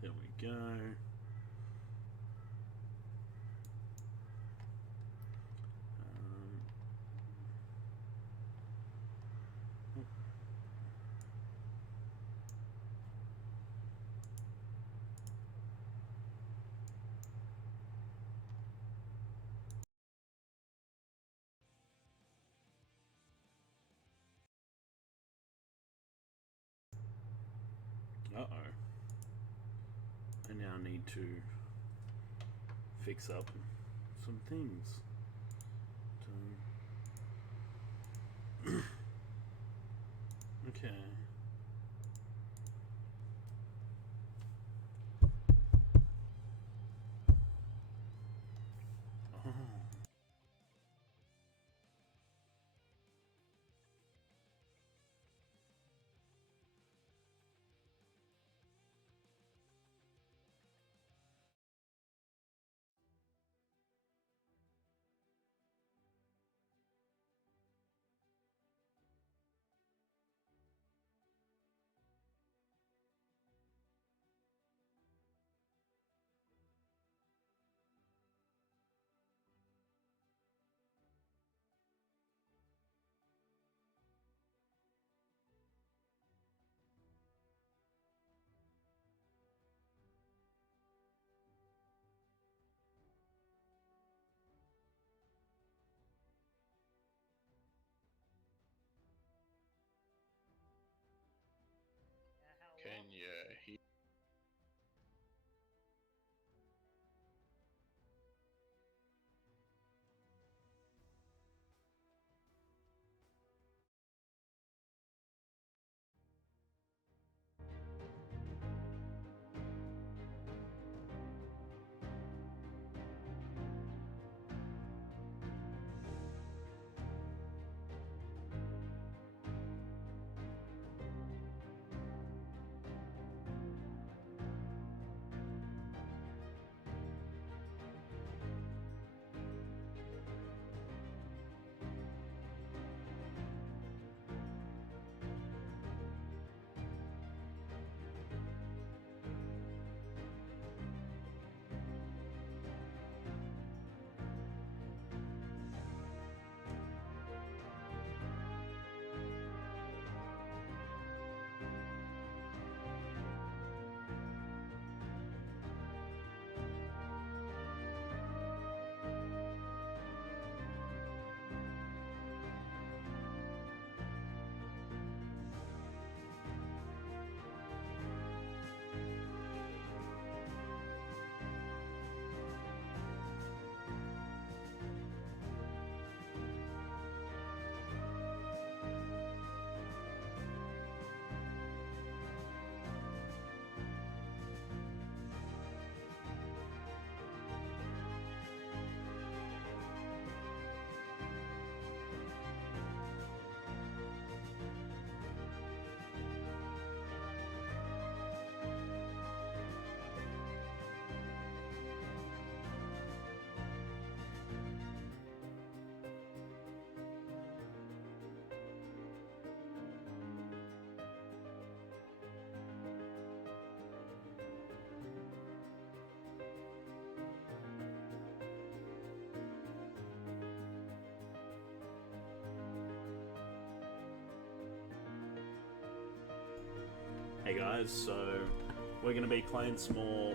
There we go. Uh-oh. I now need to fix up some things. Okay. Oh. Can you hear? Hey guys, so we're going to be playing some more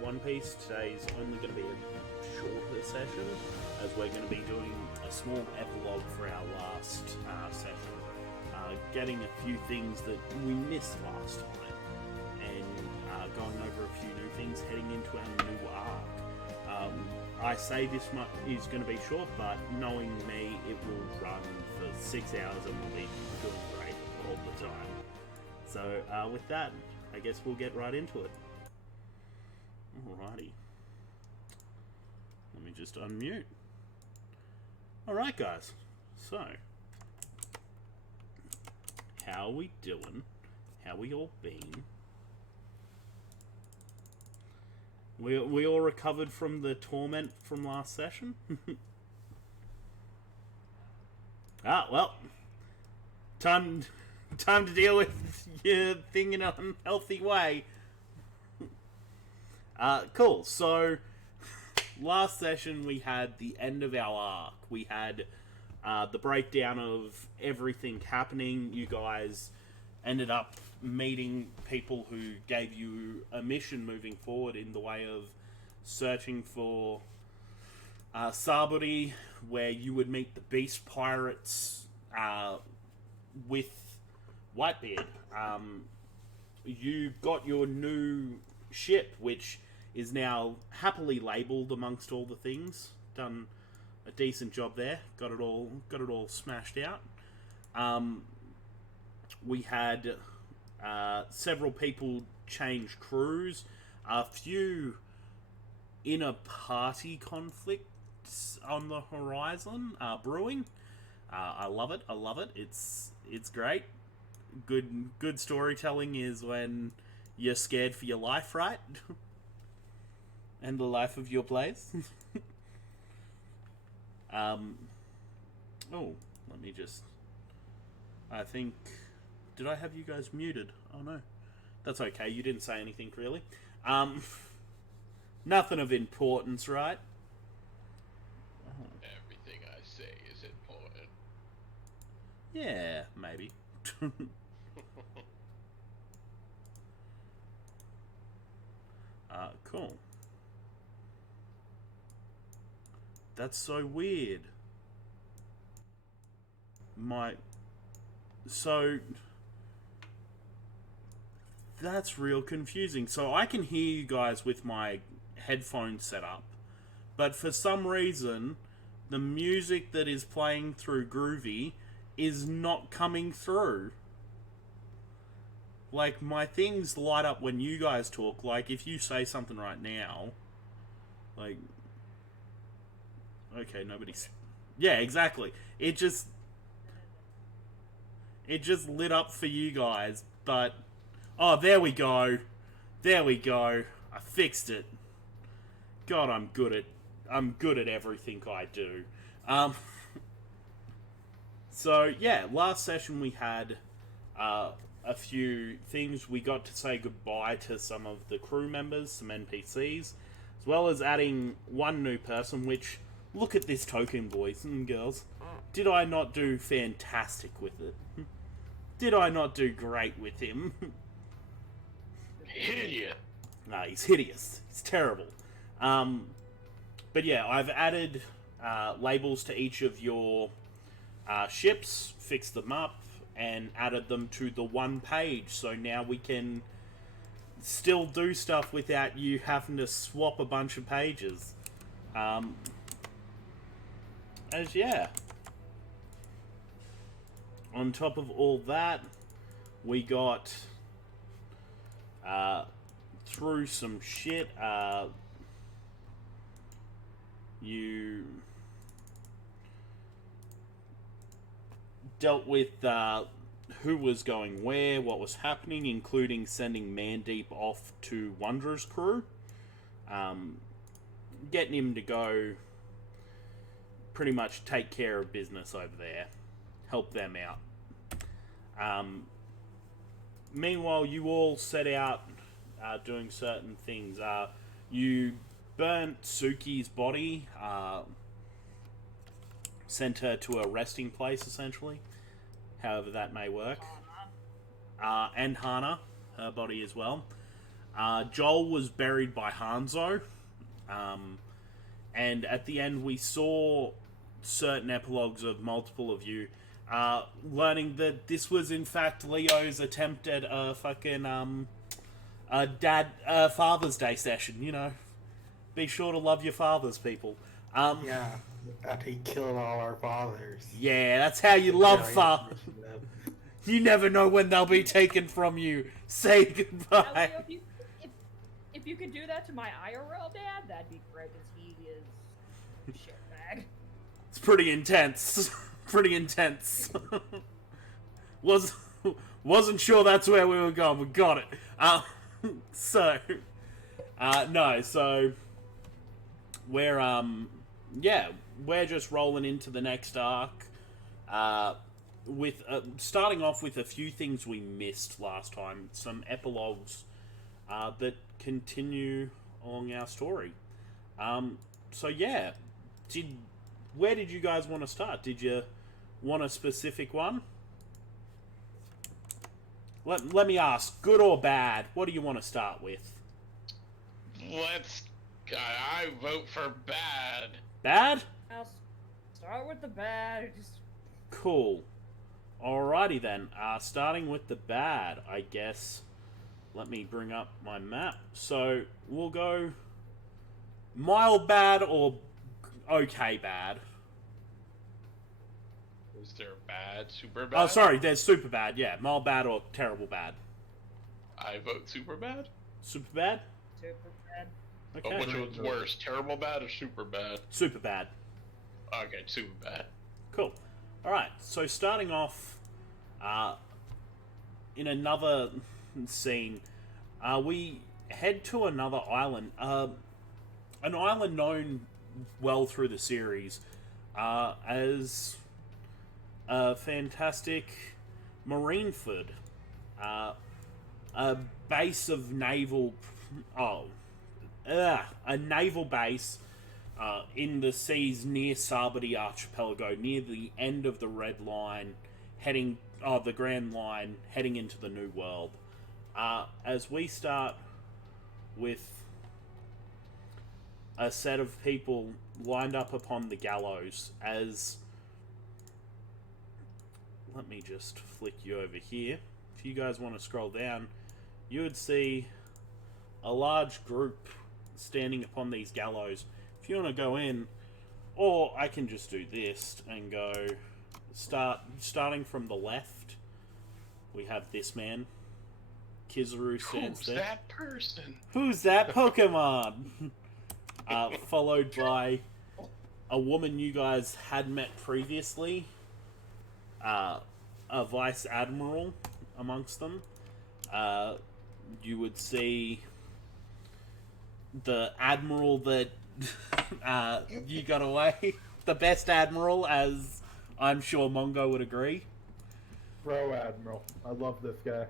One Piece. Today's only going to be a shorter session, as we're going to be doing a small epilogue for our last session. Getting a few things that we missed last time, and going over a few new things heading into our new arc. I say this is going to be short, but knowing me, it will run for 6 hours and we'll be doing great all the time. So with that, I guess we'll get right into it. Alrighty. Let me just unmute. Alright guys, so how are we doing? How we all been? We all recovered from the torment from last session? Well. Time to deal with your thing in an unhealthy way. Cool. So, last session we had the end of our arc. We had the breakdown of everything happening. You guys ended up meeting people who gave you a mission moving forward in the way of searching for Saburi, where you would meet the Beast Pirates with Whitebeard. You got your new ship, which is now happily labelled amongst all the things. Done a decent job there. Got it all smashed out. We had several people change crews. A few inner party conflicts on the horizon brewing. I love it. It's great. Good storytelling is when you're scared for your life, right? And the life of your place. Oh, let me just... I think... Did I have you guys muted? Oh no. That's okay, you didn't say anything really. Nothing of importance, right? Everything I say is important. Yeah, maybe. Cool. That's so weird. So... That's real confusing. So I can hear you guys with my headphones set up, but for some reason, the music that is playing through Groovy is not coming through. Like, my things light up when you guys talk. Like, if you say something right now, like... Okay, nobody's... Yeah, exactly. It just lit up for you guys, but... Oh, there we go. I fixed it. God, I'm good at everything I do. So, yeah, last session we had a few things. We got to say goodbye to some of the crew members, some NPCs, as well as adding one new person, which, look at this token, boys and girls. Did I not do fantastic with it? Did I not do great with him? Idiot. Nah, he's hideous. He's terrible. But yeah, I've added labels to each of your ships, fixed them up, and added them to the one page. So now we can still do stuff without you having to swap a bunch of pages. Yeah. On top of all that, we got... through some shit, you dealt with who was going where, what was happening, including sending Mandeep off to Wanderer's crew, getting him to go pretty much take care of business over there, help them out. Meanwhile, you all set out doing certain things. You burnt Suki's body, sent her to a resting place, essentially. However that may work. And Hana, her body as well. Joel was buried by Hanzo. And at the end, we saw certain epilogues of multiple of you learning that this was in fact Leo's attempt at a fucking Father's Day session. You know, be sure to love your fathers, people. Yeah, that he killed all our fathers. Yeah, that's how you love fathers. You never know when they'll be taken from you. Say goodbye. Now, Leo, if you could do that to my IRL dad, that'd be great, because he is a shitbag. It's pretty intense. Pretty intense. Wasn't sure that's where we were going, but got it. So we're just rolling into the next arc. With starting off with a few things we missed last time, some epilogues that continue along our story. So yeah, where did you guys want to start? Did you want a specific one? Let me ask, good or bad? What do you want to start with? I vote for bad. Bad? I'll start with the bad. Cool. Alrighty then. Starting with the bad, I guess. Let me bring up my map. So we'll go mild bad or okay bad. Is there bad, super bad? Oh, sorry, there's super bad. Yeah, mild bad or terrible bad. I vote super bad. Super bad? Super bad. Okay. Oh, which one's worse, terrible bad or super bad? Super bad. Okay, super bad. Cool. Alright, so starting off in another scene, we head to another island. An island known well through the series as a fantastic Marineford. A base of naval... a naval base in the seas near Sarbody Archipelago, near the end of the Red Line, the Grand Line, heading into the New World. As we start with a set of people lined up upon the gallows, let me just flick you over here. If you guys want to scroll down, you would see a large group standing upon these gallows. If you want to go in, or I can just do this and go starting from the left, we have this man. Kizaru stands there. Who's that person? Who's that Pokemon? Followed by a woman you guys had met previously. A Vice Admiral amongst them. You would see the Admiral that you got away. The best Admiral, as I'm sure Mongo would agree. Bro Admiral. I love this guy.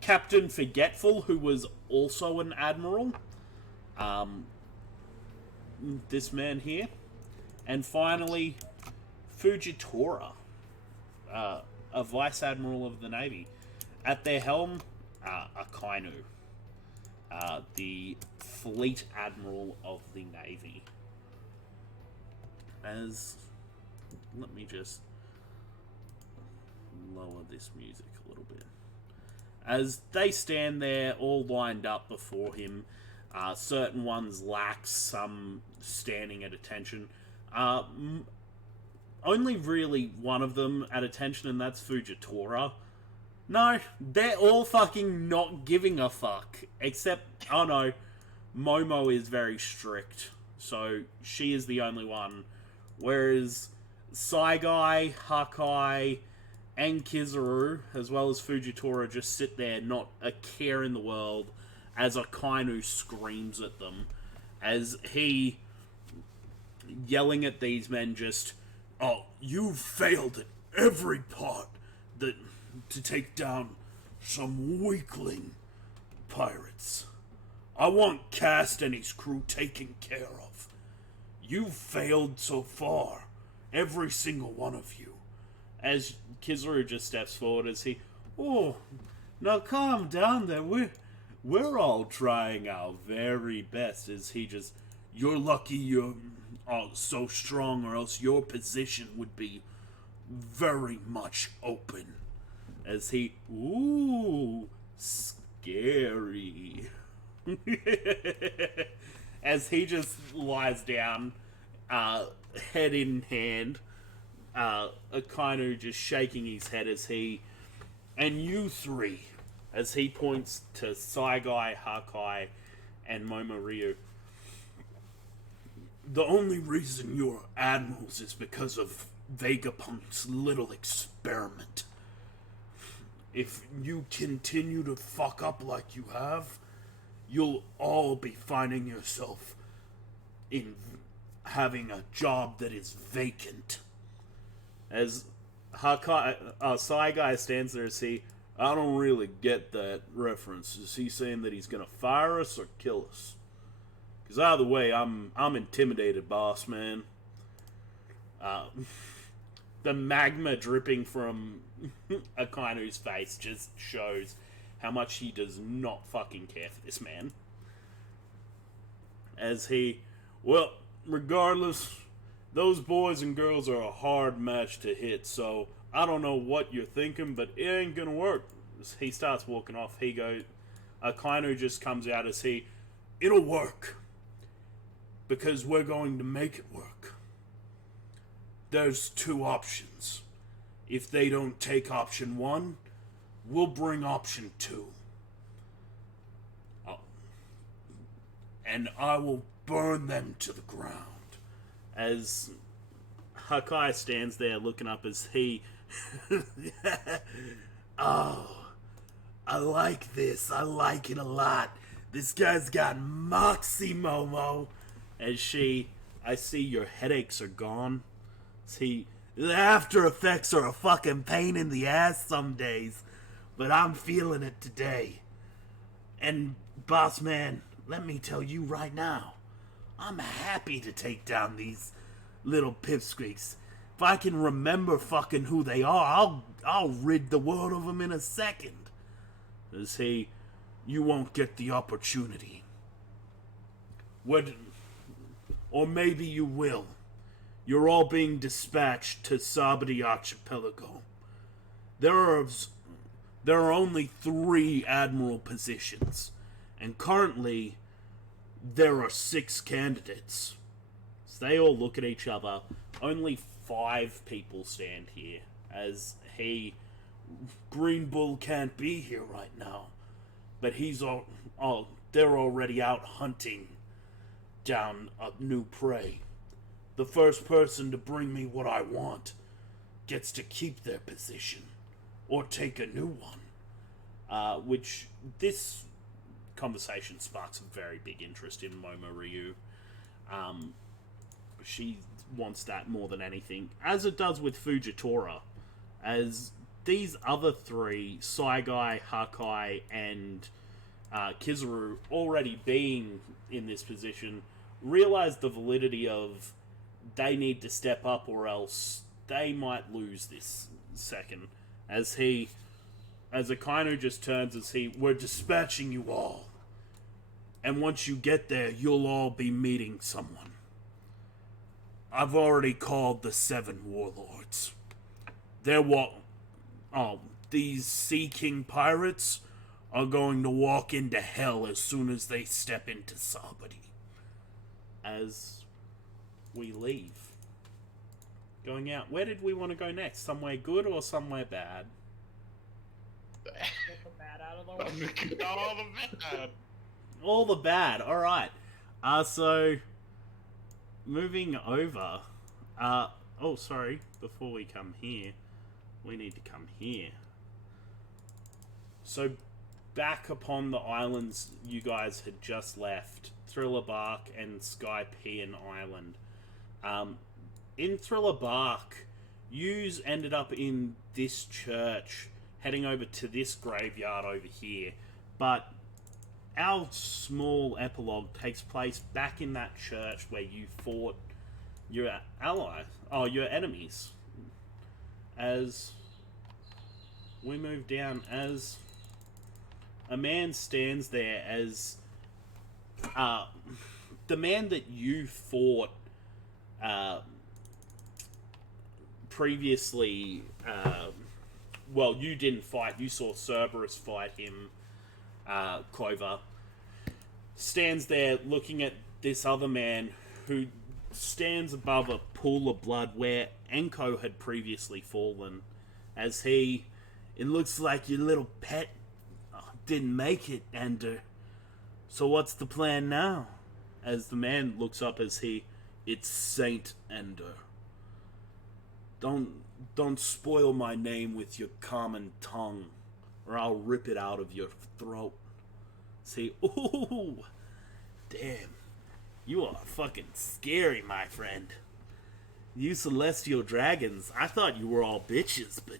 Captain Forgetful, who was also an Admiral. This man here. And finally, Fujitora, a Vice Admiral of the Navy. At their helm, a Kainu, the Fleet Admiral of the Navy. Let me just lower this music a little bit. As they stand there all lined up before him, certain ones lax, some standing at attention. Only really one of them at attention, and that's Fujitora. No, they're all fucking not giving a fuck. Except, oh no, Momo is very strict, so she is the only one. Whereas Saigai, Hakai, and Kizaru, as well as Fujitora, just sit there, not a care in the world, as Akainu screams at them, as he, yelling at these men, just, oh, you've failed at every part to take down some weakling pirates. I want Cast and his crew taken care of. You've failed so far, every single one of you. As Kizaru just steps forward as he, oh, now calm down there, we're all trying our very best, as he just, you're lucky you're so strong, or else your position would be very much open. As he, ooh, scary. As he just lies down, head in hand, Akainu just shaking his head as he, and you three, as he points to Saigai, Hakai, and Momoryu. The only reason you're admirals is because of Vegapunk's little experiment. If you continue to fuck up like you have, you'll all be finding yourself in having a job that is vacant. As Saigai stands there, I don't really get that reference. Is he saying that he's gonna fire us or kill us? Because either way, I'm intimidated, boss man. The magma dripping from Akainu's face just shows how much he does not fucking care for this man. As he, well, regardless, those boys and girls are a hard match to hit, so I don't know what you're thinking, but it ain't gonna work. As he starts walking off, he goes, Akainu just comes out as he, it'll work. Because we're going to make it work. There's two options. If they don't take option 1, we'll bring option 2. And I will burn them to the ground. As Hakai stands there looking up as he... Oh, I like this. I like it a lot. This guy's got moxie, Momo. As she... I see your headaches are gone. See, the after effects are a fucking pain in the ass some days, but I'm feeling it today. And, boss man, let me tell you right now, I'm happy to take down these little pipsqueaks. If I can remember fucking who they are, I'll rid the world of them in a second. As he, you won't get the opportunity. Or maybe you will. You're all being dispatched to Sabadi Archipelago. There are only 3 admiral positions, and currently there are 6 candidates. So they all look at each other. Only 5 people stand here, as Green Bull can't be here right now, but they're already out hunting down a new prey. The first person to bring me what I want gets to keep their position, or take a new one. Which this conversation sparks a very big interest in Momo Ryu. She wants that more than anything, as it does with Fujitora, as these other 3, Saigai, Hakai, and Kizaru, already being in this position, realize the validity of they need to step up or else they might lose this second. As Akainu just turns as we're dispatching you all. And once you get there, you'll all be meeting someone. I've already called the 7 warlords. These Sea King pirates are going to walk into hell as soon as they step into Sabadi. As we leave. Going out. Where did we want to go next? Somewhere good or somewhere bad? Get the bad out of the way. All the bad. All the bad. Alright. So, moving over. Sorry. Before we come here, we need to come here. So, back upon the islands you guys had just left, Thriller Bark and Skypean Island. In Thriller Bark, yous ended up in this church, heading over to this graveyard over here, but our small epilogue takes place back in that church where you fought your your enemies. As we move down, as a man stands there, as the man that you fought previously, you didn't fight, you saw Cerberus fight him, Clover, stands there looking at this other man who stands above a pool of blood where Enko had previously fallen, as it looks like your little pet didn't make it, Ender. So what's the plan now? As the man looks up as it's Saint Ender. Don't spoil my name with your common tongue, or I'll rip it out of your throat. See, ooh, damn, you are fucking scary, my friend. You celestial dragons, I thought you were all bitches, but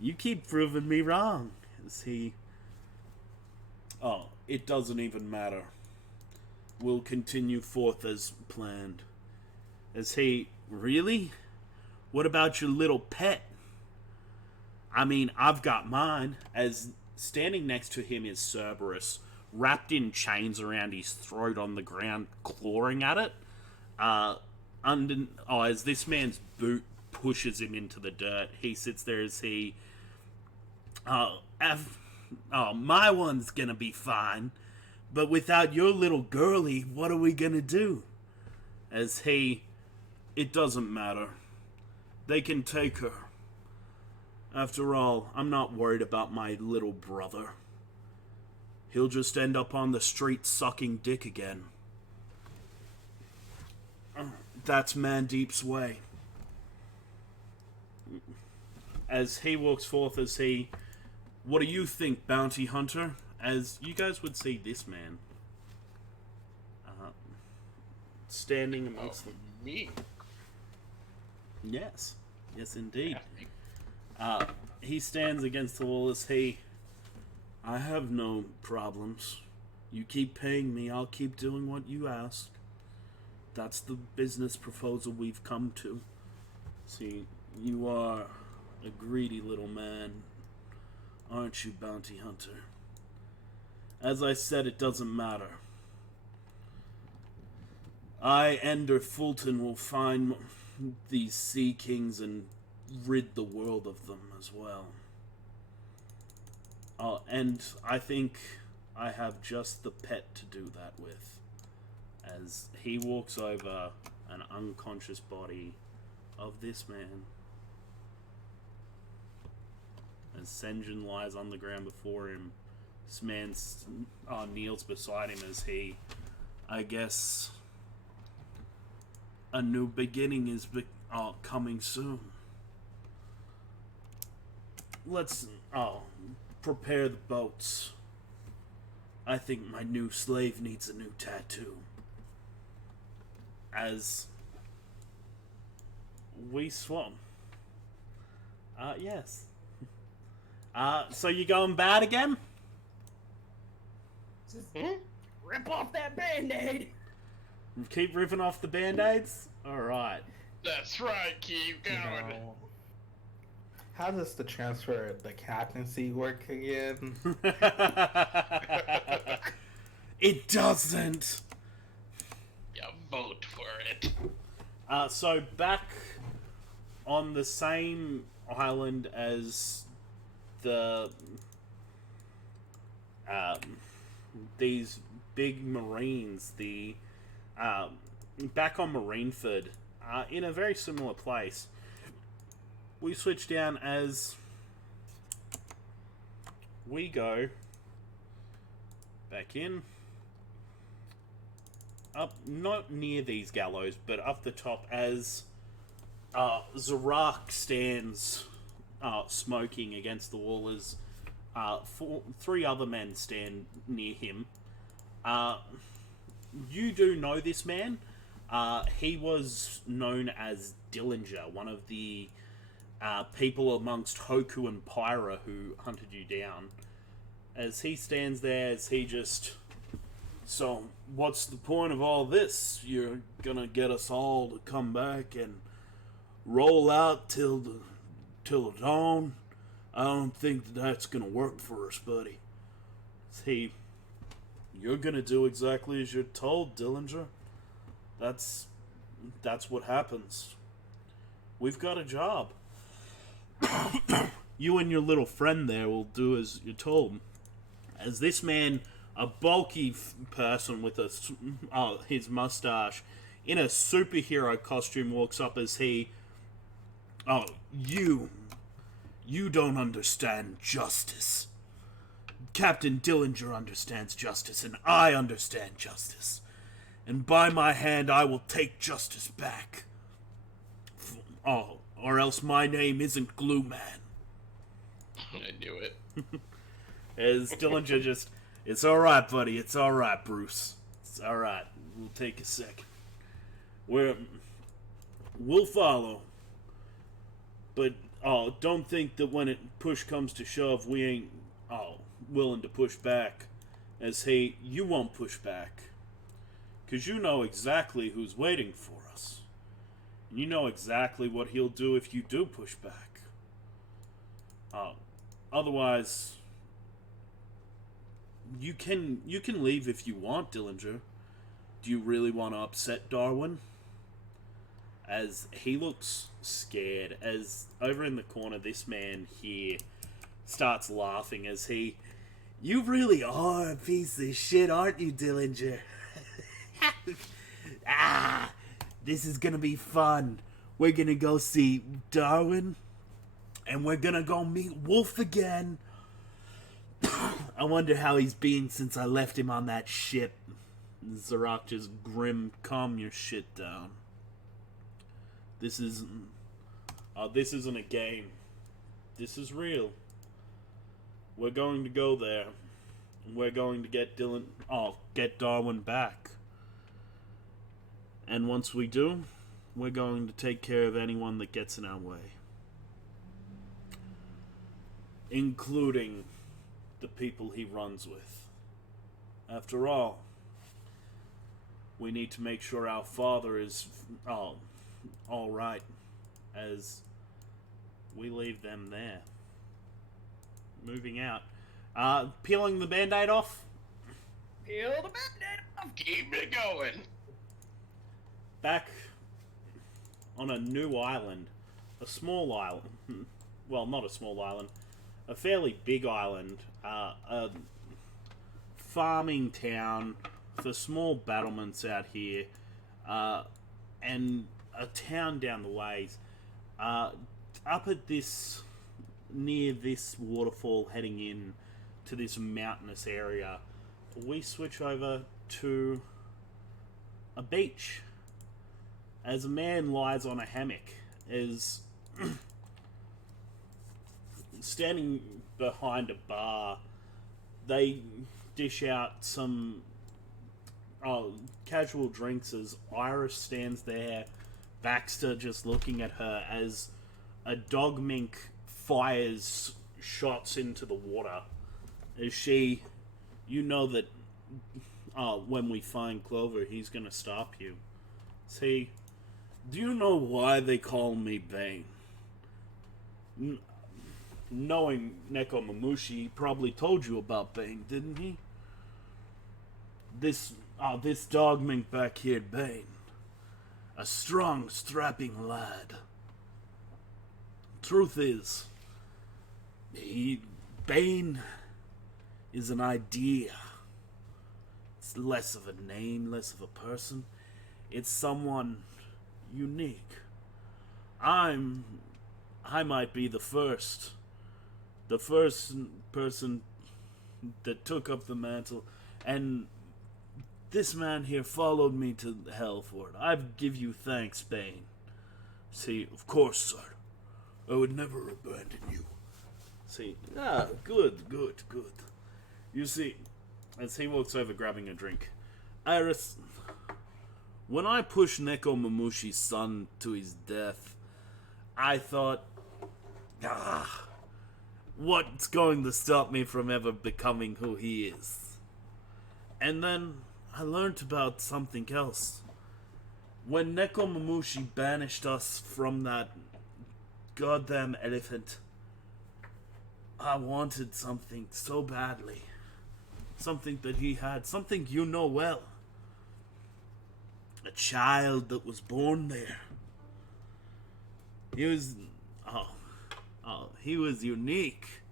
you keep proving me wrong. See, it doesn't even matter. will continue forth as planned. As he, really? What about your little pet? I mean, I've got mine. As standing next to him is Cerberus, wrapped in chains around his throat on the ground, clawing at it. As this man's boot pushes him into the dirt, he sits there as he... my one's gonna be fine. But without your little girlie, what are we gonna do? As he... It doesn't matter. They can take her. After all, I'm not worried about my little brother. He'll just end up on the street sucking dick again. That's Mandeep's way. As he walks forth, as he... What do you think, bounty hunter? As you guys would see this man. Standing amongst them. Me? Yes. Yes, indeed. He stands against the wall as he... I have no problems. You keep paying me, I'll keep doing what you ask. That's the business proposal we've come to. See, you are a greedy little man, aren't you, bounty hunter? As I said, it doesn't matter. I, Ender Fulton, will find these sea kings and rid the world of them as well. And I think I have just the pet to do that with. As he walks over an unconscious body of this man. As Senjin lies on the ground before him, this man kneels beside him as he, I guess, a new beginning is coming soon. Let's prepare the boats. I think my new slave needs a new tattoo. As we swam. Yes. So you going bad again? Just rip off that band-aid. Keep ripping off the band-aids? Alright. That's right, keep going. No. How does the transfer of the captaincy work again? It doesn't. Yeah, vote for it. So back on the same island as the these big marines, the back on Marineford, in a very similar place. We switch down as we go back in. Up, not near these gallows, but up the top as Zarak stands smoking against the wall as three other men stand near him. You do know this man. He was known as Dillinger, one of the people amongst Hoku and Pyra who hunted you down. As he stands there, as he just... So, what's the point of all this? You're gonna get us all to come back and roll out till dawn? I don't think that's gonna work for us, buddy. See, you're gonna do exactly as you're told, Dillinger. That's what happens. We've got a job. You and your little friend there will do as you're told. As this man, a bulky person with his mustache, in a superhero costume, walks up as he... Oh, you don't understand justice. Captain Dillinger understands justice, and I understand justice. And by my hand, I will take justice back. Oh, or else my name isn't Glue Man. I knew it. As Dillinger just... It's alright, buddy. It's alright, Bruce. It's alright. We'll take a second. We'll follow. But, don't think that when push comes to shove, we ain't, willing to push back. As, hey, you won't push back. Because you know exactly who's waiting for us. And you know exactly what he'll do if you do push back. Otherwise, you can leave if you want, Dillinger. Do you really want to upset Darwin? As he looks scared, as over in the corner, this man here starts laughing as he... You really are a piece of shit, aren't you, Dillinger? This is gonna be fun. We're gonna go see Darwin, and we're gonna go meet Wolf again. I wonder how he's been since I left him on that ship. Zarok just grim, calm your shit down. This isn't a game. This is real. We're going to go there. We're going to get Darwin back. And once we do, we're going to take care of anyone that gets in our way. Including the people he runs with. After all, we need to make sure our father is all right as we leave them there. Moving out. Peeling the band-aid off. Peel the band-aid off. Keep it going. Back on a new island. A small island. Well, not a small island. A fairly big island. A farming town with small battlements out here. And a town down the ways. Up at this... near this waterfall heading in to this mountainous area, we switch over to a beach as a man lies on a hammock, is standing behind a bar. They dish out some casual drinks as Iris stands there, Baxter just looking at her as a dog mink fires shots into the water. As she, you know that when we find Clover, he's gonna stop you. See, do you know why they call me Bane? Knowing Neko Mamushi, he probably told you about Bane, didn't he? This dog mink back here, Bane. A strong, strapping lad. Truth is, Bane is an idea. It's less of a name, less of a person. It's someone unique. I might be the first person that took up the mantle, and this man here followed me to hell for it. I give you thanks, Bane. See, of course, sir. I would never abandon you. See, good. You see, as he walks over grabbing a drink, Iris, when I pushed Neko Mamushi's son to his death, I thought, what's going to stop me from ever becoming who he is? And then I learned about something else. When Neko Mamushi banished us from that goddamn elephant, I wanted something so badly. Something that he had. Something you know well. A child that was born there. He was... he was unique.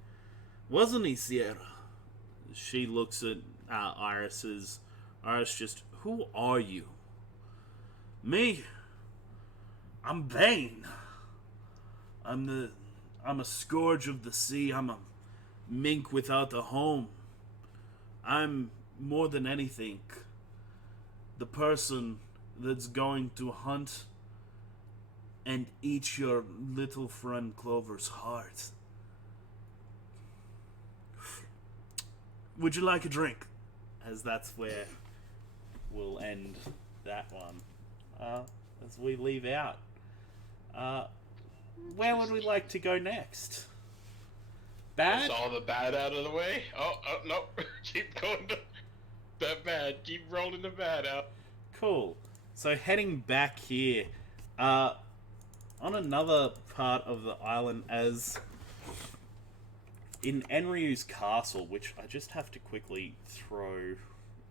Wasn't he, Sierra? She looks at Iris just... Who are you? Me? I'm Bane. I'm a scourge of the sea. I'm a mink without a home. I'm, more than anything, the person that's going to hunt and eat your little friend Clover's heart. Would you like a drink? As that's where we'll end that one. As we leave out. Where would we like to go next? Bad? That's all the bad out of the way. Oh, no. Keep going to that bad. Keep rolling the bad out. Cool. So heading back here, on another part of the island, as in Enryu's castle, which I just have to quickly throw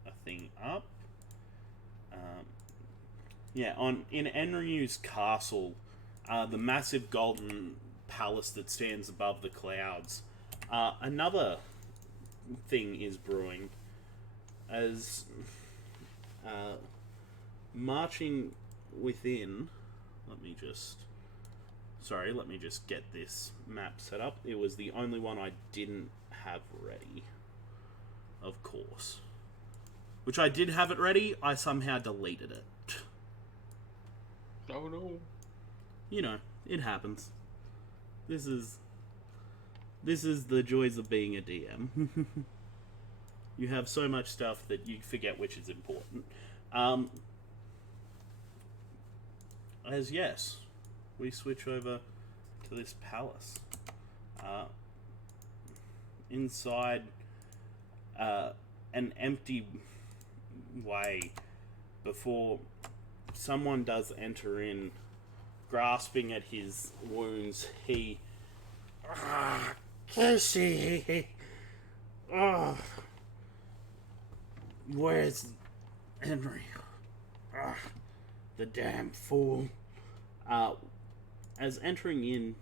a thing up. In Enryu's castle, the massive golden palace that stands above the clouds, another thing is brewing, as marching within. Let me just get this map set up. It was the only one I didn't have ready, of course. Which I did have it ready, I somehow deleted it. Oh no. You know, it happens. This is the joys of being a DM. You have so much stuff that you forget which is important. As yes, we switch over to this palace. Inside an empty way, before someone does enter in, grasping at his wounds, he... Casey! Oh, where's Henry? The damn fool. As entering in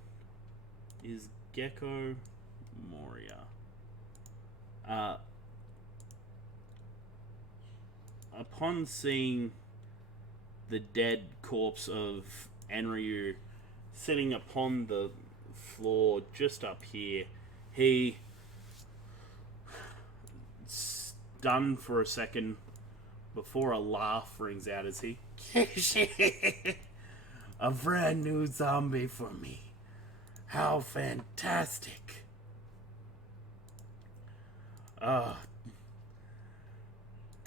is Gecko Moria. Upon seeing the dead corpse of Enryu sitting upon the floor just up here, he stunned for a second before a laugh rings out as he... A brand new zombie for me. How fantastic.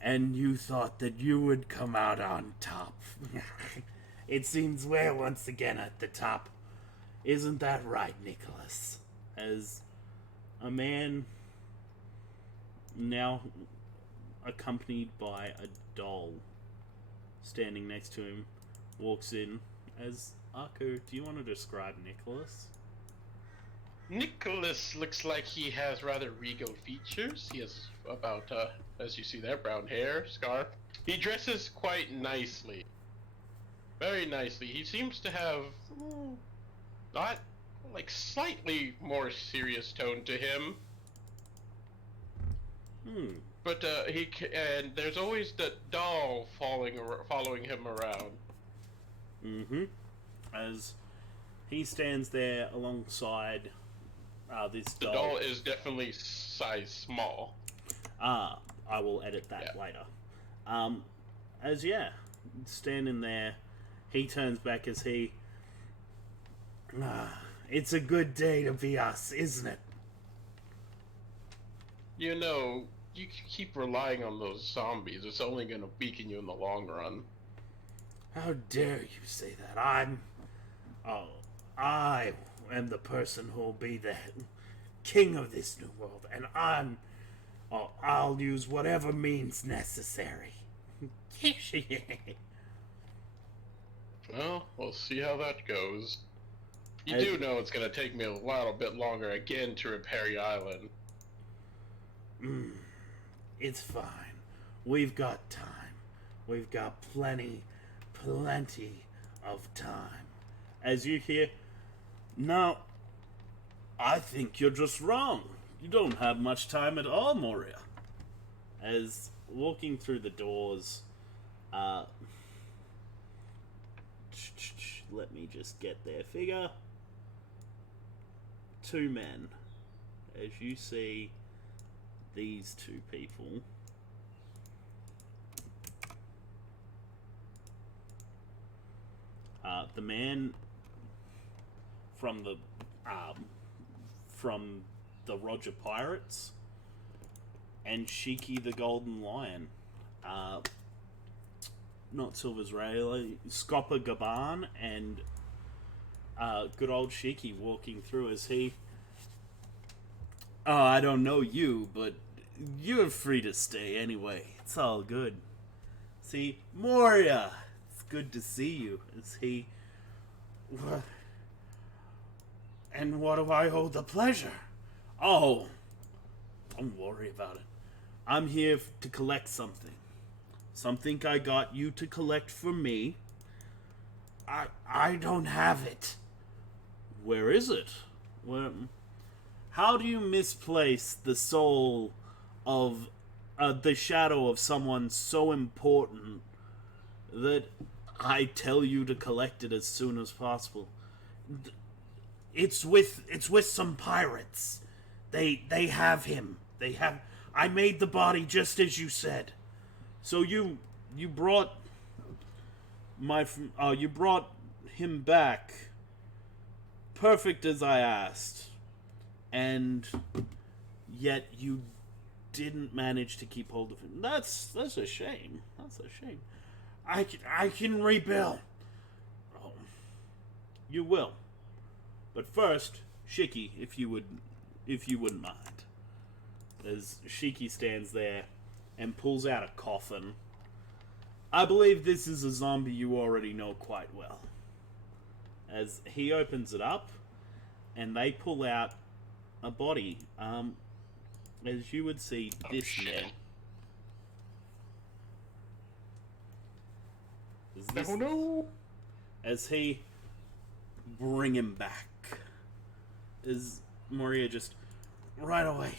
And you thought that you would come out on top. It seems we're once again at the top. Isn't that right, Nicholas? As a man, now accompanied by a doll, standing next to him, walks in. As Aku, do you want to describe Nicholas? Nicholas looks like he has rather regal features. He has about, as you see there, brown hair, scarf. He dresses quite nicely. Very nicely. He seems to have, not, like, slightly more serious tone to him. But, and there's always the doll following him around. As he stands there alongside this The doll. doll is definitely size small. I will edit that later. As standing there, he turns back as he... it's a good day to be us, isn't it? You know, you keep relying on those zombies. It's only going to weaken you in the long run. How dare you say that? I am the person who will be the king of this new world, and I'll use whatever means necessary. Well, we'll see how that goes. You do know it's going to take me a little bit longer again to repair your island. It's fine. We've got time. We've got plenty of time. As you hear, no, I think you're just wrong. You don't have much time at all, Moria. As walking through the doors, let me just get their figure. 2 men. As you see these 2 people. The man from the Roger Pirates, and Shiki the Golden Lion. Not Silver's Ray, Scopper Gaban, and good old Shiki walking through as he... Oh, I don't know you, but you're free to stay anyway. It's all good. See, Moria, it's good to see you. Is he... And what do I owe the pleasure? Oh, don't worry about it. I'm here to collect something. Something I got you to collect for me. I don't have it. Where is it? Where... How do you misplace the soul of the shadow of someone so important that I tell you to collect it as soon as possible? It's with some pirates. They have him. I made the body just as you said. So you brought you brought him back perfect as I asked. And yet you didn't manage to keep hold of him. That's a shame. That's a shame. I can rebuild. Oh, you will. But first, Shiki, if you wouldn't mind. As Shiki stands there and pulls out a coffin. I believe this is a zombie you already know quite well. As he opens it up, and they pull out a body, as you would see this man. Oh no! As he bring him back, as Moria just right away.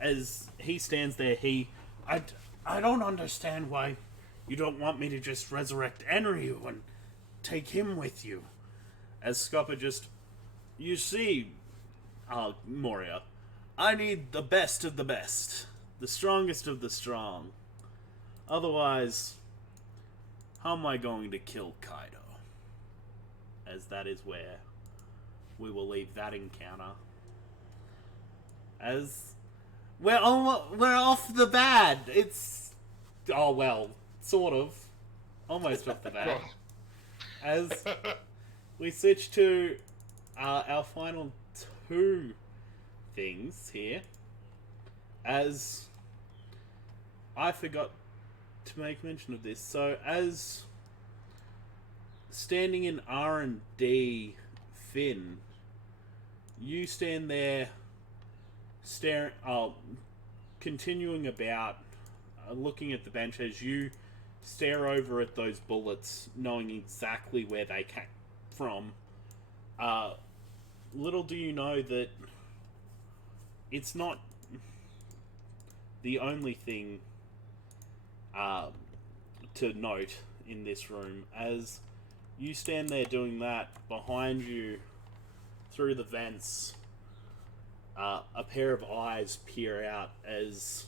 As he stands there, I don't understand why you don't want me to just resurrect Enryu and take him with you. As Scopper just, you see, Moria, I need the best of the best. The strongest of the strong. Otherwise, how am I going to kill Kaido? As that is where we will leave that encounter. As we're off the bad. It's sort of almost off the bad. As we switch to our final two things here, as I forgot to make mention of this. So as standing in R&D Finn, you stand there staring, continuing about, looking at the bench as you stare over at those bullets, knowing exactly where they came from. Little do you know that it's not the only thing to note in this room. As you stand there doing that, behind you, through the vents, a pair of eyes peer out as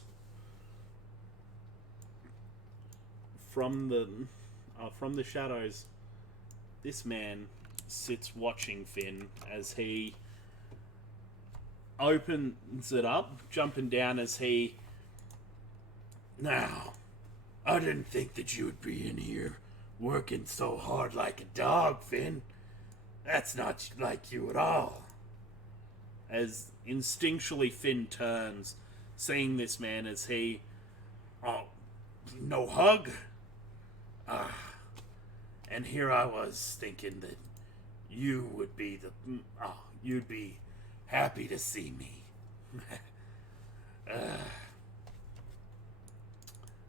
from the shadows, this man sits watching Finn as he opens it up, jumping down as he... Now, I didn't think that you would be in here working so hard like a dog, Finn. That's not like you at all. As instinctually Finn turns, seeing this man as he... Oh, no hug? And here I was thinking that you would be you'd be happy to see me.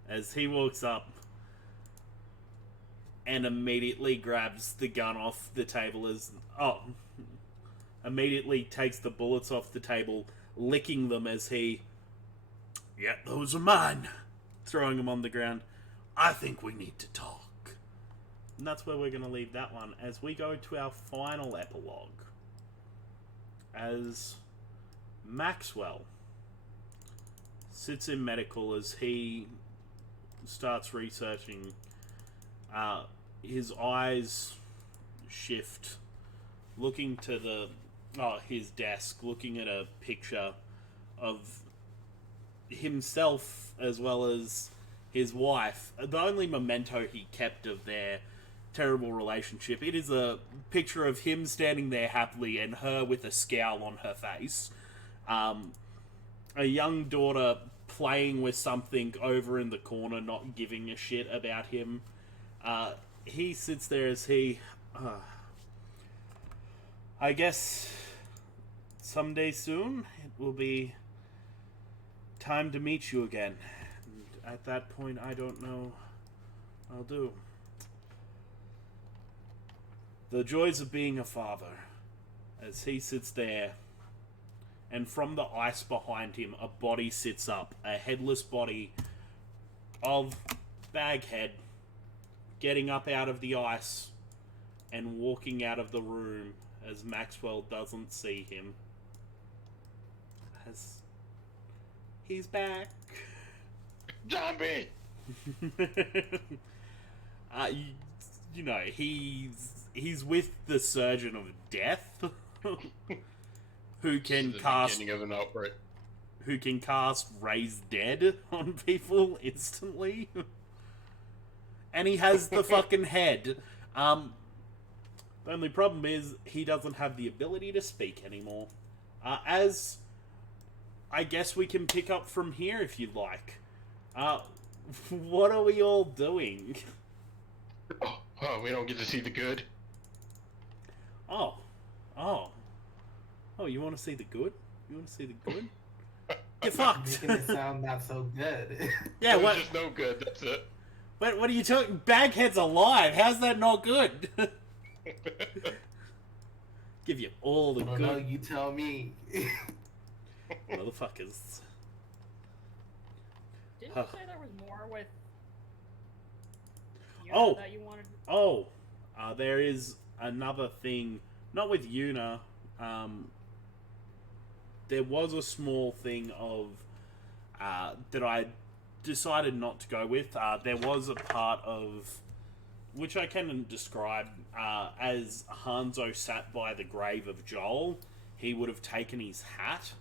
As he walks up and immediately grabs the gun off the table immediately takes the bullets off the table, licking them as he... Yeah, those are mine. Throwing them on the ground. I think we need to talk. And that's where we're going to leave that one as we go to our final epilogue. As Maxwell sits in medical as he starts researching, his eyes shift, looking to his desk, looking at a picture of himself as well as his wife. The only memento he kept of their terrible relationship. It is a picture of him standing there happily and her with a scowl on her face. A young daughter playing with something over in the corner, not giving a shit about him. He sits there as he... I guess someday soon it will be time to meet you again. And at that point, I don't know what I'll do. The joys of being a father. As he sits there, and from the ice behind him, a body sits up. A headless body of Baghead getting up out of the ice and walking out of the room as Maxwell doesn't see him. As he's back. Zombie! You know, he's with the Surgeon of Death, who can cast beginning of an outbreak. Who can cast Raise Dead on people instantly, and he has the fucking head. The only problem is he doesn't have the ability to speak anymore. As I guess we can pick up from here if you'd like. What are we all doing? Oh, we don't get to see the good. Oh, you want to see the good? You want to see the good? Get fucked. Making it sound not so good. Yeah, It was what? just no good. That's it. What are you talking? Baghead's alive. How's that not good? Give you all the Oh, good, no, you tell me. motherfuckers. Didn't you say there was more with Yuna Oh. that you wanted? Oh, there is another thing. Not with Yuna. There was a small thing of that I decided not to go with. There was a part of which I can describe as Hanzo sat by the grave of Joel. He would have taken his hat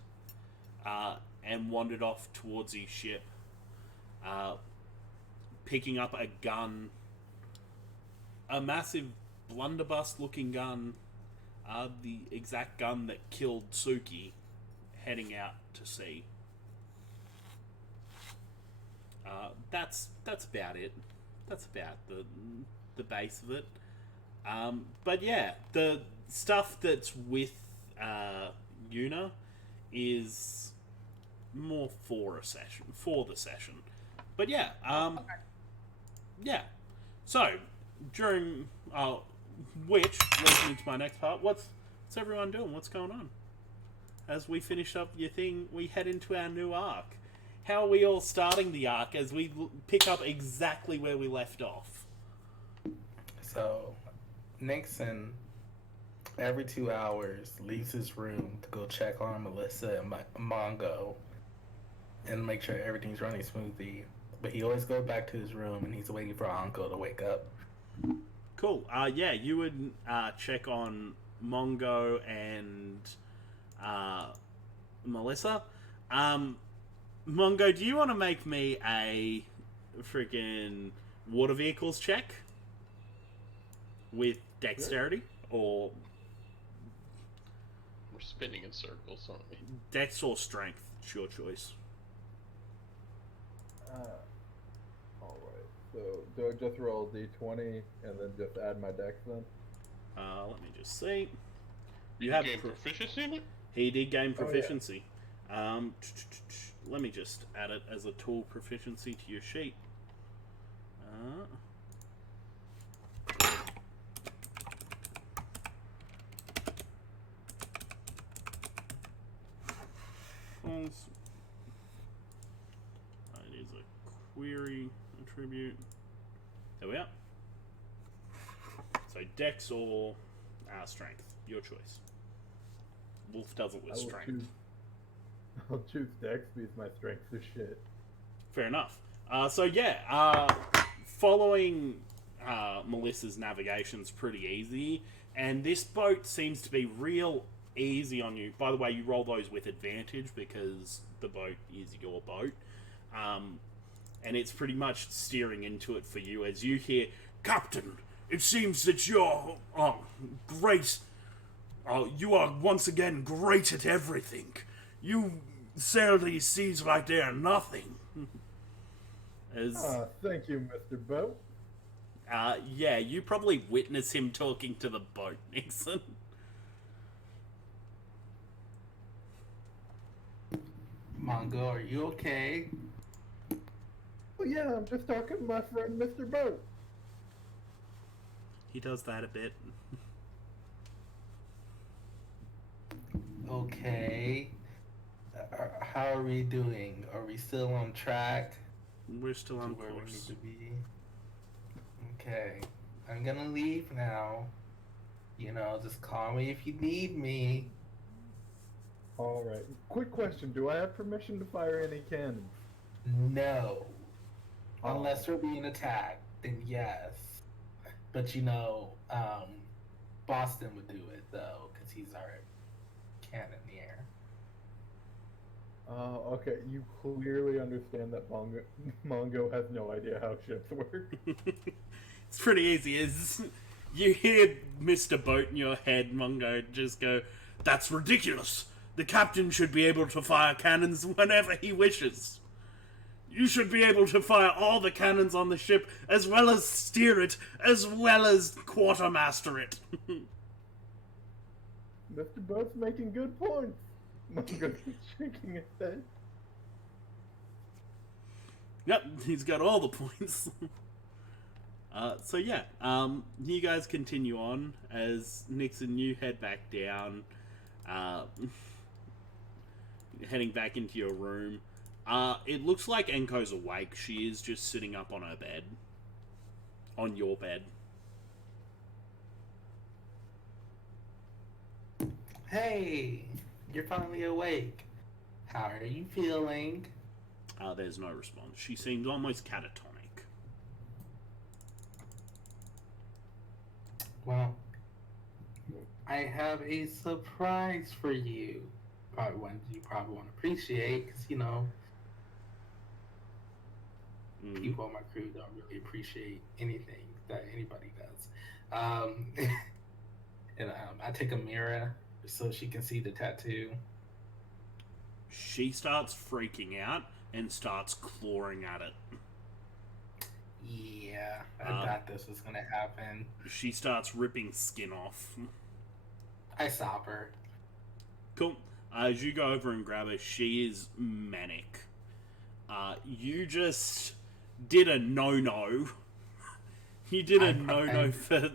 and wandered off towards his ship, picking up a gun, a massive blunderbuss-looking gun, the exact gun that killed Suki, heading out to sea. That's about it. That's about the base of it. But yeah, the stuff that's with Yuna is more for the session. But yeah, Okay. yeah. So during which leads me to my next part. What's everyone doing? What's going on? As we finish up your thing, we head into our new arc. How are we all starting the arc as we pick up exactly where we left off? So, Nixon, every 2 hours, leaves his room to go check on Melissa and Mongo and make sure everything's running smoothly. But he always goes back to his room and he's waiting for Anko to wake up. Cool. Yeah, you would check on Mongo and Melissa. Mongo, do you want to make me a freaking water vehicles check with dexterity? Or We're spinning in circles, aren't we? dex or strength? It's your choice. Alright, so do I just roll d20 and then just add my dex then? Let me just see. You have gain pro- proficiency in it? He did gain Oh, yeah. proficiency. Let me just add it as a tool proficiency to your sheet. It is a query attribute. There we are. So dex or strength, your choice. Wolf does it with strength. I'll choose dex because my strength is shit. Fair enough. So yeah, following Melissa's navigation's pretty easy, and this boat seems to be real easy on you. By the way, you roll those with advantage because the boat is your boat, and it's pretty much steering into it for you as you hear, "Captain, it seems that you're great. You are once again great at everything. You sail these seas like they are nothing. As, Thank you, Mr. Boat. yeah, you probably witness him talking to the boat, Nixon. Mongo, are you okay? Oh yeah, I'm just talking to my friend Mr. Boat. He does that a bit. Okay. How are we doing? Are we still on track We're still to on where we need course. to be? Okay. I'm gonna leave now. You know, just call me if you need me. All right. Quick question: do I have permission to fire any cannons? No. Unless we're being attacked, then yes. But you know, Boston would do it though, because he's our cannoneer. Okay. You clearly understand that Mongo has no idea how ships work. It's pretty easy. Is you hear Mr. Boat in your head, Mungo, just go, "That's ridiculous. The captain should be able to fire cannons whenever he wishes. You should be able to fire all the cannons on the ship, as well as steer it, as well as quartermaster it." Mr. Boat's making good points. Mongo's shaking his head. Yep, he's got all the points. So yeah, you guys continue on as Nixon, you head back down, heading back into your room. It looks like Enko's awake. She is just sitting up on her bed. On your bed. Hey, you're finally awake. How are you feeling? There's no response. She seems almost catatonic. Well, I have a surprise for you. Probably one you probably won't appreciate, because, you know, people on my crew don't really appreciate anything that anybody does. I take a mirror so she can see the tattoo. She starts freaking out and starts clawing at it. Yeah, I thought this was gonna happen. She starts ripping skin off. I stop her. Cool. As you go over and grab her, she is manic. You just did a no-no. You did a no-no for,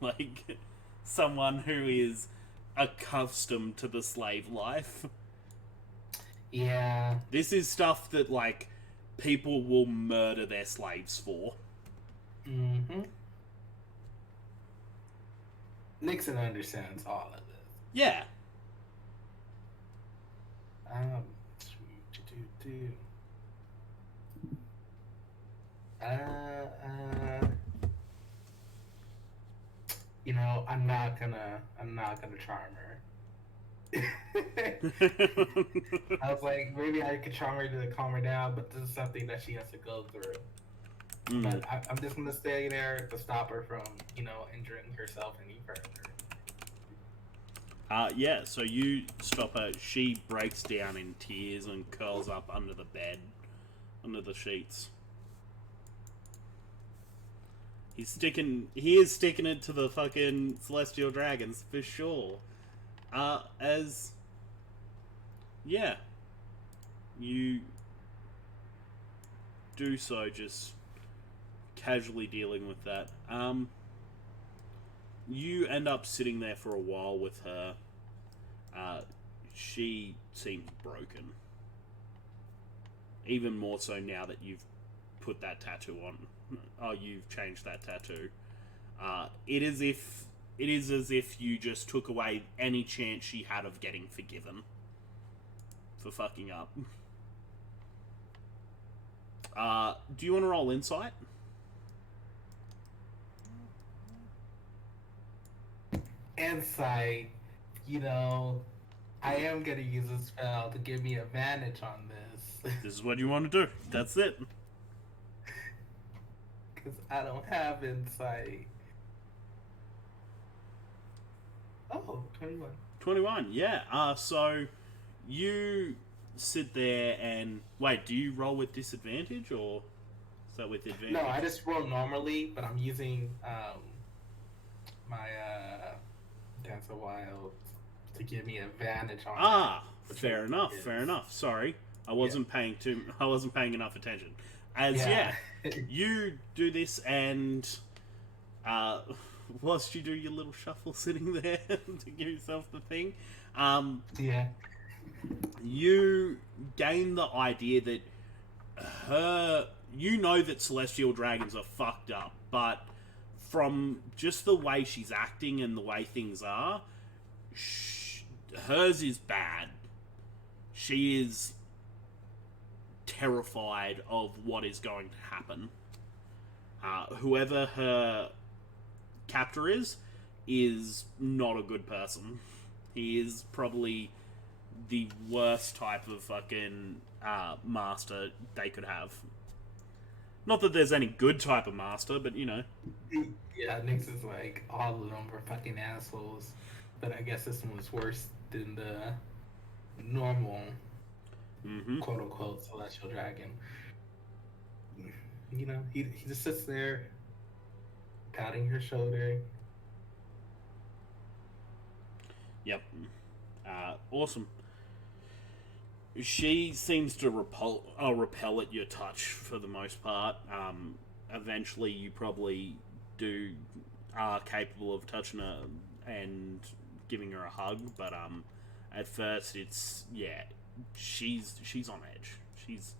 like, someone who is accustomed to the slave life. Yeah. This is stuff that, like, people will murder their slaves for. Mm-hmm. Nixon understands all of this. Yeah. You know, I'm not gonna charm her. I was like, maybe I could charm her to calm her down, but this is something that she has to go through. But I'm just gonna stay there to stop her from, you know, injuring herself any further. Yeah, so you stop her. She breaks down in tears and curls up under the bed, under the sheets. He is sticking it to the fucking celestial dragons for sure. Yeah, you do so, just casually dealing with that. You end up sitting there for a while with her. She seems broken. Even more so now that you've put that tattoo on. Oh, you've changed that tattoo. It is as if you just took away any chance she had of getting forgiven for fucking up. Do you want to roll insight? Insight, you know, I am gonna use a spell to give me advantage on this. This is what you want to do. That's it. Because I don't have insight. Oh, 21. 21, yeah. So you sit there and wait. Do you roll with disadvantage or is that with advantage? No, I just roll normally, but I'm using my Dance of Wild to give me advantage on that. Fair enough. Fair enough. Sorry, I wasn't paying enough attention. You do this and whilst you do your little shuffle sitting there to give yourself the thing, you gain the idea that you know that celestial dragons are fucked up, but from just the way she's acting and the way things are, hers is bad. She is terrified of what is going to happen. Whoever her captor is not a good person. He is probably the worst type of fucking master they could have. Not that there's any good type of master, but you know. Yeah, Nyx is like, all of them were fucking assholes. But I guess this one was worse than the normal, quote unquote, celestial dragon. You know, he just sits there, patting her shoulder. Yep. Awesome. She seems to repel at your touch for the most part. Eventually, you probably are capable of touching her and giving her a hug, but at first she's on edge. She's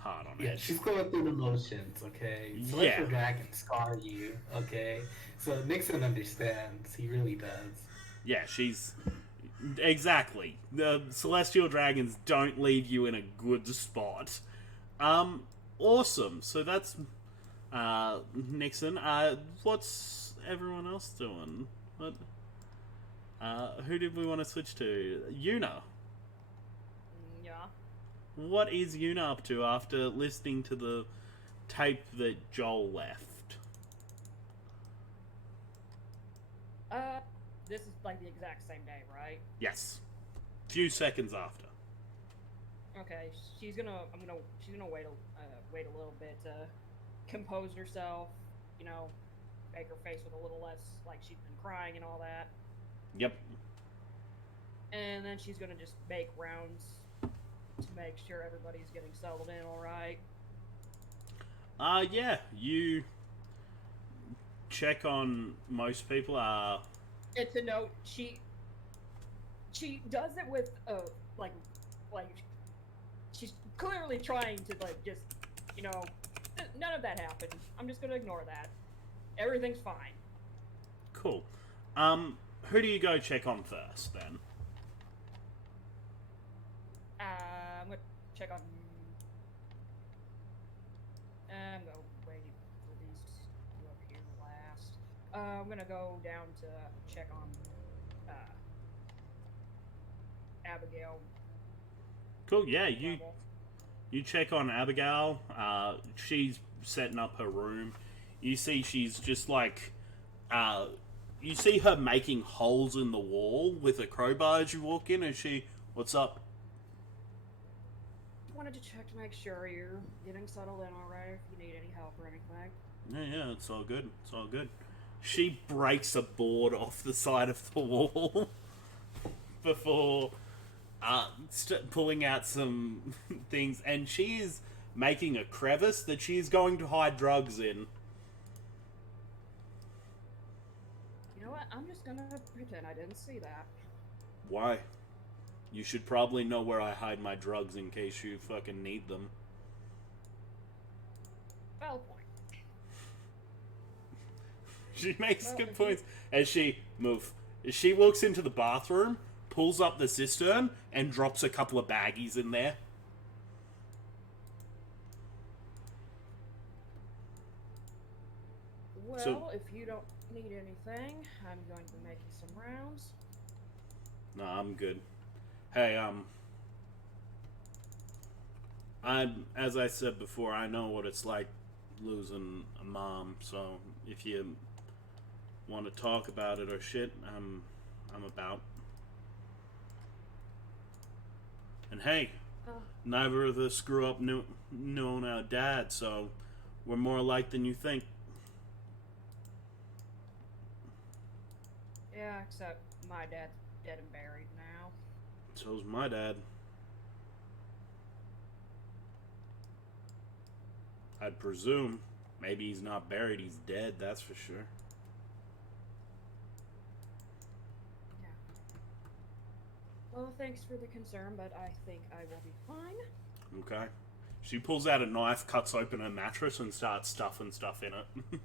hard on edge. She's going through the motions, okay? Celestial dragons scar you, okay? So Nixon understands. He really does. Yeah, she's... Exactly. The celestial dragons don't leave you in a good spot. Awesome. So that's Nixon. What's everyone else doing? What? Who did we want to switch to? Yuna. Yeah. What is Yuna up to after listening to the tape that Joel left? This is like the exact same day, right? Yes. Few seconds after. Okay, she's gonna wait a little bit to compose herself, you know, make her face with a little less like she's been crying and all that. Yep. And then she's gonna just make rounds to make sure everybody's getting settled in all right. Yeah, you check on most people. It's a note. She does it with like she's clearly trying to like just, you know, none of that happened. I'm just gonna ignore that. Everything's fine. Cool. Who do you go check on first then? I'm gonna check on. I'm gonna wait for these two up here last. I'm gonna go down to check on Abigail. Cool. Yeah, you check on Abigail. She's setting up her room. You see she's just like you see her making holes in the wall with a crowbar as you walk in, and what's up? Wanted to check to make sure you're getting settled in all right, if you need any help or anything. Yeah, it's all good. It's all good. She breaks a board off the side of the wall before pulling out some things, and she is making a crevice that she is going to hide drugs in. You know what? I'm just gonna pretend I didn't see that. Why? You should probably know where I hide my drugs in case you fucking need them. Valid point. She makes good points. As she walks into the bathroom, pulls up the cistern, and drops a couple of baggies in there. Well, if you don't need anything, I'm going to be making some rounds. No, I'm good. Hey, as I said before, I know what it's like losing a mom, so if you want to talk about it or shit, I'm about. And hey, neither of us grew up knowing our dad, so we're more alike than you think. Yeah, except my dad's dead and buried now. So's my dad. I'd presume. Maybe he's not buried, he's dead, that's for sure. Yeah. Well, thanks for the concern, but I think I will be fine. Okay. She pulls out a knife, cuts open her mattress, and starts stuffing stuff in it.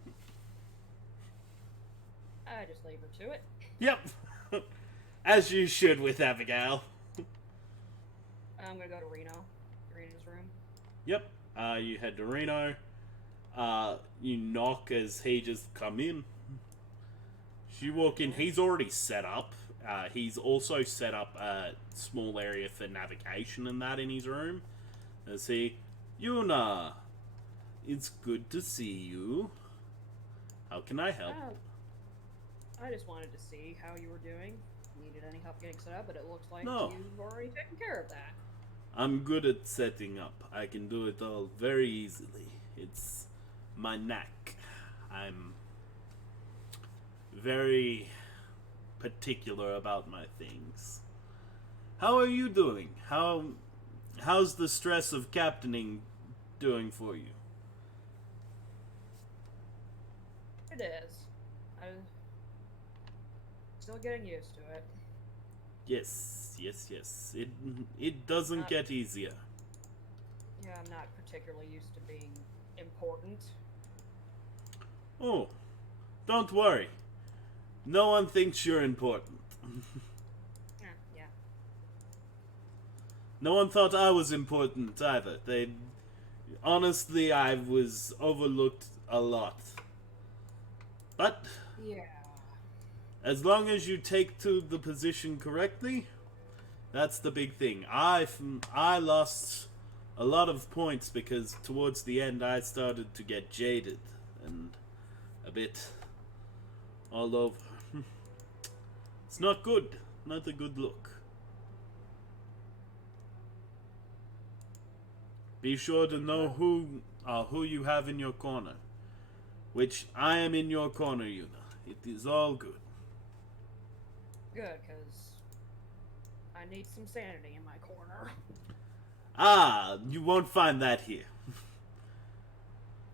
I just leave her to it. Yep. As you should with Abigail. I'm gonna go to Reno's room. Yep. You head to Reno. You knock as he just come in. You walk in. He's already set up. He's also set up a small area for navigation and that in his room. As he, Yuna, it's good to see you. How can I help? I just wanted to see how you were doing. Needed any help getting set up, but it looks like No. you've already taken care of that. I'm good at setting up. I can do it all very easily. It's my knack. I'm very particular about my things. How are you doing? How's the stress of captaining doing for you? It is. I'm still getting used to it. Yes. It doesn't get easier. Yeah, I'm not particularly used to being important. Oh, don't worry. No one thinks you're important. Yeah. No one thought I was important either. Honestly, I was overlooked a lot. But Yeah. as long as you take to the position correctly, that's the big thing. I lost a lot of points because towards the end I started to get jaded and a bit all over. It's not good. Not a good look. Be sure to know who you have in your corner. Which I am in your corner, Yuna. It is all good. Good, because I need some sanity in my corner. You won't find that here.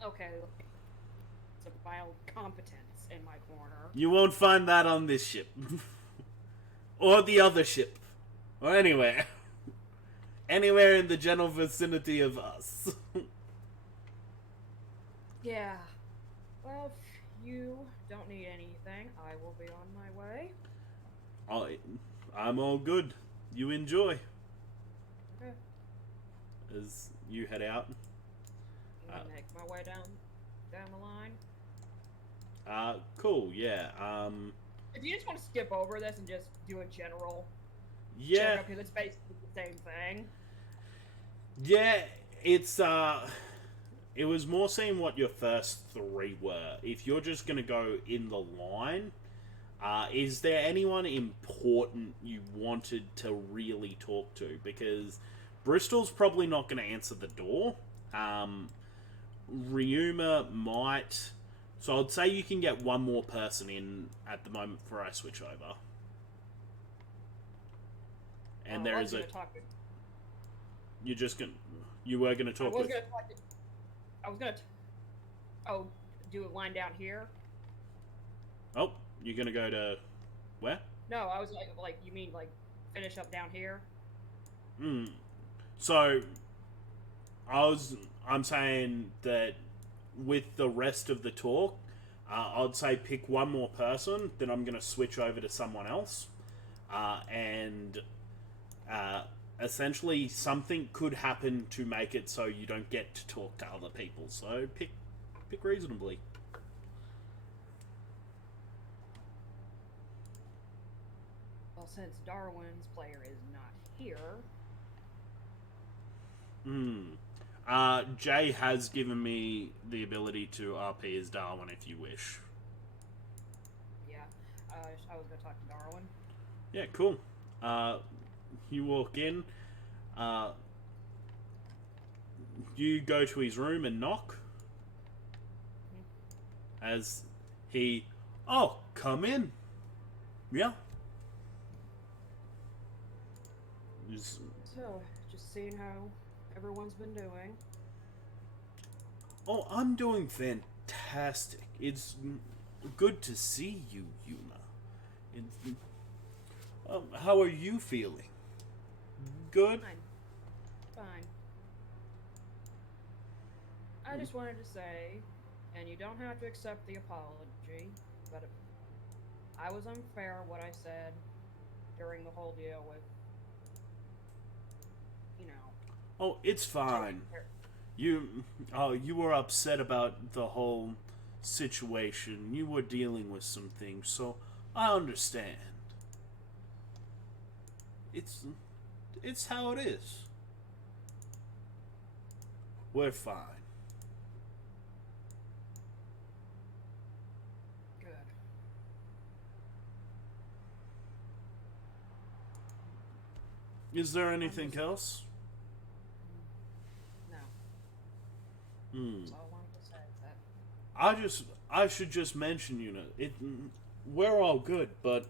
Okay. It's a mild competence in my corner. You won't find that on this ship. Or the other ship. Or anywhere. Anywhere in the general vicinity of us. Yeah. Well, if you don't need anything, I will be on my way. I'm all good. You enjoy. Okay. As you head out. I'm gonna make my way down the line. Cool, yeah. If you just want to skip over this and just do a general Yeah. checkup, because it's basically the same thing. Yeah, it was more seeing what your first three were. If you're just gonna go in the line, is there anyone important you wanted to really talk to? Because Bristol's probably not gonna answer the door. Ryuma might. So I'd say you can get one more person in at the moment before I switch over. And there is a. You're just gonna. You were gonna talk with. I was gonna. Do a line down here. Oh, you're gonna go to where? No, I was like you mean like finish up down here? So I'm saying that with the rest of the talk, I'd say pick one more person, then I'm gonna switch over to someone else. And essentially something could happen to make it so you don't get to talk to other people. So pick reasonably. Well, since Darwin's player is not here. Jay has given me the ability to RP as Darwin if you wish. Yeah, I was gonna talk to Darwin. Yeah, cool. You walk in. You go to his room and knock. As he, oh, come in. Yeah. So, just seeing how everyone's been doing. Oh, I'm doing fantastic. It's good to see you, Yuna. How are you feeling? Good? Fine. I just wanted to say, and you don't have to accept the apology, but I was unfair what I said during the whole deal with, you know. Oh, it's fine. You were upset about the whole situation. You were dealing with some things, so I understand. It's how it is. We're fine. Good. Is there anything else? No. That's all I wanted to say. I should just mention, we're all good, but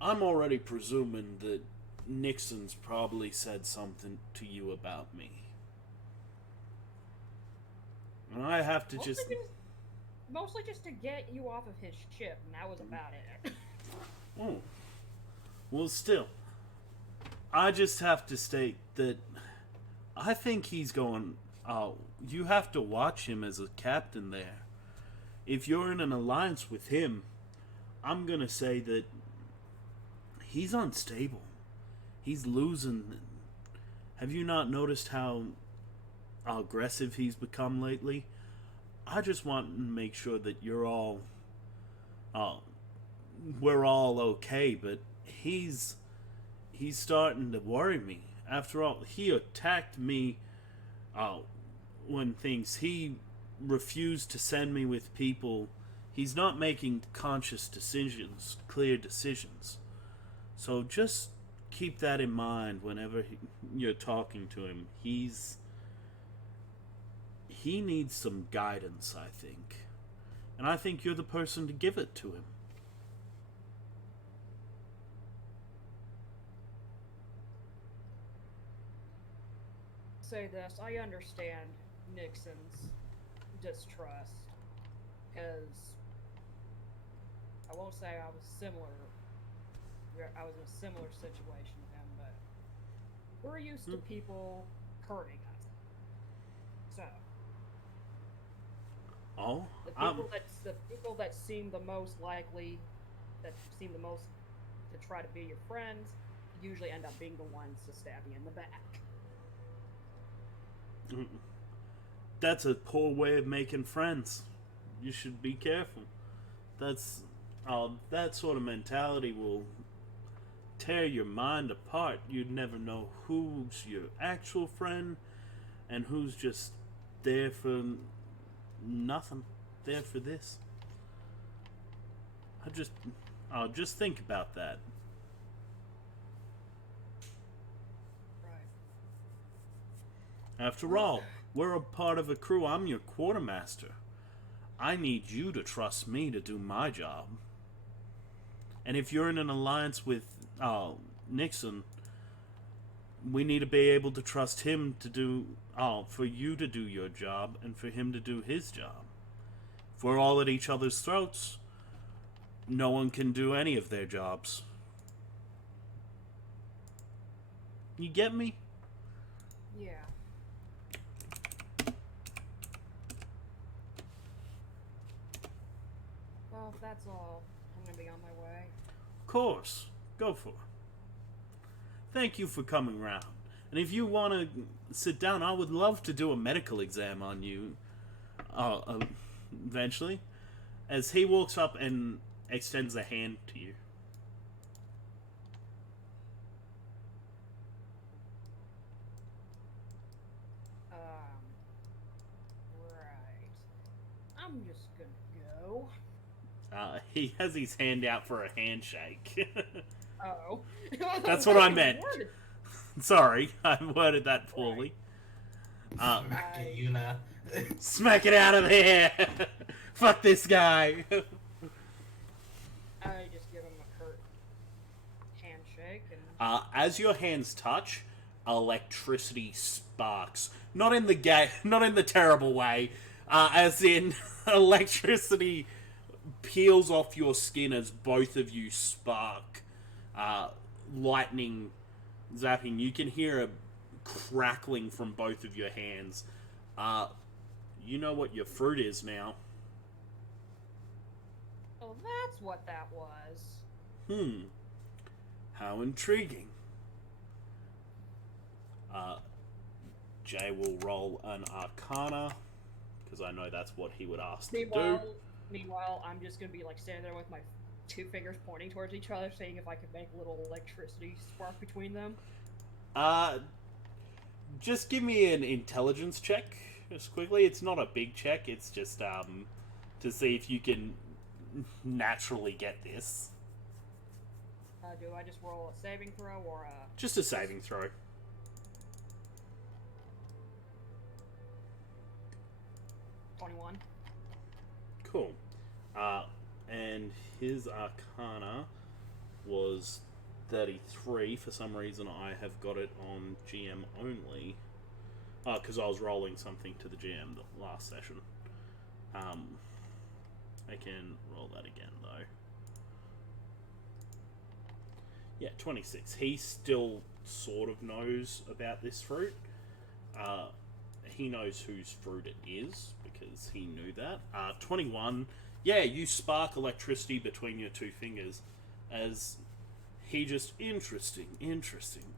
I'm already presuming that Nixon's probably said something to you about me. And I have to mostly just to get you off of his ship, and that was about it. Oh. Well, still, I just have to state that I think he's going. You have to watch him as a captain there. If you're in an alliance with him, I'm gonna say that he's unstable. He's losing. Have you not noticed how aggressive he's become lately? I just want to make sure that you're all. We're all okay, but he's starting to worry me. After all, he attacked me when he refused to send me with people. He's not making conscious decisions, clear decisions. So just keep that in mind whenever you're talking to him. He needs some guidance, I think. And I think you're the person to give it to him. Say this, I understand Nixon's distrust, because I won't say I was in a similar situation to him, but we're used to people hurting us. So the people that seem the most likely, that seem the most to try to be your friends, usually end up being the ones to stab you in the back. That's a poor way of making friends. You should be careful. That sort of mentality will tear your mind apart. You'd never know who's your actual friend and who's just there for nothing. There for this. I'll just think about that. After all, we're a part of a crew. I'm your quartermaster. I need you to trust me to do my job. And if you're in an alliance with Nixon, we need to be able to trust him to do, for you to do your job and for him to do his job. If we're all at each other's throats, no one can do any of their jobs. You get me? Yeah. Well, if that's all, I'm gonna be on my way. Of course. Go for it. Thank you for coming round. And if you want to sit down, I would love to do a medical exam on you eventually. As he walks up and extends a hand to you. Right. I'm just gonna go. He has his hand out for a handshake. Oh. That's what I meant. Sorry, I worded that poorly. Smack it, Yuna. Smack it out of here! Fuck this guy! I just give him a curt handshake and. As your hands touch, electricity sparks. Not in the terrible way. As in, electricity peels off your skin as both of you spark. Lightning zapping. You can hear a crackling from both of your hands. You know what your fruit is now. Oh, that's what that was. How intriguing. Jay will roll an Arcana, because I know that's what he would ask to do. Meanwhile, I'm just gonna be like standing there with my two fingers pointing towards each other, seeing if I can make a little electricity spark between them. Just give me an intelligence check, just quickly. It's not a big check, it's just, to see if you can naturally get this. Do I just roll a saving throw or a... Just a saving throw. $21. Cool. And his Arcana was 33. For some reason, I have got it on GM only. Because I was rolling something to the GM the last session. I can roll that again, though. Yeah, 26. He still sort of knows about this fruit. He knows whose fruit it is, because he knew that. 21. Yeah, you spark electricity between your two fingers, as he just... Interesting.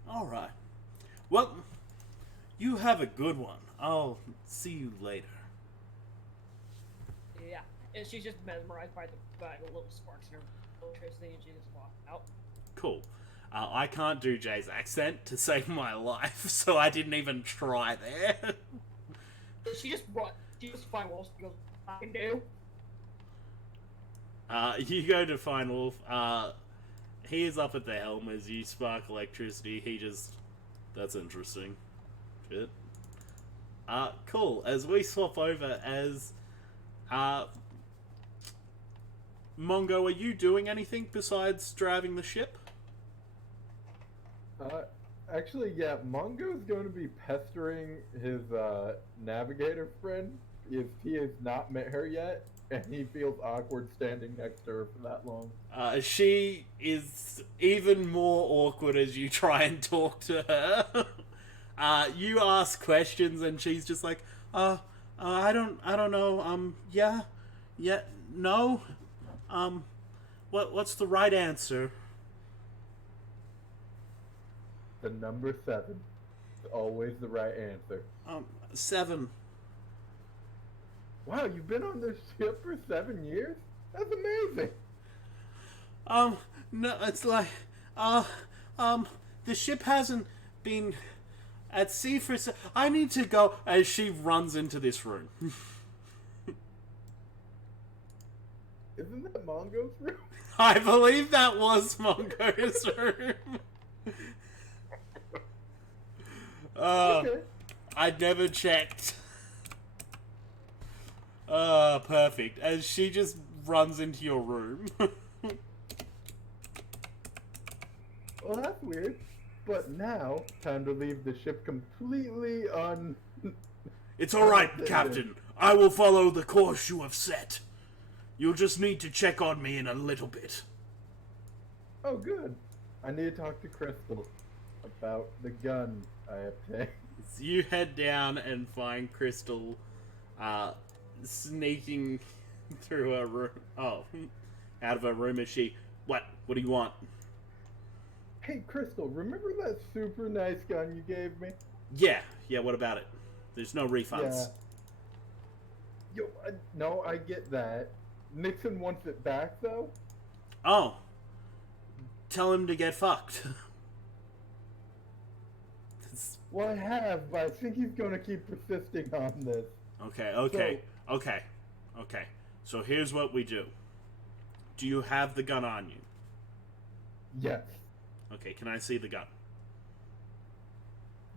Alright. Well, you have a good one. I'll see you later. Yeah, and she's just mesmerized by the little sparks in her electricity, and she just walks out. Cool. I can't do Jay's accent to save my life, so I didn't even try there. She just find Wolf. She goes, I can do. You go to find Wolf. He is up at the helm as you spark electricity. He just... That's interesting. Shit. Cool. As we swap over as... Mongo, are you doing anything besides driving the ship? Actually, yeah, Mongo's going to be pestering his navigator friend if he has not met her yet, and he feels awkward standing next to her for that long. She is even more awkward as you try and talk to her. You ask questions and she's just like, I don't know, yeah, no, what's the right answer? The number 7 is always the right answer. 7. Wow, you've been on this ship for 7 years? That's amazing. No, it's like, the ship hasn't been at sea for I need to go, as she runs into this room. Isn't that Mongo's room? I believe that was Mongo's room. Okay. I never checked. Perfect. As she just runs into your room. Well, that's weird. But now, time to leave the ship completely It's alright, Captain. I will follow the course you have set. You'll just need to check on me in a little bit. Oh, good. I need to talk to Crystal about the gun I obtained. So you head down and find Crystal sneaking through her room. Oh, out of her room as she... What do you want? Hey, Crystal, remember that super nice gun you gave me? Yeah, what about it? There's no refunds. Yeah. Yo, no, I get that. Nixon wants it back, though? Oh. Tell him to get fucked. Well, I have, but I think he's going to keep persisting on this. Okay. So here's what we do. Do you have the gun on you? Yes. Okay, can I see the gun?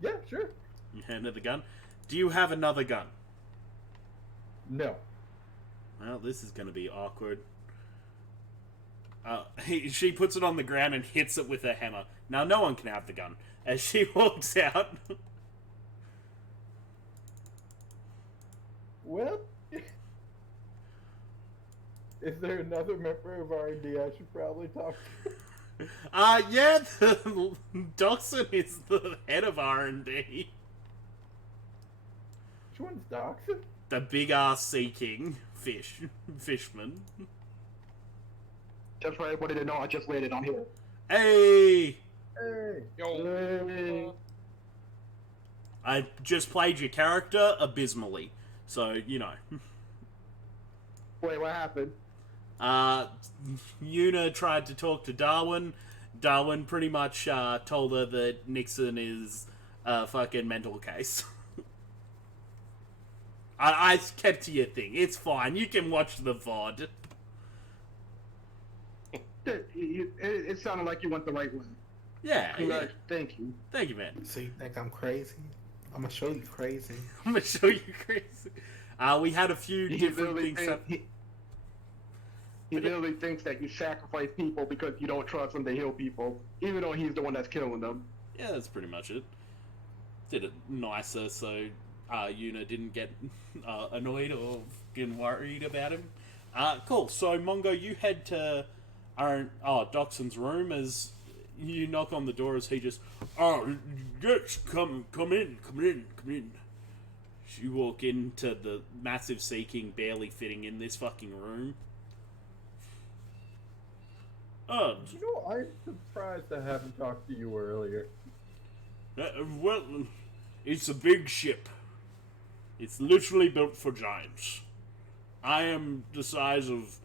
Yeah, sure. You hand her the gun. Do you have another gun? No. Well, this is going to be awkward. She puts it on the ground and hits it with a hammer. Now, no one can have the gun. As she walks out. Well, is there another member of R&D I should probably talk to? Yeah, Dawson is the head of R&D. Which one's Dachshund? The big ass seeking fishman. Just for everybody to know, I just landed on here. Hey! Hey! Yo. I just played your character abysmally. So, you know. Wait, what happened? Yuna tried to talk to Darwin. Darwin pretty much told her that Nixon is a fucking mental case. I kept to your thing. It's fine. You can watch the VOD. It sounded like you went the right way. Yeah. Thank you. Thank you, man. So you think I'm crazy? I'm gonna show you crazy. I'm gonna show you crazy. We had a few different things. He literally thinks that you sacrifice people because you don't trust him to heal people, even though he's the one that's killing them. Yeah, that's pretty much it. Did it nicer so Yuna didn't get annoyed or getting worried about him. Cool. So, Mongo, you head to Dockson's room as you knock on the door as he just, yes, come in. You walk into the massive seeking barely fitting in this fucking room. You know, I'm surprised I haven't talked to you earlier. Well, it's a big ship. It's literally built for giants. I am the size of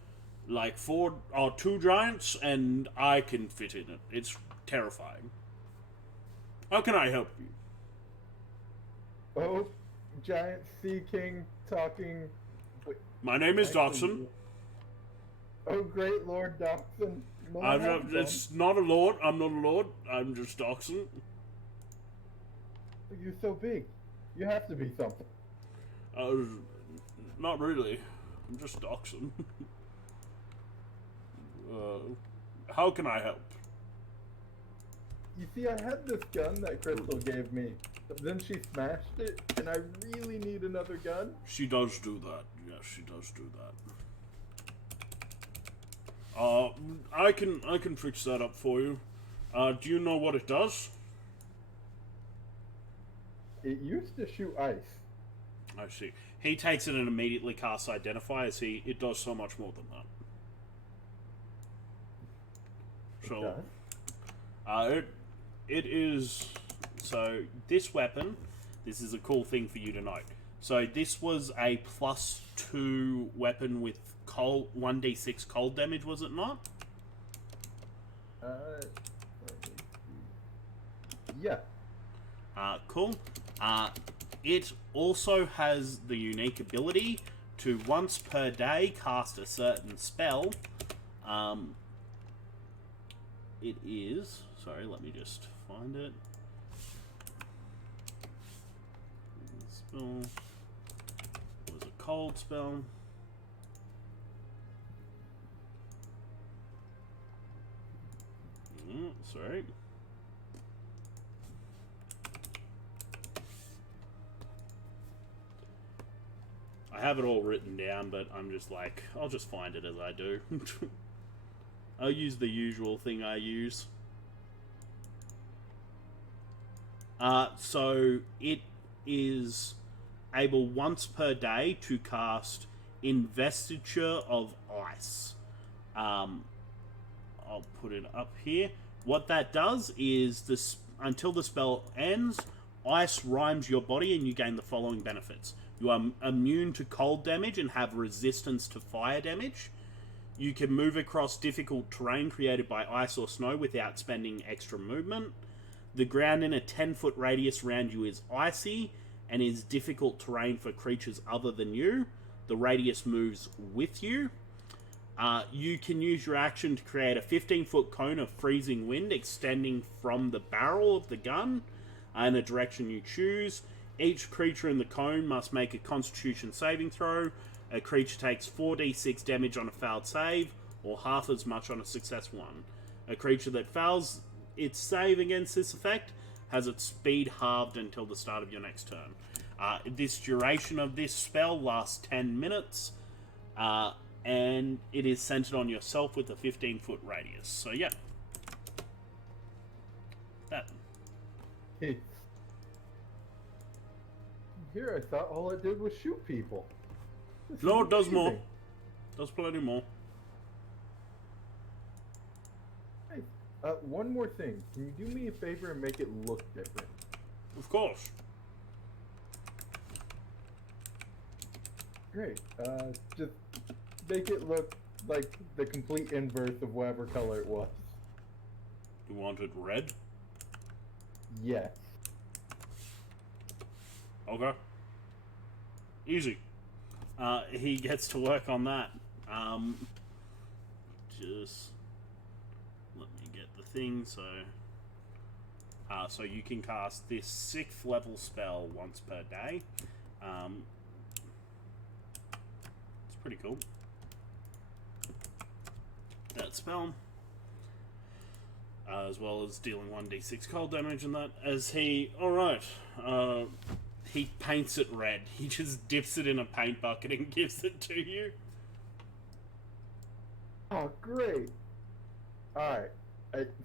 like 4 or 2 giants, and I can fit in it. It's terrifying. How can I help you? Oh, giant sea king talking. Wait, My name is Dawson. oh, great Lord Dawson. It's not a lord. I'm not a lord. I'm just Dawson. You're so big. You have to be something. Not really. I'm just Dawson. How can I help? You see, I had this gun that Crystal gave me, but then she smashed it, and I really need another gun. She does do that. Yes, she does do that. I can fix that up for you. Do you know what it does? It used to shoot ice. I see. He takes it and immediately casts Identify as it does so much more than that. So, it is, so this weapon, this is a cool thing for you to note. So this was a +2 weapon with cold 1d6 cold damage, was it not? Yeah. Cool. It also has the unique ability to once per day cast a certain spell. It is, sorry, let me just find it. Spell was a cold spell. Sorry. I have it all written down, but I'm just like, I'll just find it as I do. I'll use the usual thing I use. So it is able once per day to cast Investiture of Ice. I'll put it up here. What that does is until the spell ends, ice rhymes your body and you gain the following benefits. You are immune to cold damage and have resistance to fire damage. You can move across difficult terrain created by ice or snow without spending extra movement. The ground in a 10-foot radius around you is icy and is difficult terrain for creatures other than you. The radius moves with you. You can use your action to create a 15-foot cone of freezing wind extending from the barrel of the gun in a direction you choose. Each creature in the cone must make a Constitution saving throw. A creature takes 4d6 damage on a failed save, or half as much on a successful one. A creature that fails its save against this effect has its speed halved until the start of your next turn. This duration of this spell lasts 10 minutes, and it is centered on yourself with a 15-foot radius. So, yeah. That. Hey. Here, I thought all it did was shoot people. This No, is it does more. amazing. Does plenty more. Hey, one more thing. Can you do me a favor and make it look different? Of course. Great. Just make it look like the complete inverse of whatever color it was. You want it red? Yes. Okay. Easy. He gets to work on that. Just let me get the thing. So you can cast this 6th level spell once per day. It's pretty cool. That spell, as well as dealing 1d6 cold damage and that. As he, he paints it red. He just dips it in a paint bucket and gives it to you. Oh, great. Alright.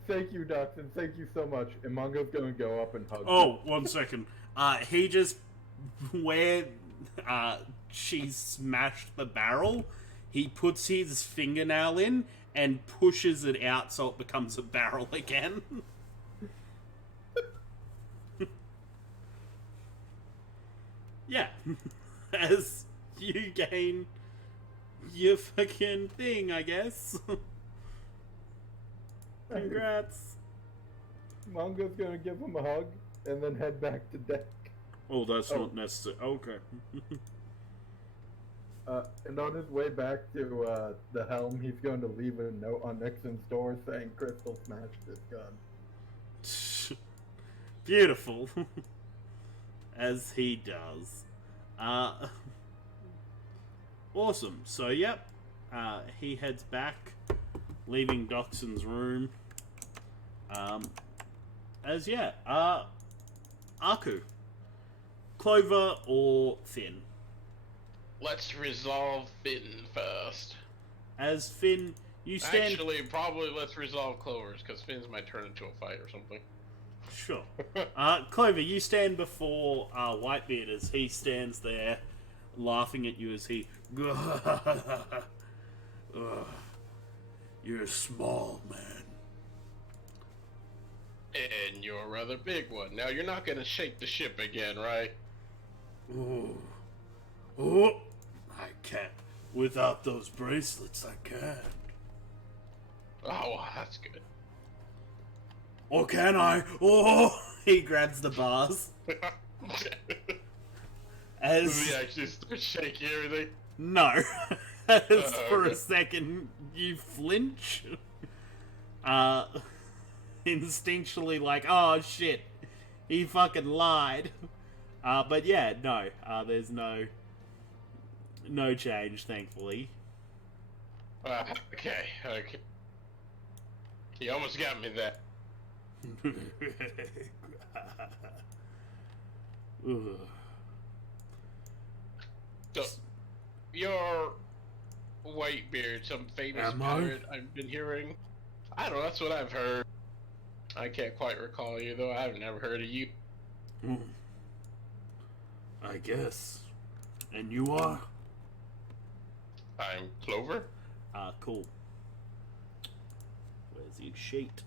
Thank you, Dachshund. Thank you so much. And Mongo's gonna go up and hug Oh, 1 second. He just, where she smashed the barrel, he puts his fingernail in and pushes it out so it becomes a barrel again. Yeah. As you gain your fucking thing, I guess. Congrats. Mongo's gonna give him a hug and then head back to deck. Oh, that's not necessary. Okay. And on his way back to the helm, he's going to leave a note on Nixon's door saying Crystal smashed his gun. Beautiful. As he does. Awesome. So, yep. He heads back, leaving Dachshund's room. Aku. Clover or Finn? Let's resolve Finn first. As Finn, you stand... Actually, probably let's resolve Clover's, because Finn's might turn into a fight or something. Sure. Clover, you stand before Whitebeard as he stands there laughing at you as he... You're a small man. And you're a rather big one. Now, you're not going to shake the ship again, right? Oh, I can't. Without those bracelets, I can't. Oh, well, that's good. Or can I? Oh, he grabs the bars. As Does he actually start shaking everything? no, as for okay. a second you flinch, instinctually like, oh shit, he fucking lied. But yeah, no, there's no change, thankfully. Okay. You almost got me there. So, you're Whitebeard, some famous pirate I've been hearing. I don't know, that's what I've heard. I can't quite recall you, though. I've never heard of you. I guess. And you are? I'm Clover. Cool. Where's your sheet?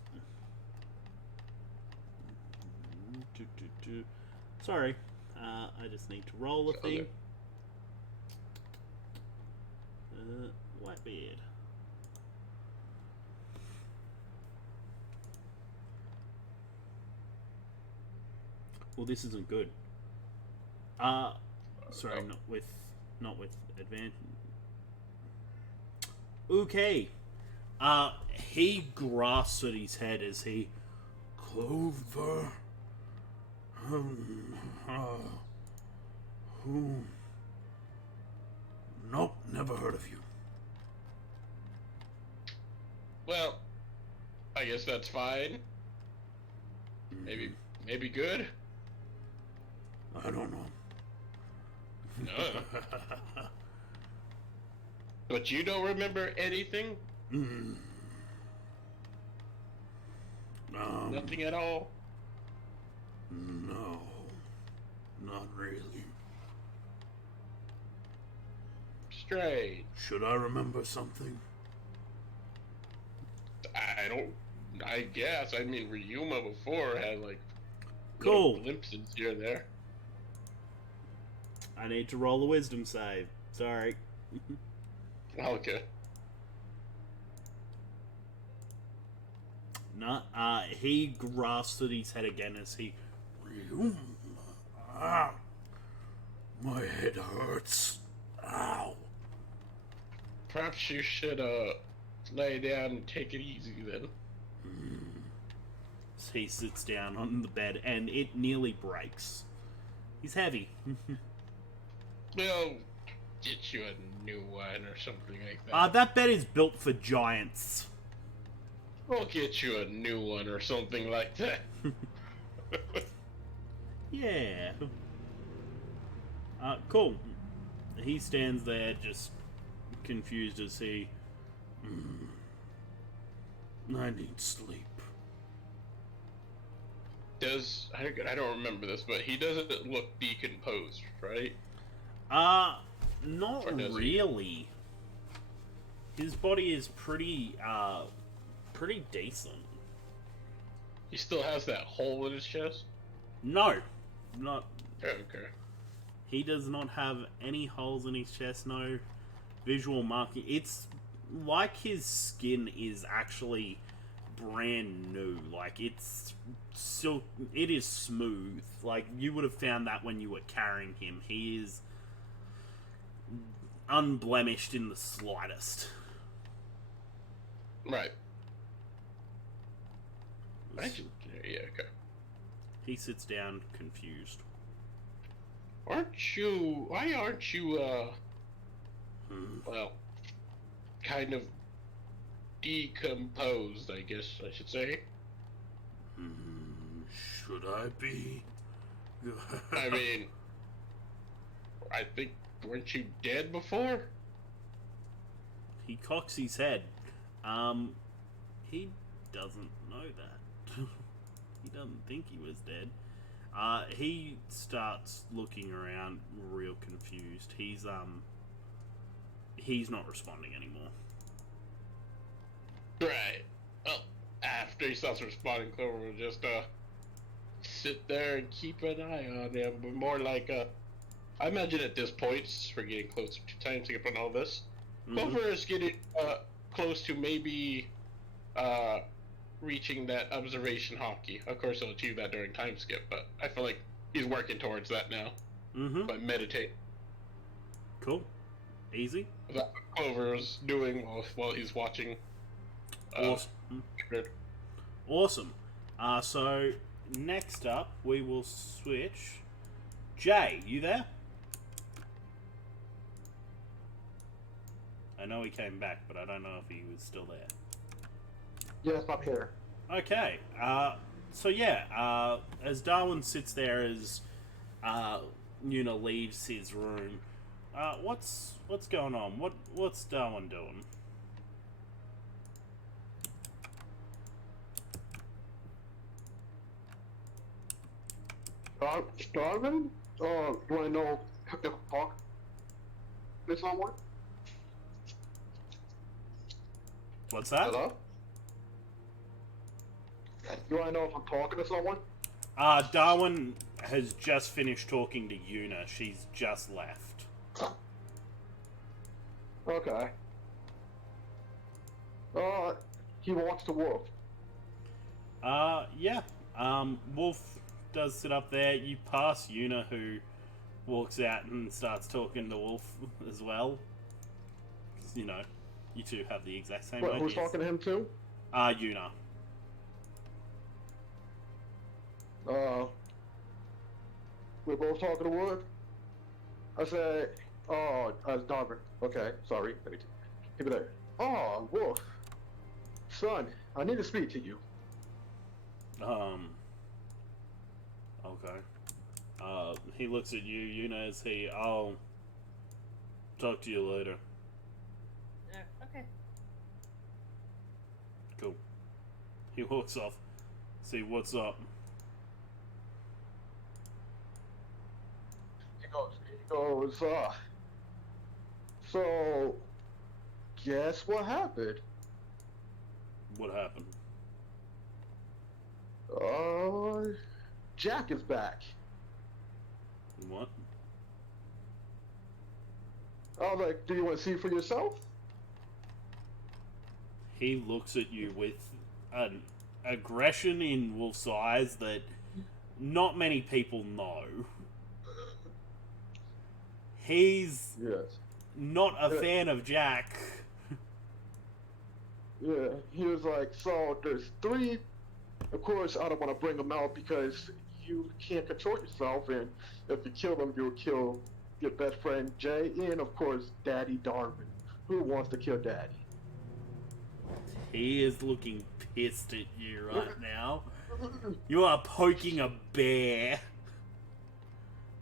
Sorry. I just need to roll a thing. Whitebeard. Well, this isn't good. Sorry, not with advantage. Okay. He grasps at his head as he... Clover... Who? Nope, never heard of you. Well, I guess that's fine. Maybe good? I don't know. No. But you don't remember anything? Nothing at all? No, not really. Strange. Should I remember something? I guess. I mean, Ryuma before had, like, Cool. little glimpses here and there. I need to roll a wisdom save. Sorry. Okay. No, he grasps at his head again as he... My head hurts. Ow. Perhaps you should, lay down and take it easy then. So he sits down on the bed and it nearly breaks. He's heavy. We'll get you a new one or something like that. That bed is built for giants. We'll get you a new one or something like that. Yeah. Cool. He stands there just confused as he... I need sleep. I don't remember this, but he doesn't look decomposed, right? Not really. His body is pretty decent. He still has that hole in his chest? No, not. Okay. He does not have any holes in his chest. No visual marking. It's like his skin is actually brand new. Like it's still, it is smooth. Like you would have found that when you were carrying him. He is unblemished in the slightest. Right. Yeah, okay. He sits down, confused. Why aren't you, well, kind of decomposed, I guess I should say? Should I be? I mean, I think, weren't you dead before? He cocks his head. He doesn't know that. He doesn't think he was dead. He starts looking around real confused. He's not responding anymore. Right. Well, after he stops responding, Clover will just, sit there and keep an eye on him, but more like, I imagine at this point, since we're getting close to time skip and all this, Clover is getting, close to maybe, reaching that observation hockey. Of course, he'll achieve that during time skip, but I feel like he's working towards that now. By meditate. Cool. Easy. That's what Clover is doing while he's watching. Awesome. Awesome. So next up, we will switch. Jay, you there? I know he came back, but I don't know if he was still there. Yes, I'm here. Okay. So yeah, as Darwin sits there as Yuna leaves his room, what's going on? What's Darwin doing? Starving? Do I know if I talk to someone? What's that? Hello? Do I know if I'm talking to someone? Darwin has just finished talking to Yuna. She's just left. Okay. He wants to Wolf. Yeah. Wolf does sit up there. You pass Yuna, who walks out and starts talking to Wolf as well. You know, you two have the exact same ideas. Who's talking to him too? Yuna. We're both talking to work. I said, oh, Darvin. Okay, sorry. Let me keep it there. Oh, Wolf. Son, I need to speak to you. Okay. He looks at you, Yunez. I'll talk to you later. Okay. Cool. He walks off. See, what's up? He goes, so, guess what happened? What happened? Jack is back. What? I was like, do you want to see for yourself? He looks at you with an aggression in Wolf's eyes that not many people know. He's Yes. not a fan of Jack. Yeah, he was like, so there's three. Of course, I don't want to bring them out because you can't control yourself, and if you kill them, you'll kill your best friend Jay, and of course, Daddy Darwin. Who wants to kill Daddy? He is looking pissed at you right now. You are poking a bear.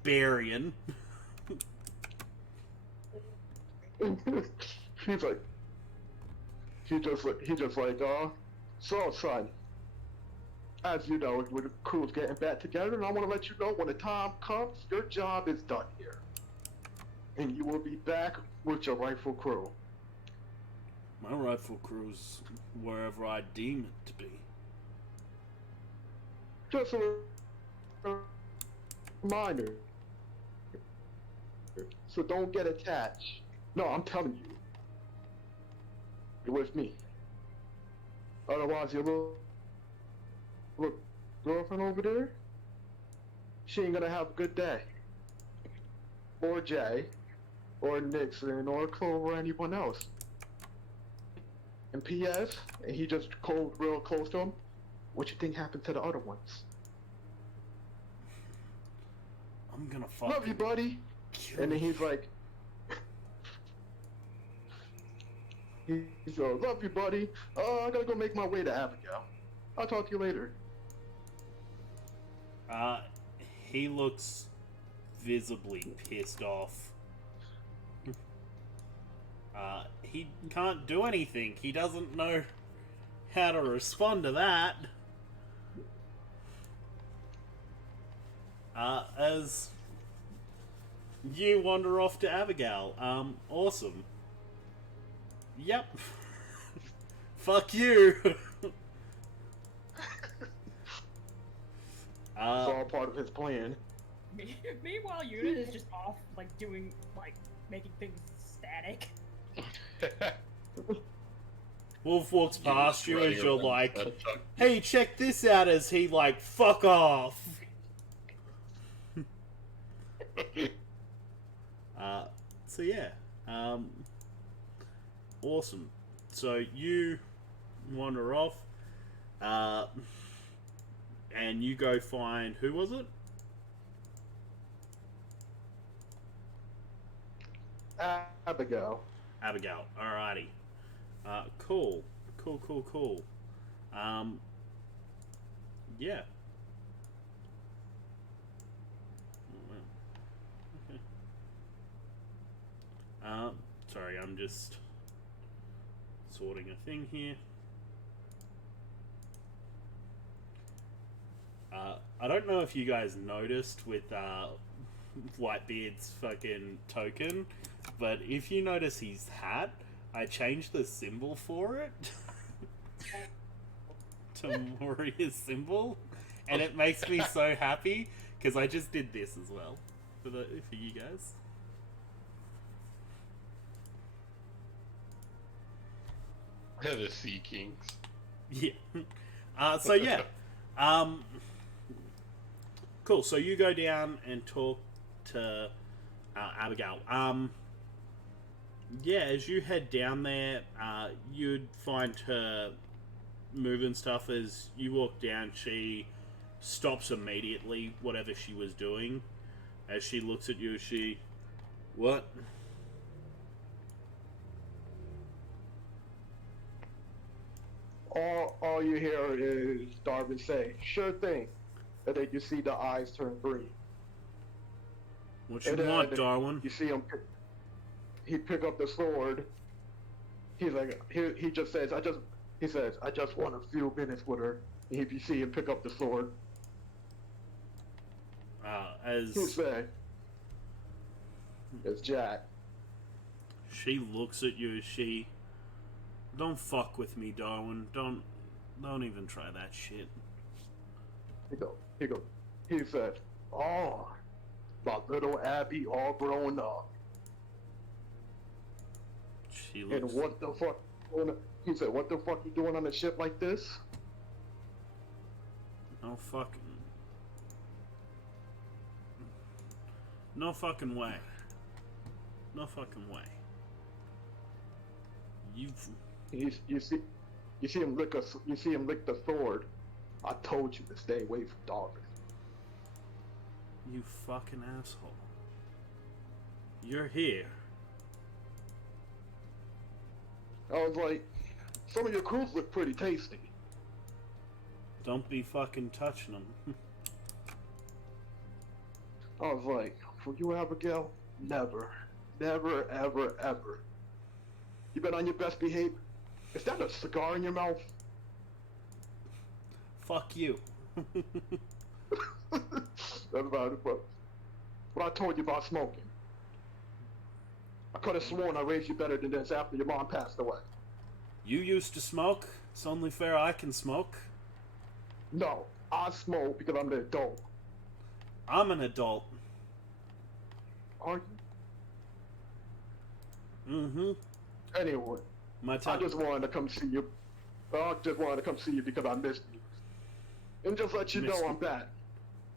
Barian. He's like, he just like, so son, as you know, when the crew's getting back together, and I want to let you know when the time comes, your job is done here, and you will be back with your rightful crew. My rightful crew's wherever I deem it to be. Just a reminder. So don't get attached. No, I'm telling you. You're with me. Otherwise, your little girlfriend over there, she ain't gonna have a good day. Or Jay, or Nixon, or Clover, or anyone else. And P.S., and he just real close to him, what you think happened to the other ones? I'm gonna fucking Love you, buddy. And then he's like, he's like, love you, buddy. I gotta go make my way to Abigail. I'll talk to you later. He looks visibly pissed off. He can't do anything. He doesn't know how to respond to that. As you wander off to Abigail. Awesome. Yep. Fuck you. It's all part of his plan. Meanwhile, Unit is just off, like, doing, like, making things static. Wolf walks past you as you're like, Chuck. hey, check this out, as he, like, fuck off. So yeah, awesome. So you wander off, and you go find, who was it? Abigail. Abigail. Alrighty. Cool. Yeah. Oh, wow. Okay. Sorry, I'm just sorting a thing here. I don't know if you guys noticed with Whitebeard's fucking token, but if you notice his hat, I changed the symbol for it to Moria's symbol, and it makes me so happy because I just did this as well for you guys. They're the Sea Kings. Yeah. So yeah. Cool. So you go down and talk to Abigail. Yeah, as you head down there, you'd find her moving stuff. As you walk down, she stops immediately, whatever she was doing. As she looks at you, she... What? All you hear is Darwin say, "Sure thing," and then you see the eyes turn green. What you And then want, Darwin? You see him. He pick up the sword. He's like, he just says, He says, "I just want a few minutes with her." And if you see him pick up the sword, As he say, "It's Jack." she looks at you, she... Don't fuck with me, Darwin. Don't even try that shit. He said, "Oh, my little Abby all grown up." She And looks... what the fuck? He said, "What the fuck you doing on a ship like this?" No fucking... No fucking way. No fucking way. You see him lick the sword. "I told you to stay away from Darwin." You fucking asshole. You're here. I was like, "Some of your crews look pretty tasty." Don't be fucking touching them. I was like, "For you, Abigail, never, never, ever, ever. You been on your best behavior." Is that a cigar in your mouth? Fuck you. That's about it, but what I told you about smoking. I could have sworn I raised you better than this after your mom passed away. You used to smoke? It's only fair I can smoke. No, I smoke because I'm the adult. I'm an adult. Are you? Mm-hmm. Anyway, My I time. just wanted to come see you. I just wanted to come see you because I missed you. And just let you Missed know you. I'm back.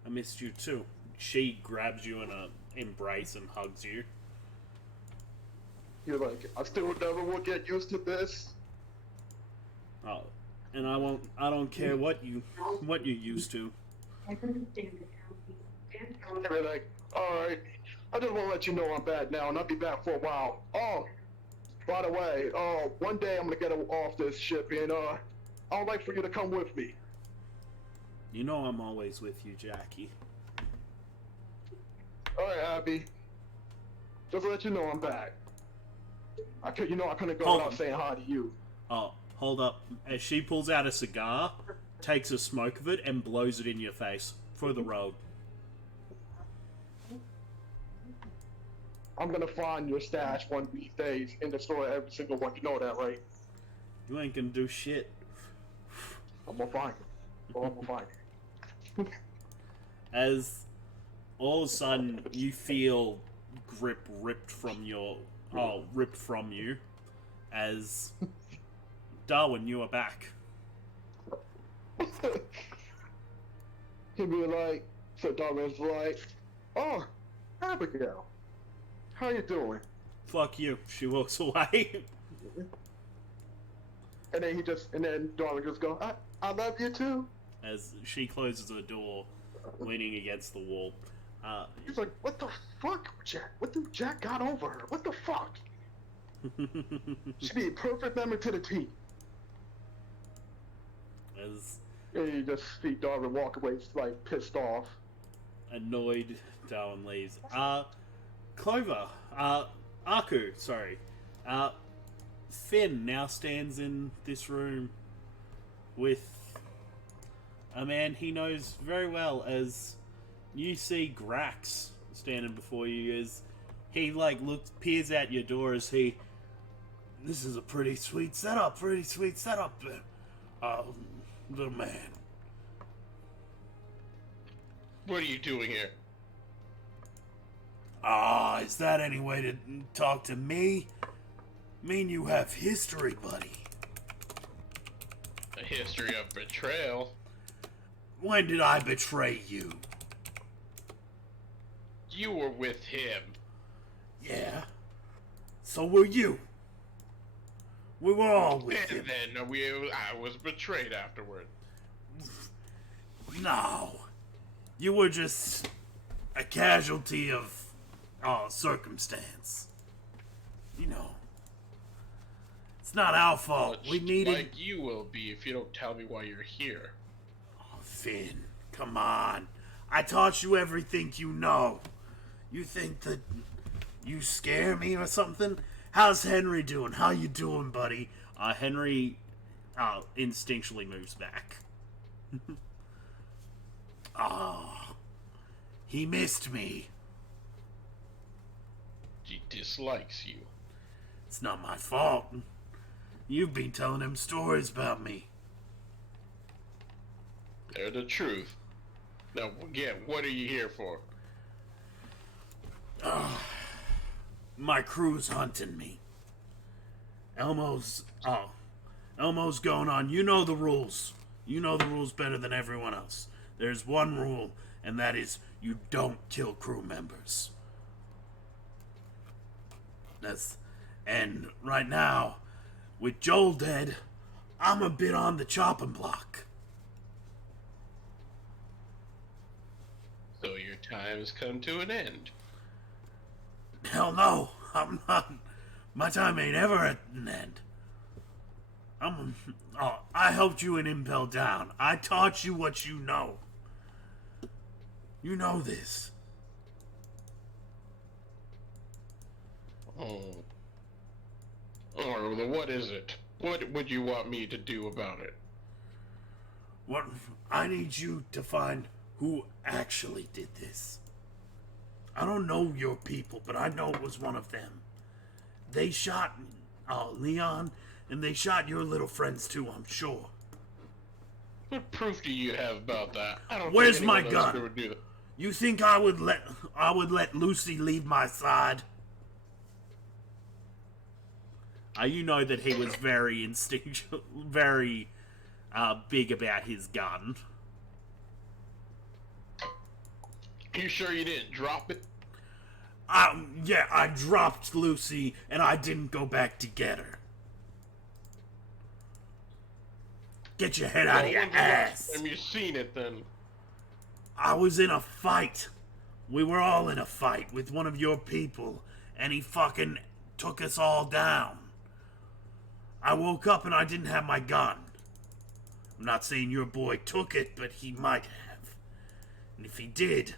I missed you too. She grabs you in a embrace and hugs you. You're like, "I still never will get used to this." Oh, and I don't care what you used to. You're like, "Alright, I just want to let you know I'm back now and I'll be back for a while. Oh, by the way, one day I'm going to get off this ship and I would like for you to come with me." You know I'm always with you, Jackie. "Alright, Abby. Just to let you know I'm back. I couldn't go Hold without on. saying hi to you." Oh, hold up. As she pulls out a cigar, takes a smoke of it, and blows it in your face. For the road. "I'm gonna find your stash one of these days and destroy every single one. You know that, right?" You ain't gonna do shit. "I'm gonna find it. Oh, I'm gonna find it." As all of a sudden you feel grip ripped from you. As Darwin, you are back. He'd be like, so Darwin's like, "Oh, Abigail, how you doing?" Fuck you. She walks away. And then Darwin just go, I love you too." As she closes the door, leaning against the wall. He's like, "What the fuck, Jack? What the Jack got over her? What the fuck?" She'd be a perfect member to the team. As And you just see Darwin walk away, like, pissed off. annoyed, Darwin leaves. Clover, Aku, sorry. Finn now stands in this room with a man he knows very well. As you see Grax standing before you, as he peers at your door as he... This is a pretty sweet setup, little man. What are you doing here? Is that any way to talk to me? Mean you have history, buddy. A history of betrayal. When did I betray you? You were with him. Yeah. So were you. We were all with And him. then I was betrayed afterward. No. You were just a casualty of circumstance. You know, it's not our fault. Much We needed. like you will be if you don't tell me why you're here. Oh, Finn, come on. I taught you everything you know. You think that you scare me or something? How's Henry doing? How you doing, buddy? Henry instinctually moves back. He missed me. He dislikes you. It's not my fault. You've been telling him stories about me. They're the truth. Now, again, what are you here for? My crew's hunting me. Elmo's going on. You know the rules. You know the rules better than everyone else. There's one rule, and that is you don't kill crew members. And right now, with Joel dead, I'm a bit on the chopping block. So your time has come to an end. Hell no, I'm not. My time ain't ever at an end. I helped you in Impel Down. I taught you what you know. You know this. Oh, well, what is it? What would you want me to do about it? What I need you to find who actually did this. I don't know your people, but I know it was one of them. They shot Leon, and they shot your little friends too, I'm sure. What proof do you have about that? I don't Where's think my anyone else gun? would do that. You think I would let Lucy leave my side? You know that he was very instinctual, very big about his gun. You sure you didn't drop it? Yeah, I dropped Lucy, and I didn't go back to get her. Get your head out of your ass. Have you seen it then? I was in a fight. We were all in a fight with one of your people, and he fucking took us all down. I woke up and I didn't have my gun. I'm not saying your boy took it, but he might have. And if he did,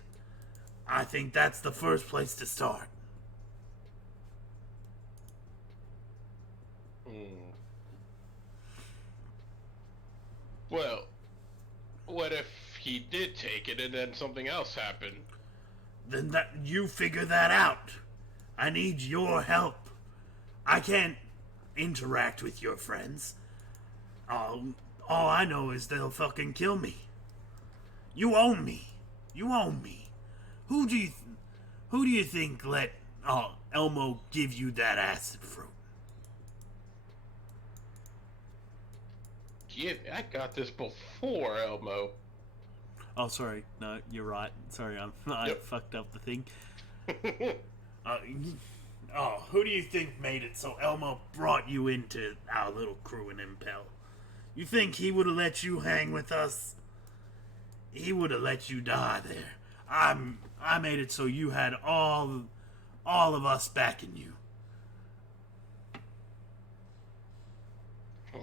I think that's the first place to start. Well, what if he did take it and then something else happened? Then you figure that out. I need your help. I can't interact with your friends. All I know is they'll fucking kill me. You own me. You own me. Who do you think let Elmo give you that acid fruit? Yeah, I got this before, Elmo. Oh, sorry. No, you're right. Sorry, I fucked up the thing. Who do you think made it so Elmo brought you into our little crew in Impel? You think he would have let you hang with us? He would have let you die there. I made it so you had all of us backing you. Oh.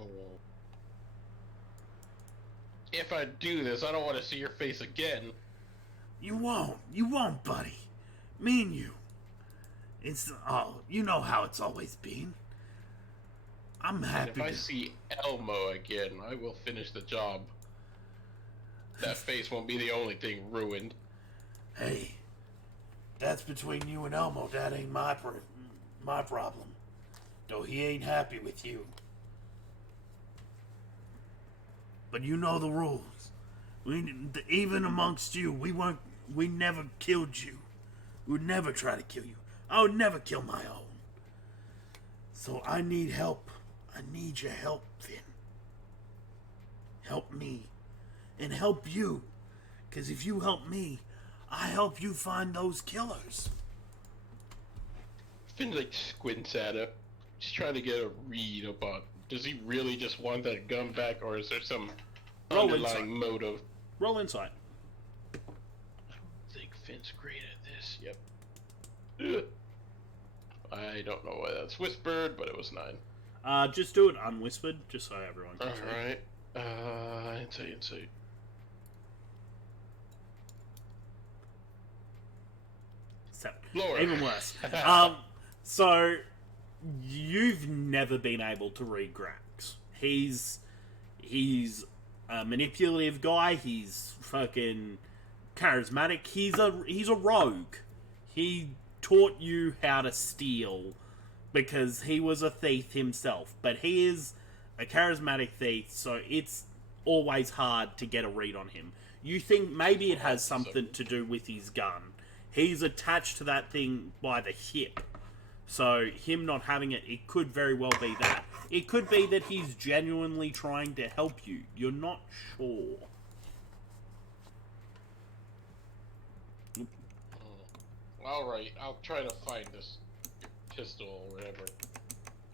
If I do this, I don't want to see your face again. You won't, buddy. Me and you. It's you know how it's always been. I'm happy. If I see Elmo again, I will finish the job. That face won't be the only thing ruined. Hey, that's between you and Elmo. That ain't my problem. Though he ain't happy with you. But you know the rules. Even amongst you, we never killed you. We would never try to kill you. I would never kill my own. So I need help. I need your help, Finn. Help me. And help you. Because if you help me, I help you find those killers. Finn squints at it. He's trying to get a read about, does he really just want that gun back, or is there some underlying motive? Roll insight. I don't think Finn's great at this. Yep. Ugh. I don't know why that's whispered, but it was 9. Just do it unwhispered, just so everyone can see. Alright. Insight. Seven. Lower. Even worse. So, you've never been able to read Grax. He's a manipulative guy. He's fucking charismatic. He's a rogue. He taught you how to steal because he was a thief himself. But he is a charismatic thief, so it's always hard to get a read on him. You think maybe it has something to do with his gun. He's attached to that thing by the hip. So, him not having it, it could very well be that. It could be that he's genuinely trying to help you. You're not sure. Alright, I'll try to find this pistol or whatever.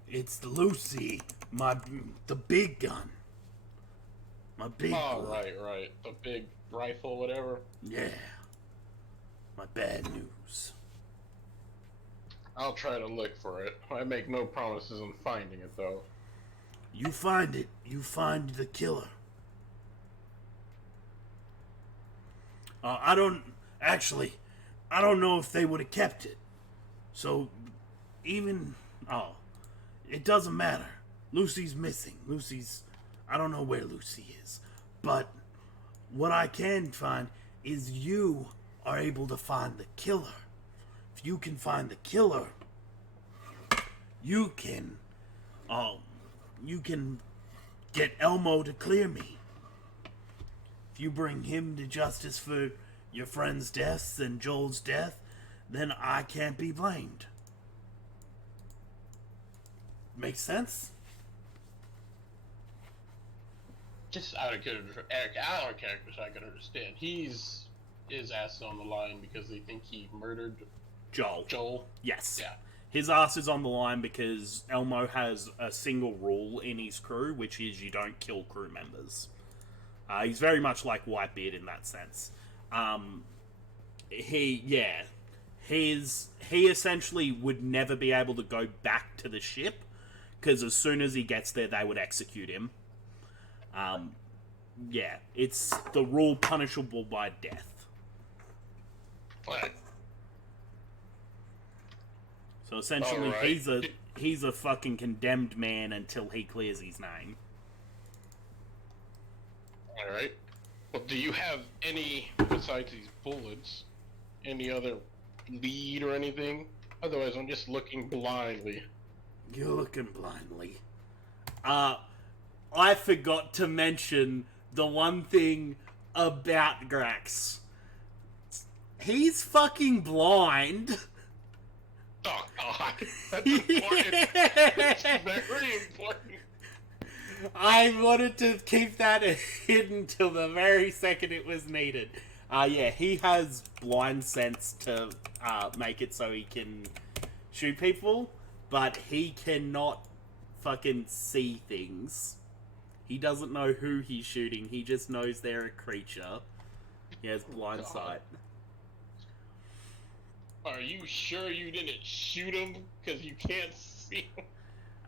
It's Lucy, the big gun. My big Oh, boy. right. The big rifle, whatever. Yeah. My bad news. I'll try to look for it. I make no promises on finding it, though. You find it. You find the killer. I don't know if they would have kept it. So, it doesn't matter. Lucy's missing. I don't know where Lucy is. But what I can find is you are able to find the killer. If you can find the killer, you can get Elmo to clear me. If you bring him to justice for your friend's deaths and Joel's death, then I can't be blamed. Make sense? Just out of character, so I can understand. His ass is on the line because they think he murdered Joel. Yes. Yeah. His ass is on the line because Elmo has a single rule in his crew, which is you don't kill crew members. He's very much like Whitebeard in that sense. He essentially would never be able to go back to the ship because as soon as he gets there, they would execute him. It's the rule punishable by death. What? So essentially, Alright. he's a fucking condemned man until he clears his name. Alright. Well, do you have any, besides these bullets, any other lead or anything? Otherwise, I'm just looking blindly. You're looking blindly. I forgot to mention the one thing about Grax. He's fucking blind. Oh, God. That's important. It's very important. I wanted to keep that hidden till the very second it was needed. He has blind sense to make it so he can shoot people, but he cannot fucking see things. He doesn't know who he's shooting, he just knows they're a creature. He has blind sight. Are you sure you didn't shoot him? Because you can't see him.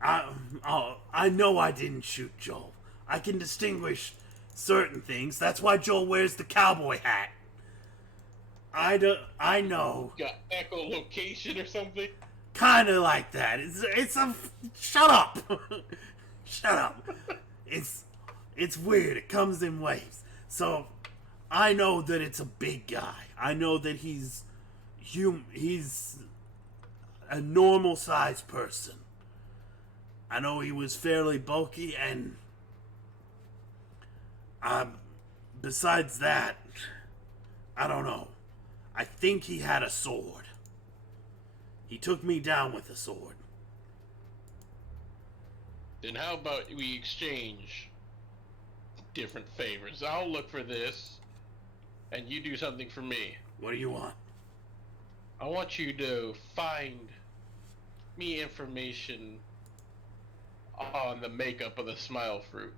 I know I didn't shoot Joel. I can distinguish certain things. That's why Joel wears the cowboy hat. I know. Got echolocation or something? Kinda like that. Shut up! Shut up. It's weird. It comes in waves. So, I know that it's a big guy. I know that he's a normal sized person. I know he was fairly bulky and besides that, I don't know. I think he had a sword. He took me down with a sword. Then how about we exchange different favors? I'll look for this, and you do something for me. What do you want? I want you to find me information on the makeup of the smile fruit.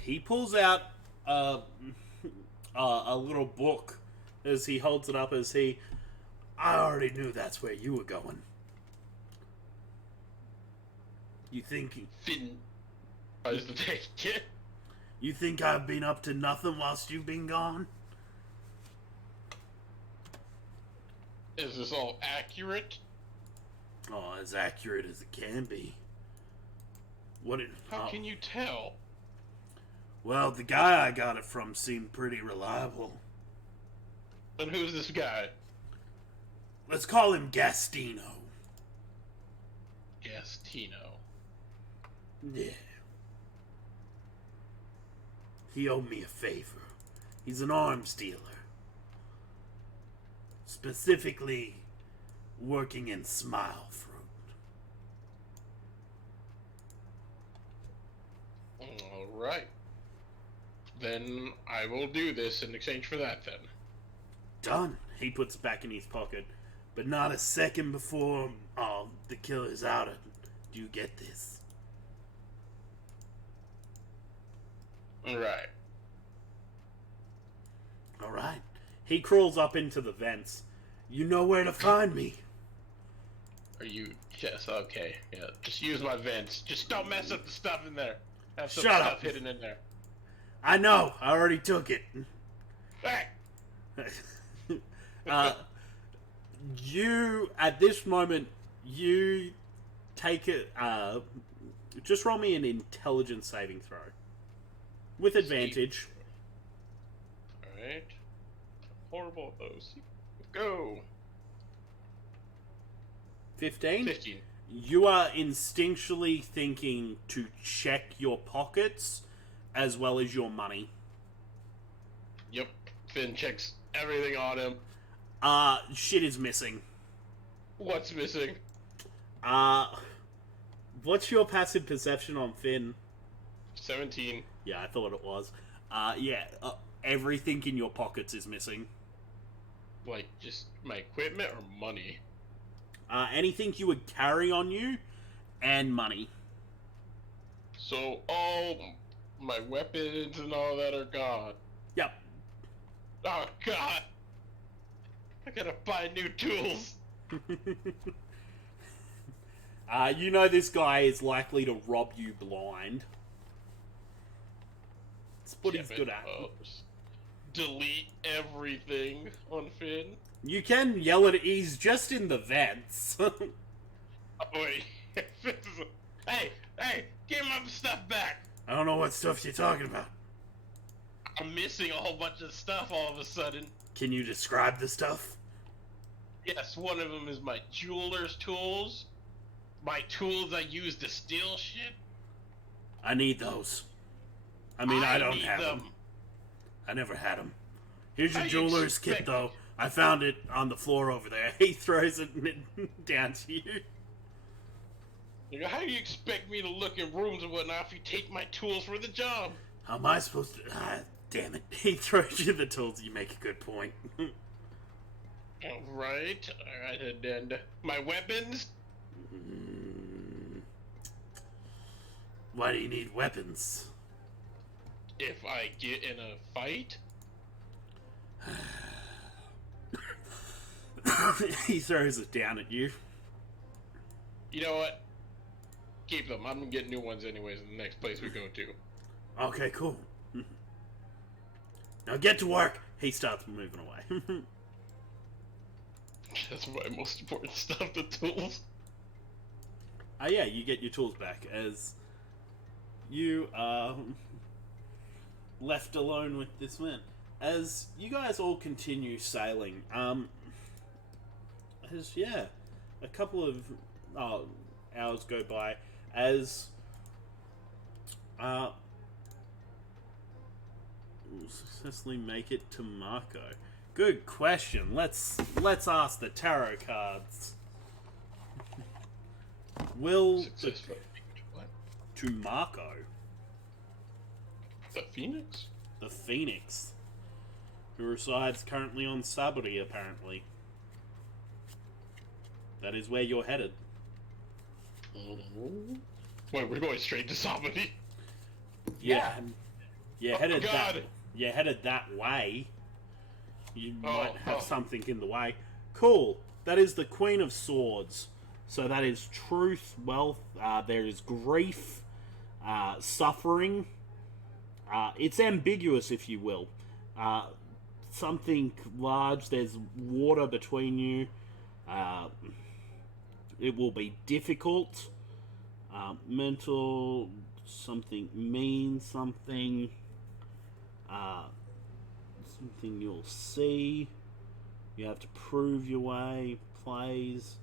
He pulls out a a little book as he holds it up as he... I already knew that's where you were going. You think... Finn tries to take it. You think I've been up to nothing whilst you've been gone? Is this all accurate? Oh, as accurate as it can be. What it... How can you tell? Well, the guy I got it from seemed pretty reliable. And who's this guy? Let's call him Gastino. Gastino. Yeah. He owed me a favor. He's an arms dealer. Specifically, working in Smile Fruit. Alright. Then I will do this in exchange for that, then. Done. He puts it back in his pocket. But not a second before the killer's out. Do you get this? Alright. Alright. He crawls up into the vents. You know where to find me. Are you... Yes, okay. Yeah, just use my vents. Just don't mess up the stuff in there. Have some Shut stuff up. hidden in there. I know. I already took it. Hey! You, at this moment, you take it, just roll me an intelligence saving throw. With advantage. Alright. Horrible at those. Go! 15? 15. You are instinctually thinking to check your pockets as well as your money. Yep. Finn checks everything on him. Shit is missing. What's missing? What's your passive perception on Finn? 17. Yeah, I thought it was. Everything in your pockets is missing. Like, just my equipment or money? Anything you would carry on you, and money. So, all my weapons and all that are gone. Yep. Oh, God! I gotta buy new tools! You know this guy is likely to rob you blind. That's what he's good at. Delete everything on Finn. You can yell at it, he's just in the vents. Oh, wait. Hey! Give my stuff back! I don't know what stuff you're talking about. I'm missing a whole bunch of stuff all of a sudden. Can you describe the stuff? Yes, one of them is my jeweler's tools. My tools I use to steal shit. I need those. I mean, I don't need have them. I never had them. Here's your jeweler's kit, though. I found it on the floor over there. He throws it down to you. How do you expect me to look in rooms and whatnot if you take my tools for the job? How am I supposed to... damn it. He throws you the tools. You make a good point. Alright, and then my weapons? Why do you need weapons? If I get in a fight? He throws it down at you. You know what? Keep them. I'm gonna get new ones anyways in the next place we go to. Okay, cool. Now get to work. He starts moving away. That's my most important stuff, the tools. Yeah, you get your tools back as you are left alone with this man. As you guys all continue sailing, a couple of hours go by as successfully make it to Marco. Good question. Let's ask the tarot cards. Will Successful. What? to Marco, The Phoenix? the Phoenix, who resides currently on Sabri, apparently. That is where you're headed. Wait, we're going straight to Sabri? Yeah, Oh, headed God. you're headed that way, you might have oh. something in the way. Cool. That is the Queen of Swords. So that is truth, wealth, there is grief, suffering. It's ambiguous, if you will. Something large, there's water between you. It will be difficult. Mental, something mean, something you'll see. You have to prove your way. Plays,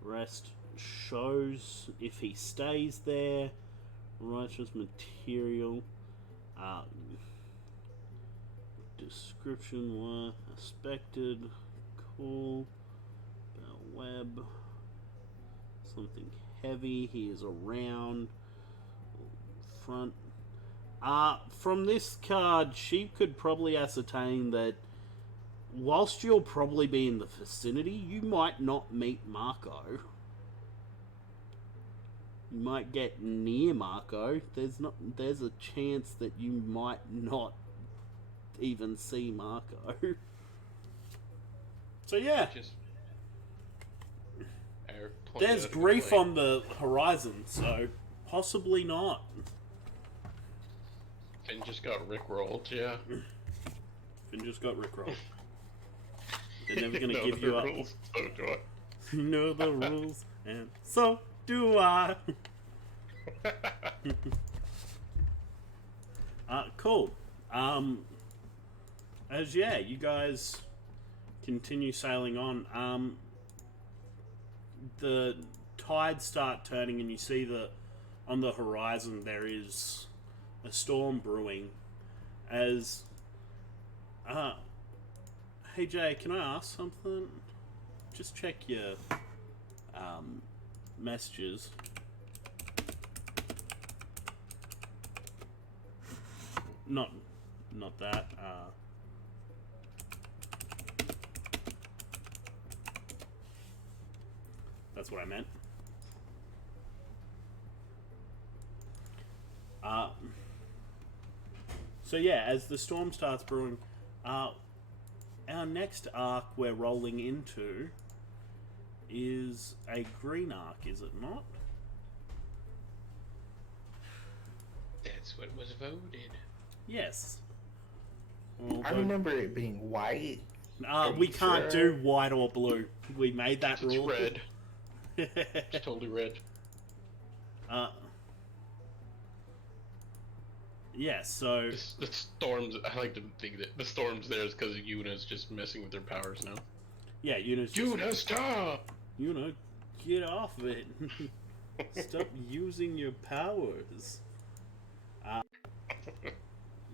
rest shows if he stays there. Righteous material. Description worth expected. Cool. Web. Something heavy. He is around. Front. From this card, she could probably ascertain that whilst you'll probably be in the vicinity, you might not meet Marco. You might get near Marco. There's a chance that you might not even see Marco. So yeah. There's grief on the horizon, so possibly not. Finn just got rickrolled, yeah. Finn just got rickrolled. They're never gonna give you up. Rules, so do I. You know the rules, and so do I. Cool. You guys continue sailing on. The tides start turning, and you see that on the horizon there is a storm brewing. As hey Jay, can I ask something? Just check your messages. Not that. That's what I meant. So yeah, as the storm starts brewing, our next arc we're rolling into is a green arc, is it not? That's what was voted. Yes. I remember it being white. We can't do white or blue. We made that It's rule. red. It's totally red. Yeah, so... The storms, I like to think that the storms there is because Yuna's just messing with their powers now. Yeah, Yuna's just... Yuna, stop! Yuna, get off of it. Stop using your powers.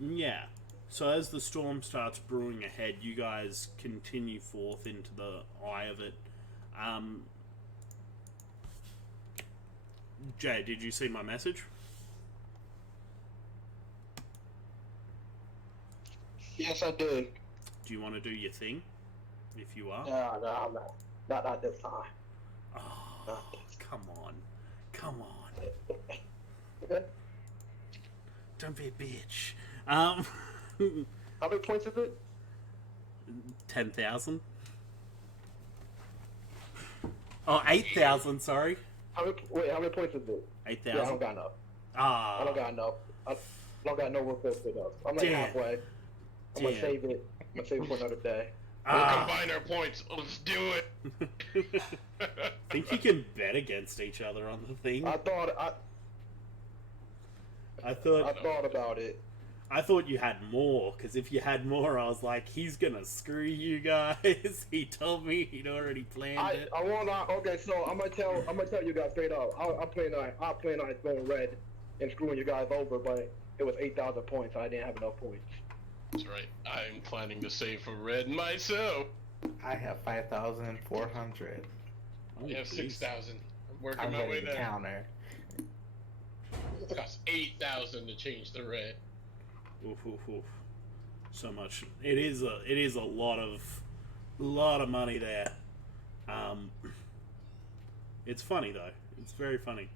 Yeah. So as the storm starts brewing ahead, you guys continue forth into the eye of it. Jay, did you see my message? Yes, I did. Do you want to do your thing? If you are? No, I'm not. Not this time. Oh, come on. Come on. Don't be a bitch. How many points is it? 10,000. Oh, 8,000, sorry. How many points is it? 8,000. Yeah, I don't got enough. Ah. I don't got enough. I don't got no room for it up. I'm like Damn. halfway. I'm gonna save it. I'm gonna save it for another day. We'll combine our points. Let's do it. Think you can bet against each other on the thing? I thought about it. I thought you had more, because if you had more, I was like, he's gonna screw you guys. He told me he'd already planned it. I won't lie. Okay, so I'm gonna tell you guys straight up. I plan on going red and screwing you guys over, but it was 8,000 points. I didn't have enough points. That's right. I'm planning to save for red myself. I have 5,400. I have 6,000. I'm working I'm my way ready to there. counter. It costs 8,000 to change the red. Oof, oof, oof. So much. It is a lot of money there. It's funny though. It's very funny.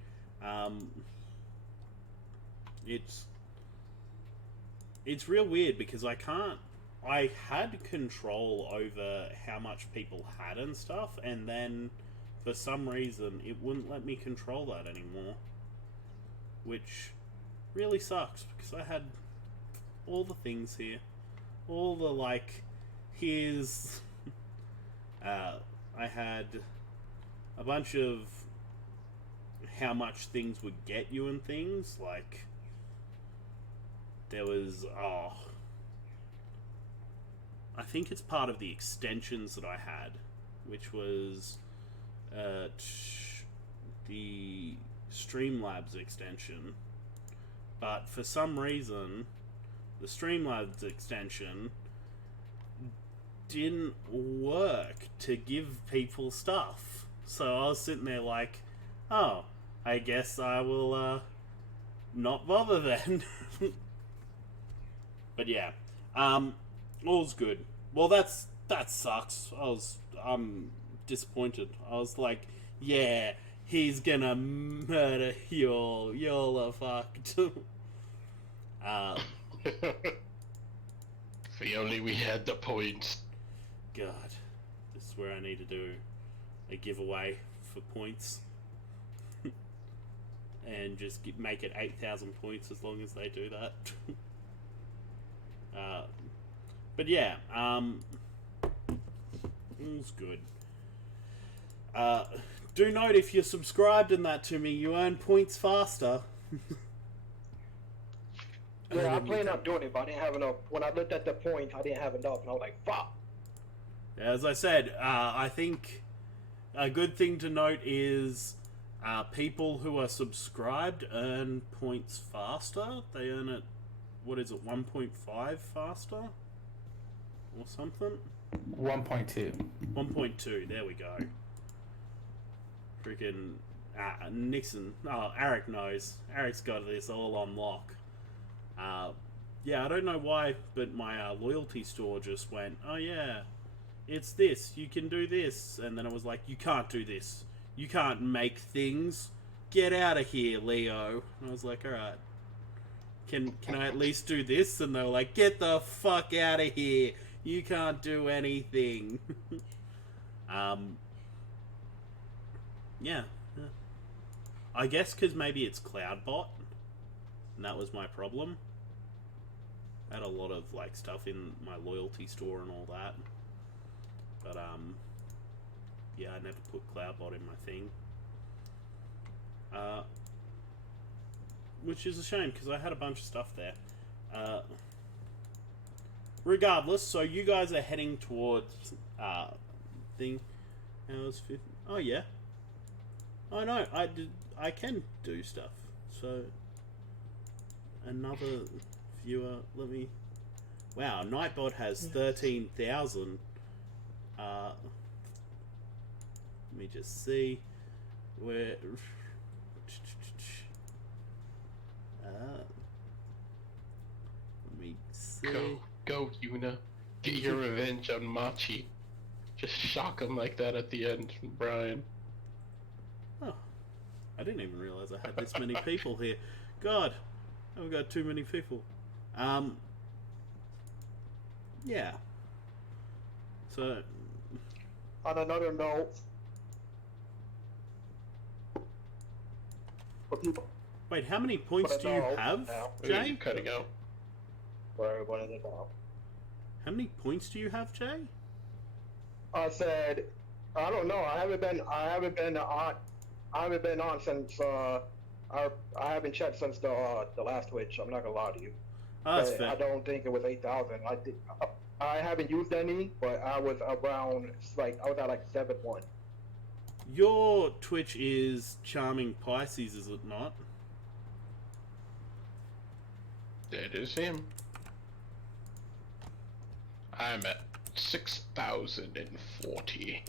It's it's real weird because I had control over how much people had and stuff, and then for some reason it wouldn't let me control that anymore, which really sucks because I had all the things here, all the like, here's I had a bunch of how much things would get you and things, like there was I think it's part of the extensions that I had, which was the Streamlabs extension. But for some reason, the Streamlabs extension didn't work to give people stuff. So I was sitting there like, oh, I guess I will not bother then. But yeah, all's good. Well, that sucks. I'm disappointed. I was like, yeah, he's gonna murder you all. Y'all are fucked. If only we had the points. God, this is where I need to do a giveaway for points. And just make it 8,000 points as long as they do that. But yeah, all's good. Do note, if you're subscribed in that to me, you earn points faster. Yeah, I planned on doing it, but I didn't have enough. When I looked at the points, I didn't have enough, and I was like, fuck. As I said, I think a good thing to note is people who are subscribed earn points faster. They earn it, 1.5 faster? Or something? 1.2. 1.2, there we go. Freaking Nixon. Oh, Eric knows. Eric's got this all on lock. Yeah, I don't know why, but my loyalty store just went, oh yeah, it's this, you can do this. And then it was like, you can't do this. You can't make things. Get out of here, Leo. And I was like, alright. Can I at least do this? And they were like, get the fuck out of here. You can't do anything. Yeah. I guess because maybe it's CloudBot. And that was my problem. I had a lot of like stuff in my loyalty store and all that. But yeah, I never put CloudBot in my thing. Which is a shame because I had a bunch of stuff there. Regardless, so you guys are heading towards thing. Hours 50. Oh yeah. Oh no, I can do stuff. So another viewer. Let me. Wow, Nightbot has 13,000. Let me just see where. Let me see. Go, Yuna. Get your revenge on Machi. Just shock him like that at the end, Brian. Oh, I didn't even realize I had this many people here. God, I've got too many people. Yeah. So. On another note, for people. Wait, how many points do you have, Jay? You're cutting out. For everybody to know. How many points do you have, Jay? I said, I don't know. I haven't been on since I haven't checked since the last Twitch. I'm not gonna lie to you. Oh, that's fair. I don't think it was 8,000. I haven't used any, but I was around I was at like 7-1. Your Twitch is Charming Pisces, is it not? That is him. I'm at 6,040.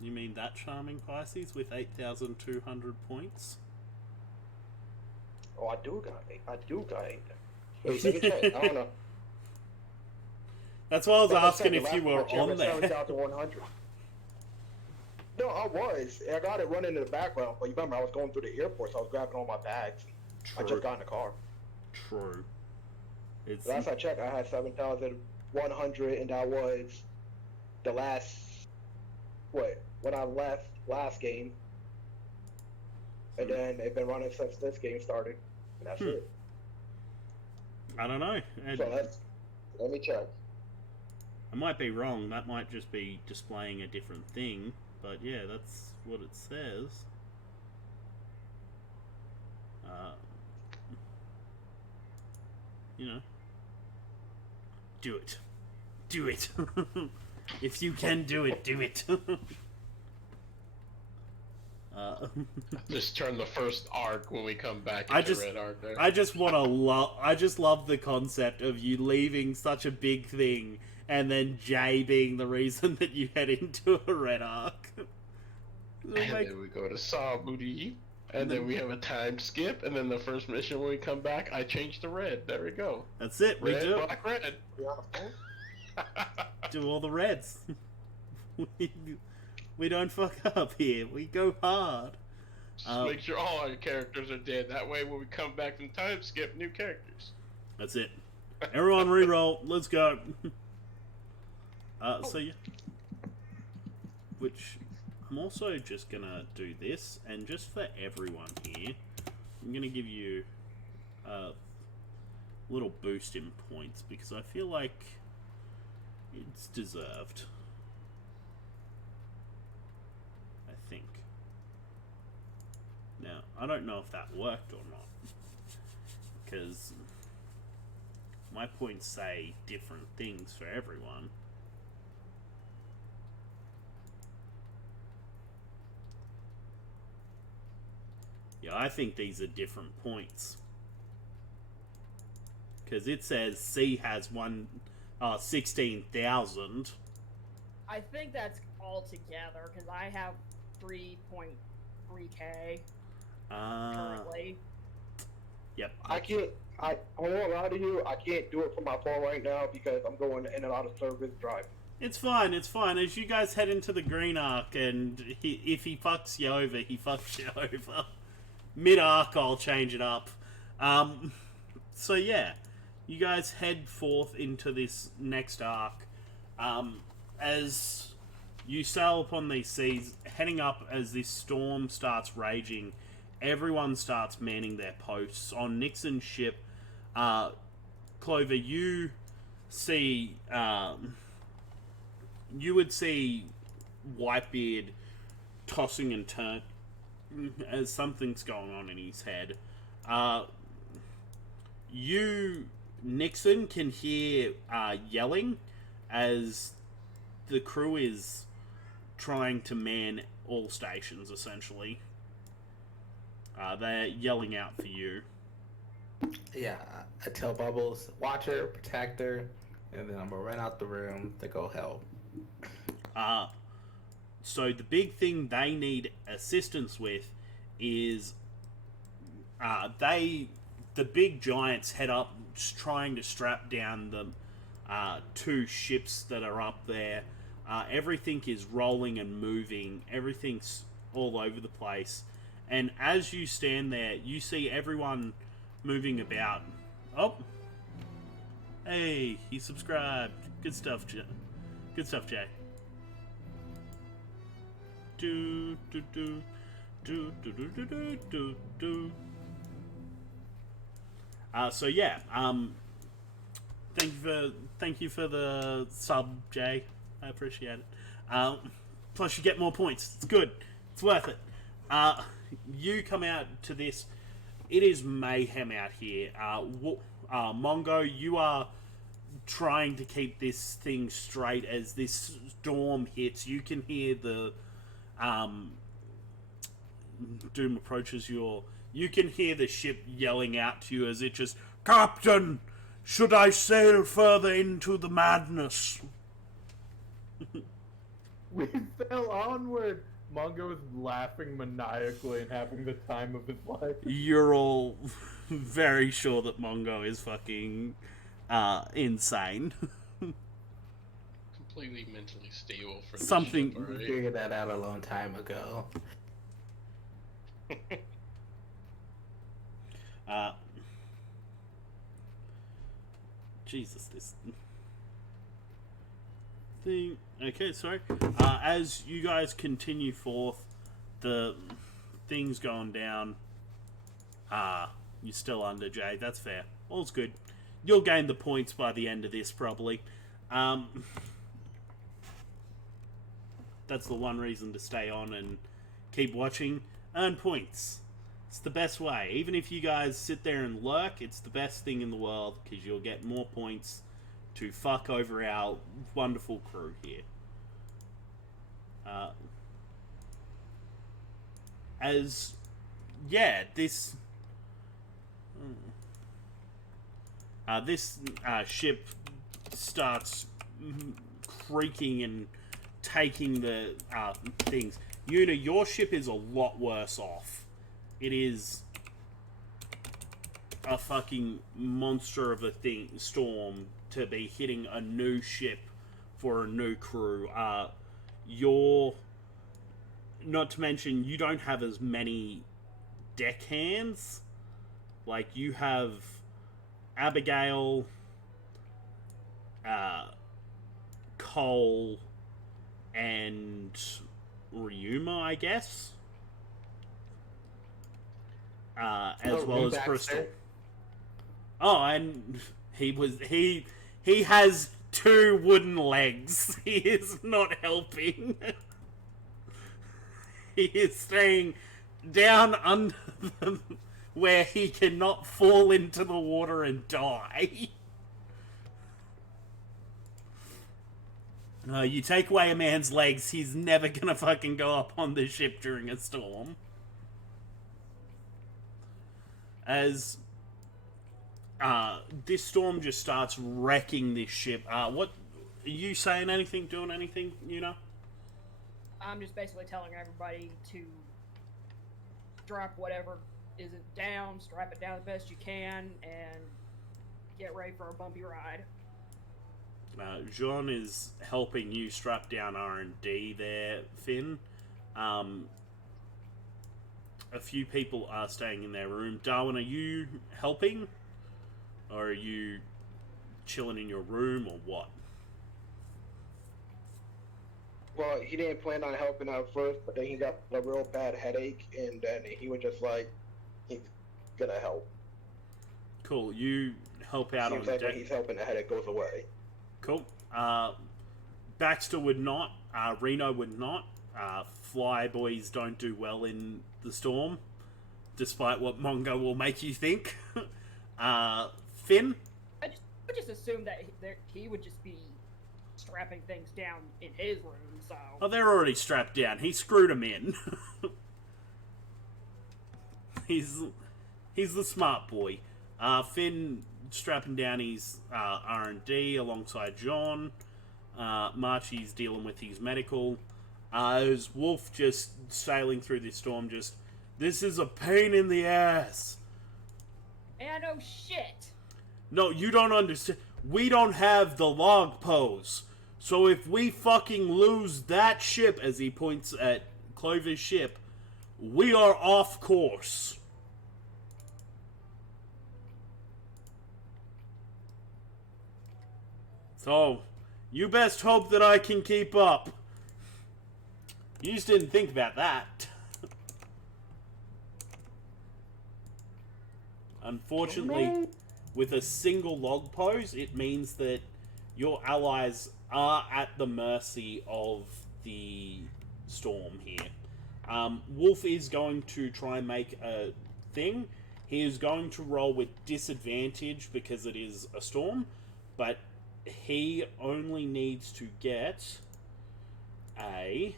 You mean that Charming Pisces with 8,200 points? Oh, I do got 8. Hey, take a check. I don't know. That's why I was Like asking said, if you were on there. 7,100. No, I was. I got it running in the background, but you remember I was going through the airport, so I was grabbing all my bags. I just got in the car. True. It's Last I checked, I had 7,100, and that was the last, when I left last game. And then they've been running since this game started. And that's it. I don't know. So let me check. I might be wrong. That might just be displaying a different thing. But yeah, that's what it says. You know. Do it. Do it. If you can do it, do it. Just turn the first arc when we come back I into just- red arc there. I just want to I just love the concept of you leaving such a big thing and then Jay being the reason that you head into a red arc. And then we go to Saw-Booty, and then we have a time skip, and then the first mission when we come back, I change to red. There we go. That's it. We Red, do it. black, red. We on the phone? Do all the reds. We don't fuck up here. We go hard. Just make sure all our characters are dead. That way, when we come back from time skip, new characters. That's it. Everyone reroll. Let's go. So yeah. Which I'm also just gonna do this, and just for everyone here, I'm gonna give you a little boost in points because I feel like it's deserved. I think. Now, I don't know if that worked or not, because my points say different things for everyone. Yeah, I think these are different points. Because it says C has 16,000. I think that's all together because I have 3.3k currently. Yep. I won't lie to you, I can't do it from my phone right now because I'm going in and out of service driving. It's fine, it's fine. As you guys head into the green arc, and if he fucks you over, he fucks you over. Mid-arc, I'll change it up. So yeah, you guys head forth into this next arc. As you sail upon these seas, heading up as this storm starts raging, everyone starts manning their posts. On Nixon's ship, Clover, you see, you would see Whitebeard tossing and turning as something's going on in his head. You, Nixon, can hear yelling as the crew is trying to man all stations, essentially. They're yelling out for you. Yeah, I tell Bubbles, watch her, protect her, and then I'm gonna run out the room to go help. So the big thing they need assistance with is the big giants head up trying to strap down the two ships that are up there. Everything is rolling and moving. Everything's all over the place. And as you stand there, you see everyone moving about. Oh! Hey, he subscribed. Good stuff, Jay. Good stuff, Jay. Do, do, do. Do, do, do, do, do, do, do. So yeah, thank you for the sub, Jay. I appreciate it. Plus you get more points. It's good. It's worth it. You come out to this. It is mayhem out here. Mongo, you are trying to keep this thing straight as this storm hits. You can hear the Doom approaches you can hear the ship yelling out to you as it just, Captain, should I sail further into the madness? We sail onward. Mongo is laughing maniacally and having the time of his life. You're all very sure that Mongo is fucking insane. Completely mentally stable for Something- the ship, We alright? figured that out a long time ago. Jesus, this thing. Okay, sorry. As you guys continue forth, the thing's going down. You're still under, Jay. That's fair. All's good. You'll gain the points by the end of this, probably. That's the one reason to stay on and keep watching. Earn points. It's the best way. Even if you guys sit there and lurk, it's the best thing in the world, because you'll get more points to fuck over our wonderful crew here. This ship starts creaking and taking the things. Una, your ship is a lot worse off. It is a fucking monster of a storm to be hitting a new ship for a new crew. Not to mention, you don't have as many deckhands. Like, you have Abigail, Cole, and Ryuma, I guess. As well as Bristol. Oh, and he has 2 wooden legs. He is not helping. He is staying down under them where he cannot fall into the water and die. You take away a man's legs, he's never gonna fucking go up on the ship during a storm. As this storm just starts wrecking this ship. What are you saying? Anything? Doing anything? You know? I'm just basically telling everybody to drop whatever isn't down, strap it down the best you can, and get ready for a bumpy ride. Jean is helping you strap down R&D there, Finn. A few people are staying in their room. Darwin, are you helping? Or are you chilling in your room, or what? Well, he didn't plan on helping out first, but then he got a real bad headache, and then he was just like, he's gonna help. Cool, you help out Seems on like deck. when he's helping, the headache goes away. Cool. Baxter would not. Reno would not. Fly boys don't do well in the storm, despite what Mongo will make you think. Finn? I would just assume that he would just be strapping things down in his room, so... Oh, they're already strapped down. He screwed them in. He's the smart boy. Finn strapping down his R&D alongside John. Marchie's dealing with his medical. As Wolf just sailing through this storm, this is a pain in the ass. And oh shit! No, you don't understand. We don't have the log pose. So if we fucking lose that ship, as he points at Clover's ship, we are off course. So, you best hope that I can keep up. You just didn't think about that. Unfortunately, with a single log pose, it means that your allies are at the mercy of the storm here. Wolf is going to try and make a thing. He is going to roll with disadvantage because it is a storm, but he only needs to get a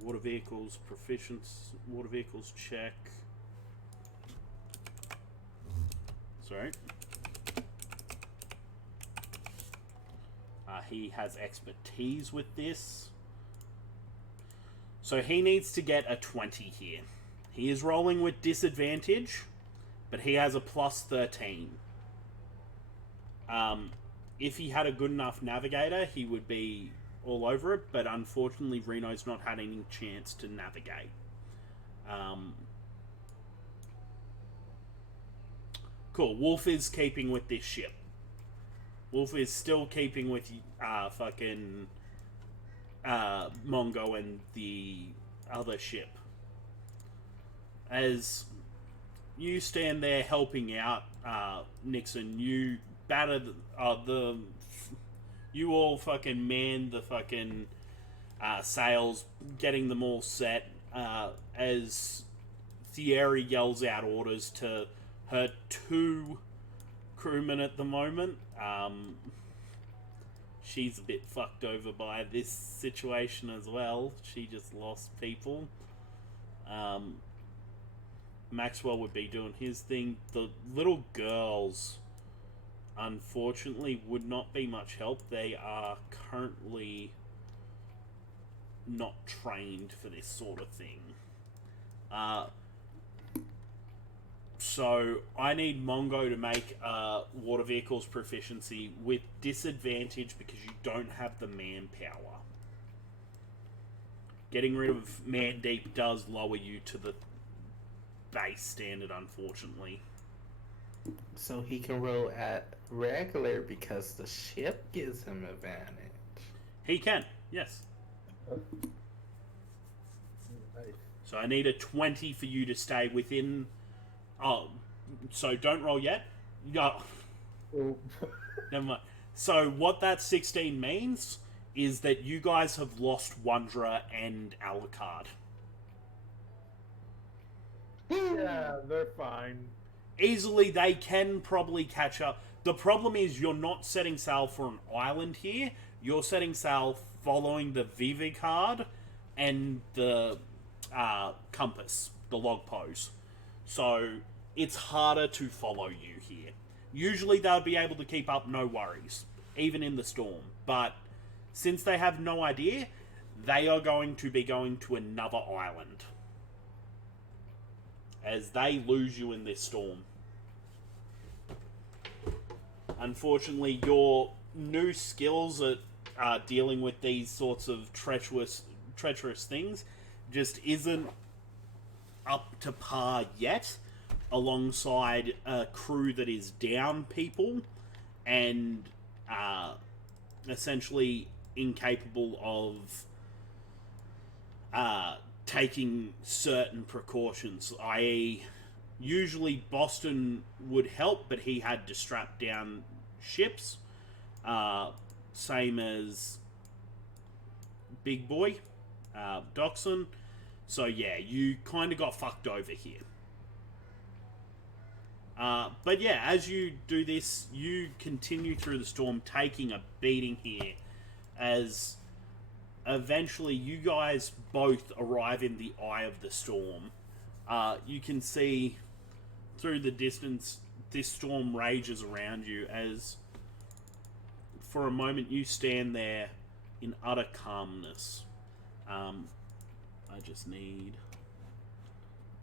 water vehicles check. Sorry. He has expertise with this. So he needs to get a 20 here. He is rolling with disadvantage, but he has a plus 13. If he had a good enough navigator, he would be all over it, but unfortunately Reno's not had any chance to navigate. Cool. Wolf is keeping with this ship. Wolf is still keeping with fucking Mongo and the other ship. As you stand there helping out Nixon, you batter you all fucking man the fucking sails, getting them all set as Thierry yells out orders to her 2 crewmen at the moment. She's a bit fucked over by this situation as well. She just lost people. Maxwell would be doing his thing. The little girls, unfortunately, would not be much help. They are currently not trained for this sort of thing. So I need Mongo to make water vehicles proficiency with disadvantage because you don't have the manpower. Getting rid of man deep does lower you to the base standard, unfortunately. So he can roll at regular because the ship gives him advantage. He can, yes. Nice. So I need a 20 for you to stay within... Oh, so don't roll yet? Oh, Oh. never mind. So what that 16 means is that you guys have lost Wanderer and Alucard. Yeah, they're fine. Easily, they can probably catch up. The problem is you're not setting sail for an island here. You're setting sail following the Viva card and the compass, the log pose. So it's harder to follow you here. Usually they would be able to keep up, no worries, even in the storm. But since they have no idea, they are going to be going to another island as they lose you in this storm. Unfortunately, your new skills at dealing with these sorts of treacherous things just isn't up to par yet, alongside a crew that is down people and essentially incapable of taking certain precautions, i.e. usually Boston would help, but he had to strap down ships, same as Big Boy, Doxson. So yeah, you kind of got fucked over here. But yeah, as you do this, you continue through the storm, taking a beating here, as eventually you guys both arrive in the eye of the storm. You can see through the distance this storm rages around you, as for a moment you stand there in utter calmness. I just need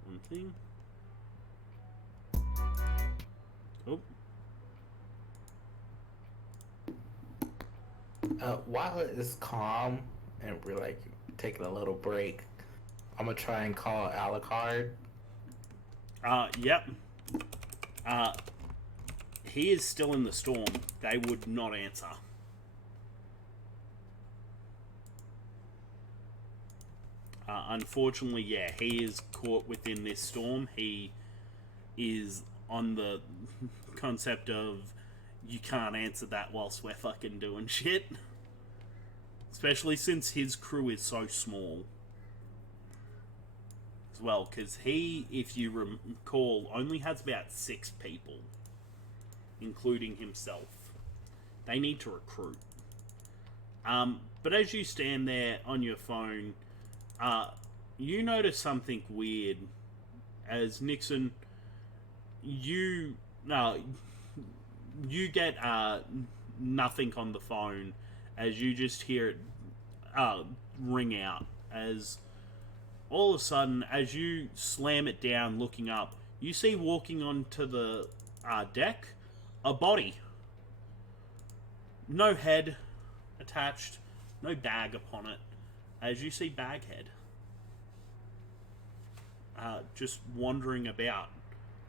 one thing. Oh. While it is calm and we're like taking a little break, I'm gonna try and call Alucard. Yep. He is still in the storm. They would not answer. Unfortunately, yeah, he is caught within this storm. He is on the concept of you can't answer that whilst we're fucking doing shit. Especially since his crew is so small. As well, because he, if you recall, only has about 6 people. Including himself. They need to recruit. But as you stand there on your phone, you notice something weird. As Nixon, you get nothing on the phone as you just hear it ring out. As all of a sudden, as you slam it down looking up, you see walking onto the deck a body. No head attached, no bag upon it, as you see Baghead just wandering about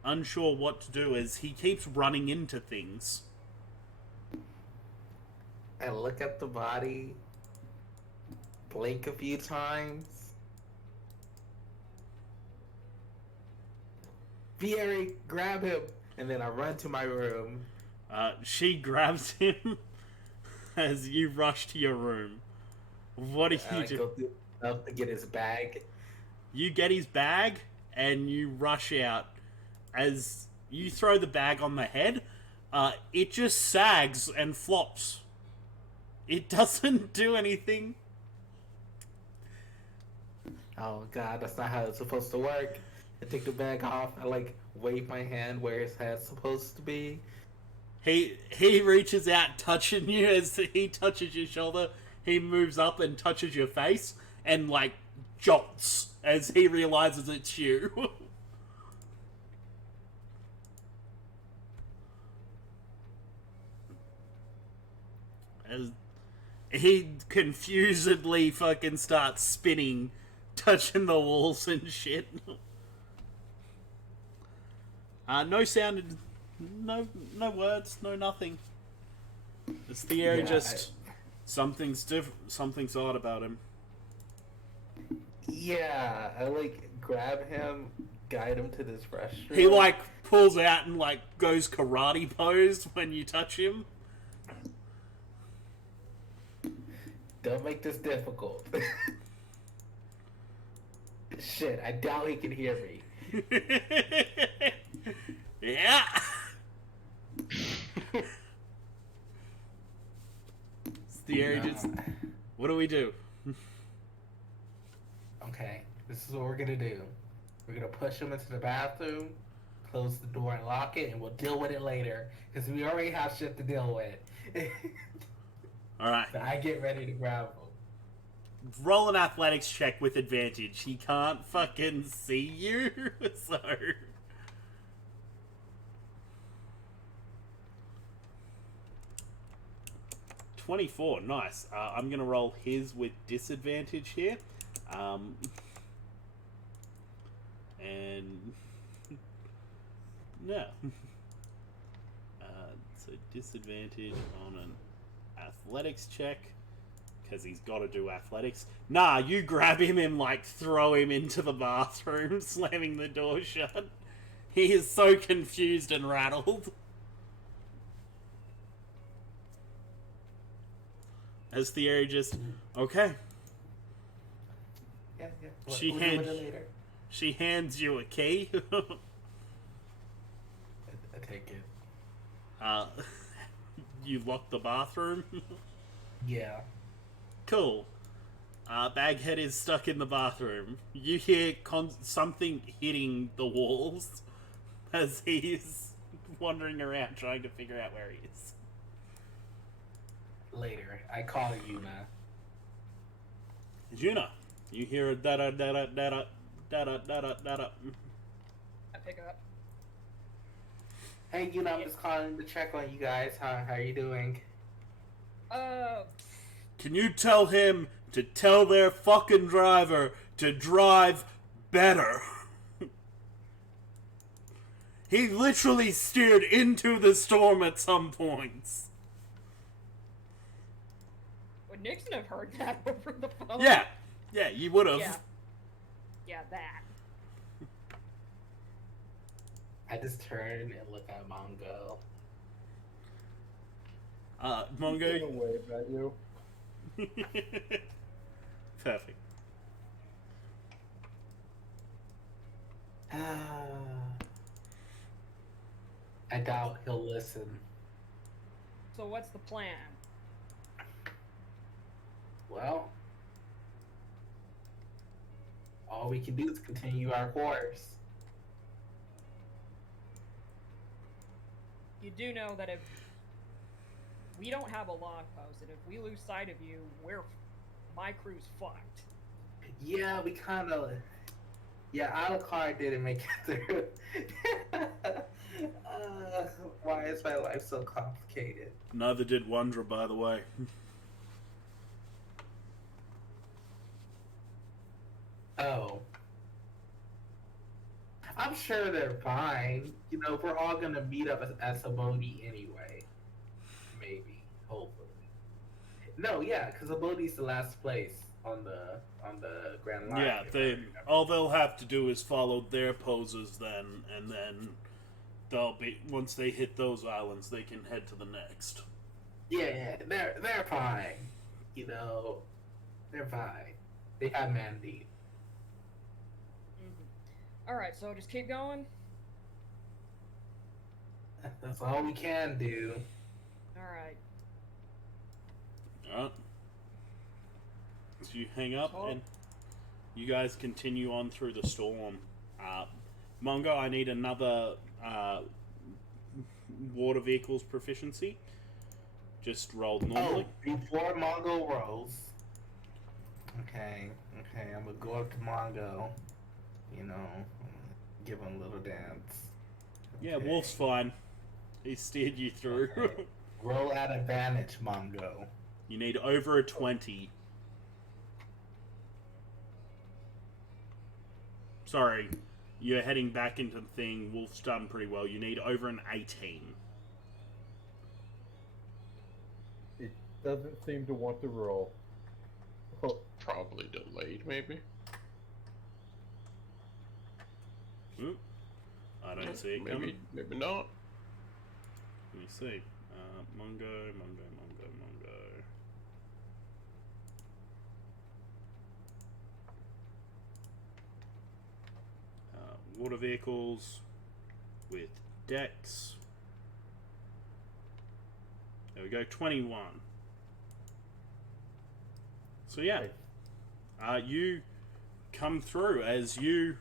unsure what to do as he keeps running into things. I look at the body, blink a few times. Vieri, grab him! And then I run to my room. She grabs him as you rush to your room. What do you I do? go through stuff to get his bag. You get his bag and you rush out. As you throw the bag on the head, it just sags and flops. It doesn't do anything. Oh god, that's not how it's supposed to work. I take the bag off, I like wave my hand where his head's supposed to be. He reaches out, touching you. As he touches your shoulder, he moves up and touches your face, and like jolts as he realizes it's you. As he confusedly fucking starts spinning, touching the walls and shit. No sound, no words, no nothing. It's the area, something's different, something's odd about him. Yeah, I like grab him, guide him to this restroom. He like pulls out and like goes karate pose when you touch him. Don't make this difficult. Shit, I doubt he can hear me. Yeah. It's the area just. What do we do? Okay, this is what we're gonna do. We're gonna push him into the bathroom, close the door and lock it, and we'll deal with it later. Because we already have shit to deal with. Alright. So I get ready to grab him. Roll an athletics check with advantage. He can't fucking see you, so... 24, nice. I'm gonna roll his with disadvantage here. And... no. So disadvantage on an athletics check. Because he's got to do athletics. Nah, you grab him and, like, throw him into the bathroom, slamming the door shut. He is so confused and rattled. As Thierry just, okay. Yeah. She We'll deal with it later. She hands you a key. I take it. You lock the bathroom. Yeah. Cool. Baghead is stuck in the bathroom. You hear something hitting the walls as he's wandering around trying to figure out where he is. Later. I call Yuna. Yuna, you hear a da-da-da-da-da-da, da-da-da-da-da-da. I pick it up. Hey Yuna, I'm just calling to check on you guys. How are you doing? Can you tell him to tell their fucking driver to drive better? He literally steered into the storm at some points. Would Nixon have heard that over the phone? Yeah, you would have. Yeah, that. I just turn and look at Mongo. Mongo. Gonna wave at you. Perfect. I doubt he'll listen. So what's the plan? Well, all we can do is continue our course. You do know that if we don't have a log post, and if we lose sight of you, my crew's fucked. Yeah, we kind of. Yeah, Alucard didn't make it through. Why is my life so complicated? Neither did Wondra, by the way. Oh. I'm sure they're fine. You know, we're all gonna meet up at Sabodi anyway. Maybe, hopefully. No, yeah, because Sabodi's the last place on the Grand Line. Yeah, they'll have to do is follow their poses then, and then they'll be once they hit those islands, they can head to the next. Yeah, they're fine. You know, they're fine. They have Mandy. All right, so just keep going. That's all we can do. All right. Alright. So you hang up Oh. and you guys continue on through the storm. Mongo, I need another water vehicles proficiency. Just roll normally. Oh, before Mongo rolls. Okay, I'm gonna go up to Mongo. You know, give him a little dance. Yeah, Okay. Wolf's fine. He steered you through. Okay. Roll at advantage, Mongo. You need over a 20. Sorry, you're heading back into the thing. Wolf's done pretty well. You need over an 18. It doesn't seem to want to roll. Oh, Probably delayed, maybe. Oop. I don't see it coming. Maybe not. Let me see. Mongo. Water vehicles with decks. There we go, 21. So yeah, you come through as you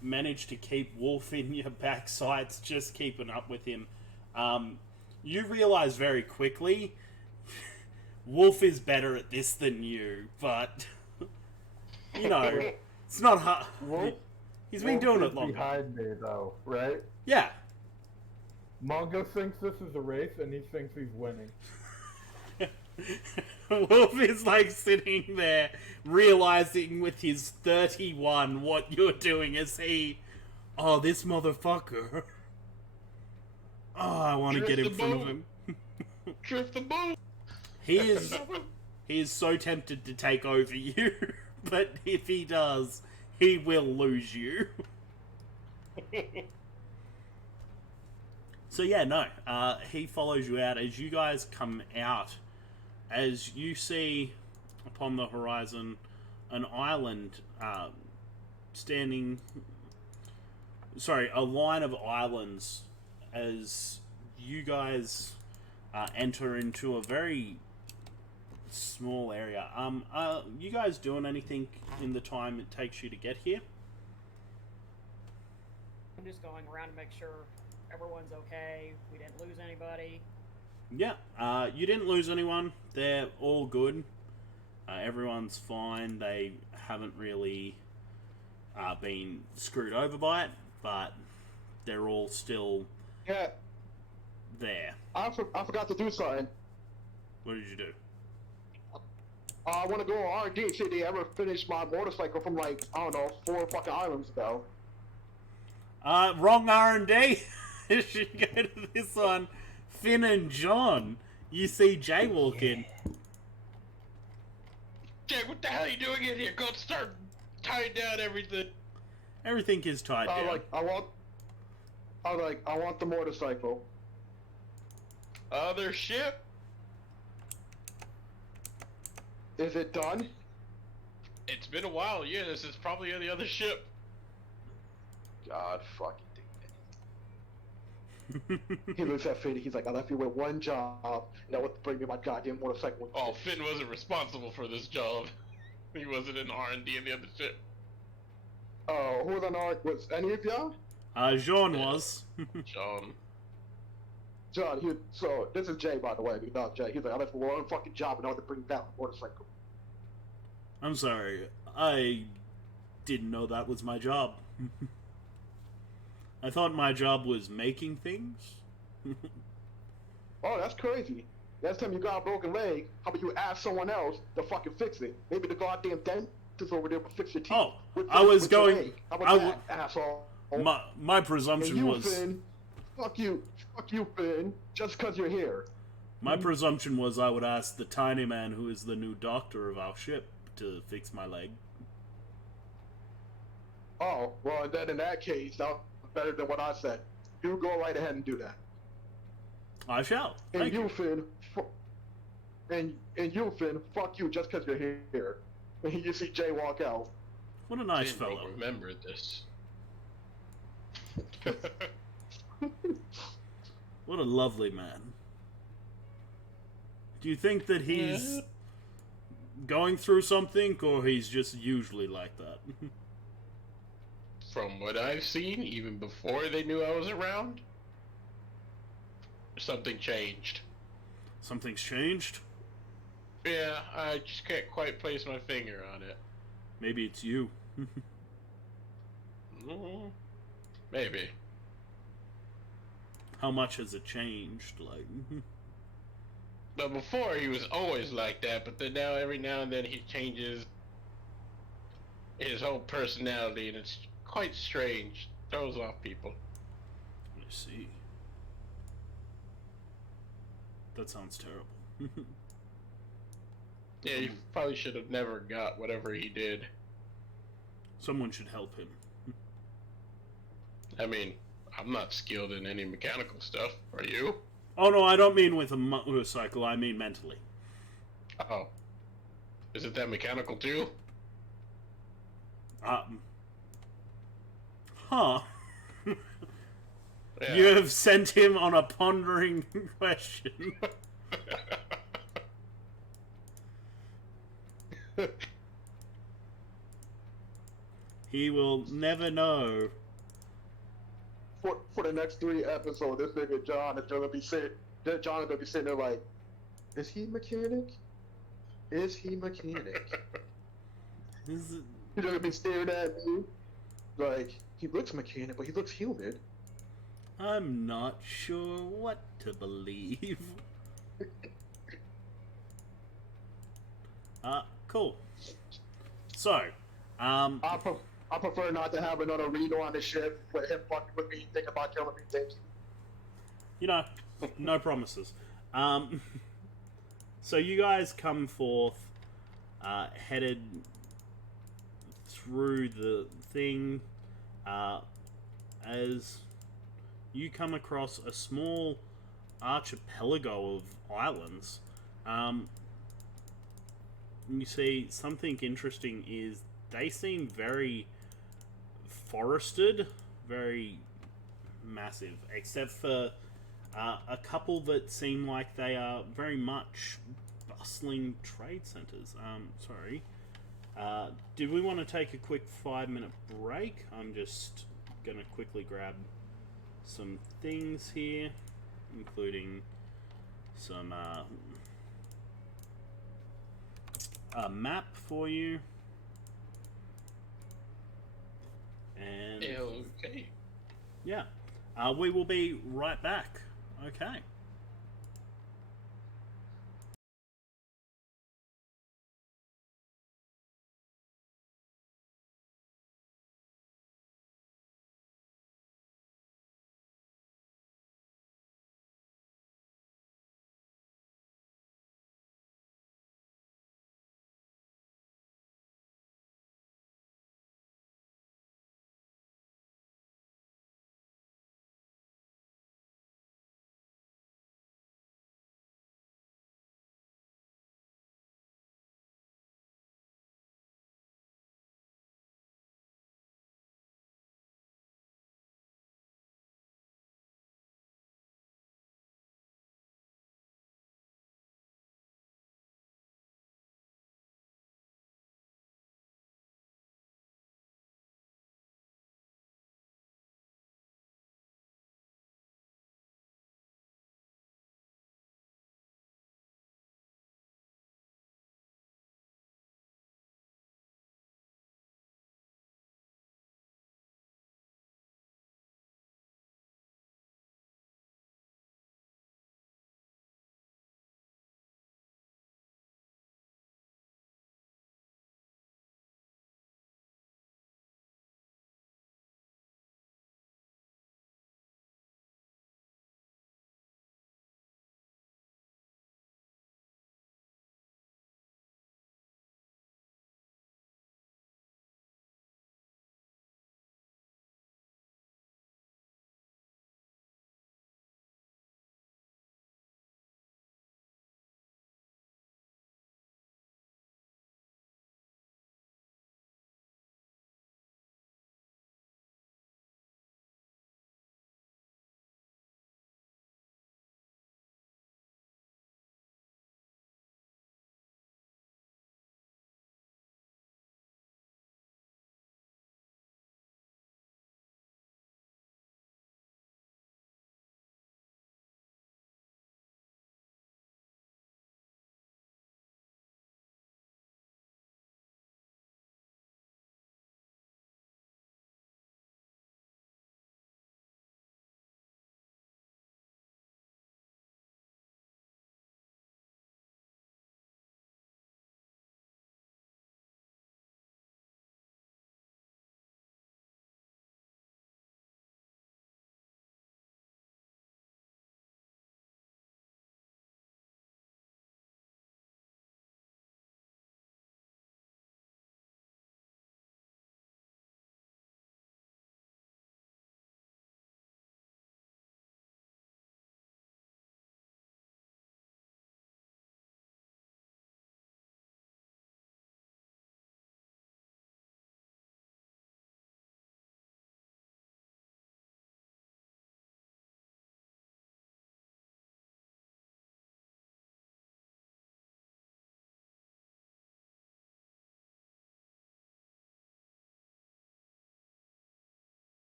manage to keep Wolf in your back sights, just keeping up with him. You realize very quickly Wolf is better at this than you, but you know, it's not hard. Wolf, He's been doing it longer. Behind me, though, right? Yeah. Mongo thinks this is a race, and he thinks he's winning. Wolf is like sitting there, realizing with his 31 what you're doing as he... Oh, this motherfucker. Oh, I want to get in front of him. Drift the boat! He is so tempted to take over you, but if he does, he will lose you. So yeah, no, he follows you out as you guys come out. As you see upon the horizon an island a line of islands as you guys enter into a very small area. You guys doing anything in the time it takes you to get here? I'm just going around to make sure everyone's okay. We didn't lose anybody. Yeah, you didn't lose anyone. They're all good. Everyone's fine. They haven't really been screwed over by it, but they're all still Yeah, there. I forgot to do something. What did you do? I want to go on R&D and see if they ever finished my motorcycle from, like, I don't know, 4 fucking islands ago. Wrong R&D. You should go to this one. Finn and John. You see Jay walk in. Jay, what the hell are you doing in here? Go start tying down everything. Everything is tied down. I want the motorcycle. Other ship? Is it done? It's been a while, yeah, this is probably the other ship. God fucking damn it. He looks at Finn, he's like, I left you with one job, and I want to bring me my goddamn motorcycle. Oh, Finn wasn't responsible for this job. He wasn't in R&D in the other ship. Oh, who was on our, was any of y'all? Jean was. John. John, so, this is Jay, by the way, not Jay. He's like, I left for one fucking job in order to bring back the motorcycle. I'm sorry. I didn't know that was my job. I thought my job was making things. Oh, that's crazy. Next time you got a broken leg, how about you ask someone else to fucking fix it? Maybe the goddamn dentist over there will fix your teeth. Oh, with I was with your going- leg. How about that, asshole? My And presumption you, was Finn, fuck you, Finn, just 'cause you're here. my presumption was I would ask the tiny man who is the new doctor of our ship to fix my leg. Oh, well, then in that case, that was better than what I said. You go right ahead and do that. I shall. And Thank you. Finn, and you, Finn, fuck you just 'cause you're here. And you see Jay walk out. What a nice Finn will fellow. remember this. What a lovely man. Do you think that he's going through something, or he's just usually like that? From what I've seen, even before they knew I was around, something changed. Something's changed? Yeah, I just can't quite place my finger on it. Maybe it's you. Maybe. How much has it changed? Like, But before he was always like that, but then now every now and then he changes his whole personality and it's quite strange. Throws off people. I see. That sounds terrible. Yeah, you probably should have never got whatever he did. Someone should help him. I mean, I'm not skilled in any mechanical stuff. Are you? Oh no, I don't mean with a motorcycle, I mean mentally. Oh. Isn't that mechanical too? Huh. Yeah. You have sent him on a pondering question. He will never know. For the next 3 episodes, this nigga John is gonna be sitting there like, is he mechanic? Is he mechanic? This is- He's gonna be staring at you like, he looks mechanic, but he looks human. I'm not sure what to believe. Cool. So, I prefer not to have another Reno on the ship with him fucking with me, thinking about killing me. Thank you. you know, no promises. So you guys come forth, headed through the thing, as you come across a small archipelago of islands. You see something interesting is they seem very forested, very massive, except for a couple that seem like they are very much bustling trade centers. Sorry. Did we want to take a quick 5-minute break? I'm just going to quickly grab some things here, including some a map for you. And Okay. yeah, we will be right back. Okay.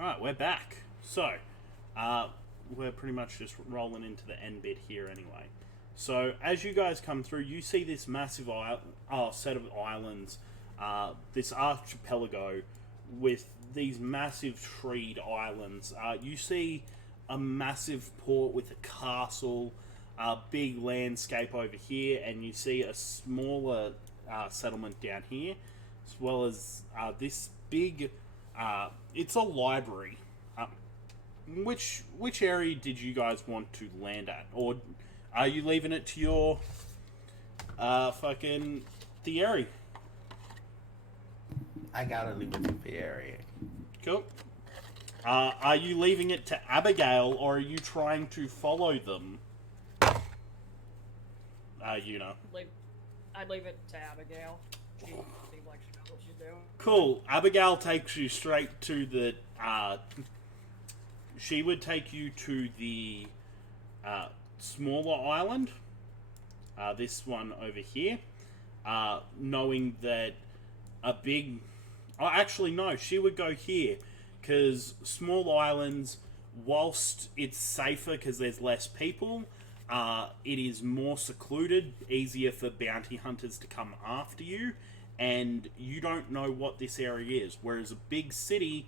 Alright, we're back. So, we're pretty much just rolling into the end bit here anyway. So, as you guys come through, you see this massive set of islands, this archipelago with these massive treed islands. You see a massive port with a castle, a big landscape over here, and you see a smaller settlement down here, as well as this big... it's a library. Which area did you guys want to land at? Or are you leaving it to your fucking theory? I gotta leave it to Fieri. Cool. Are you leaving it to Abigail, or are you trying to follow them? You know. I'd leave it to Abigail. She seems like she knows what she's doing. Cool. Abigail takes you straight to the... she would take you to the smaller island. This one over here. Knowing that a big... Oh, actually, no. She would go here. Because small islands, whilst it's safer because there's less people, it is more secluded, easier for bounty hunters to come after you, and you don't know what this area is. Whereas a big city,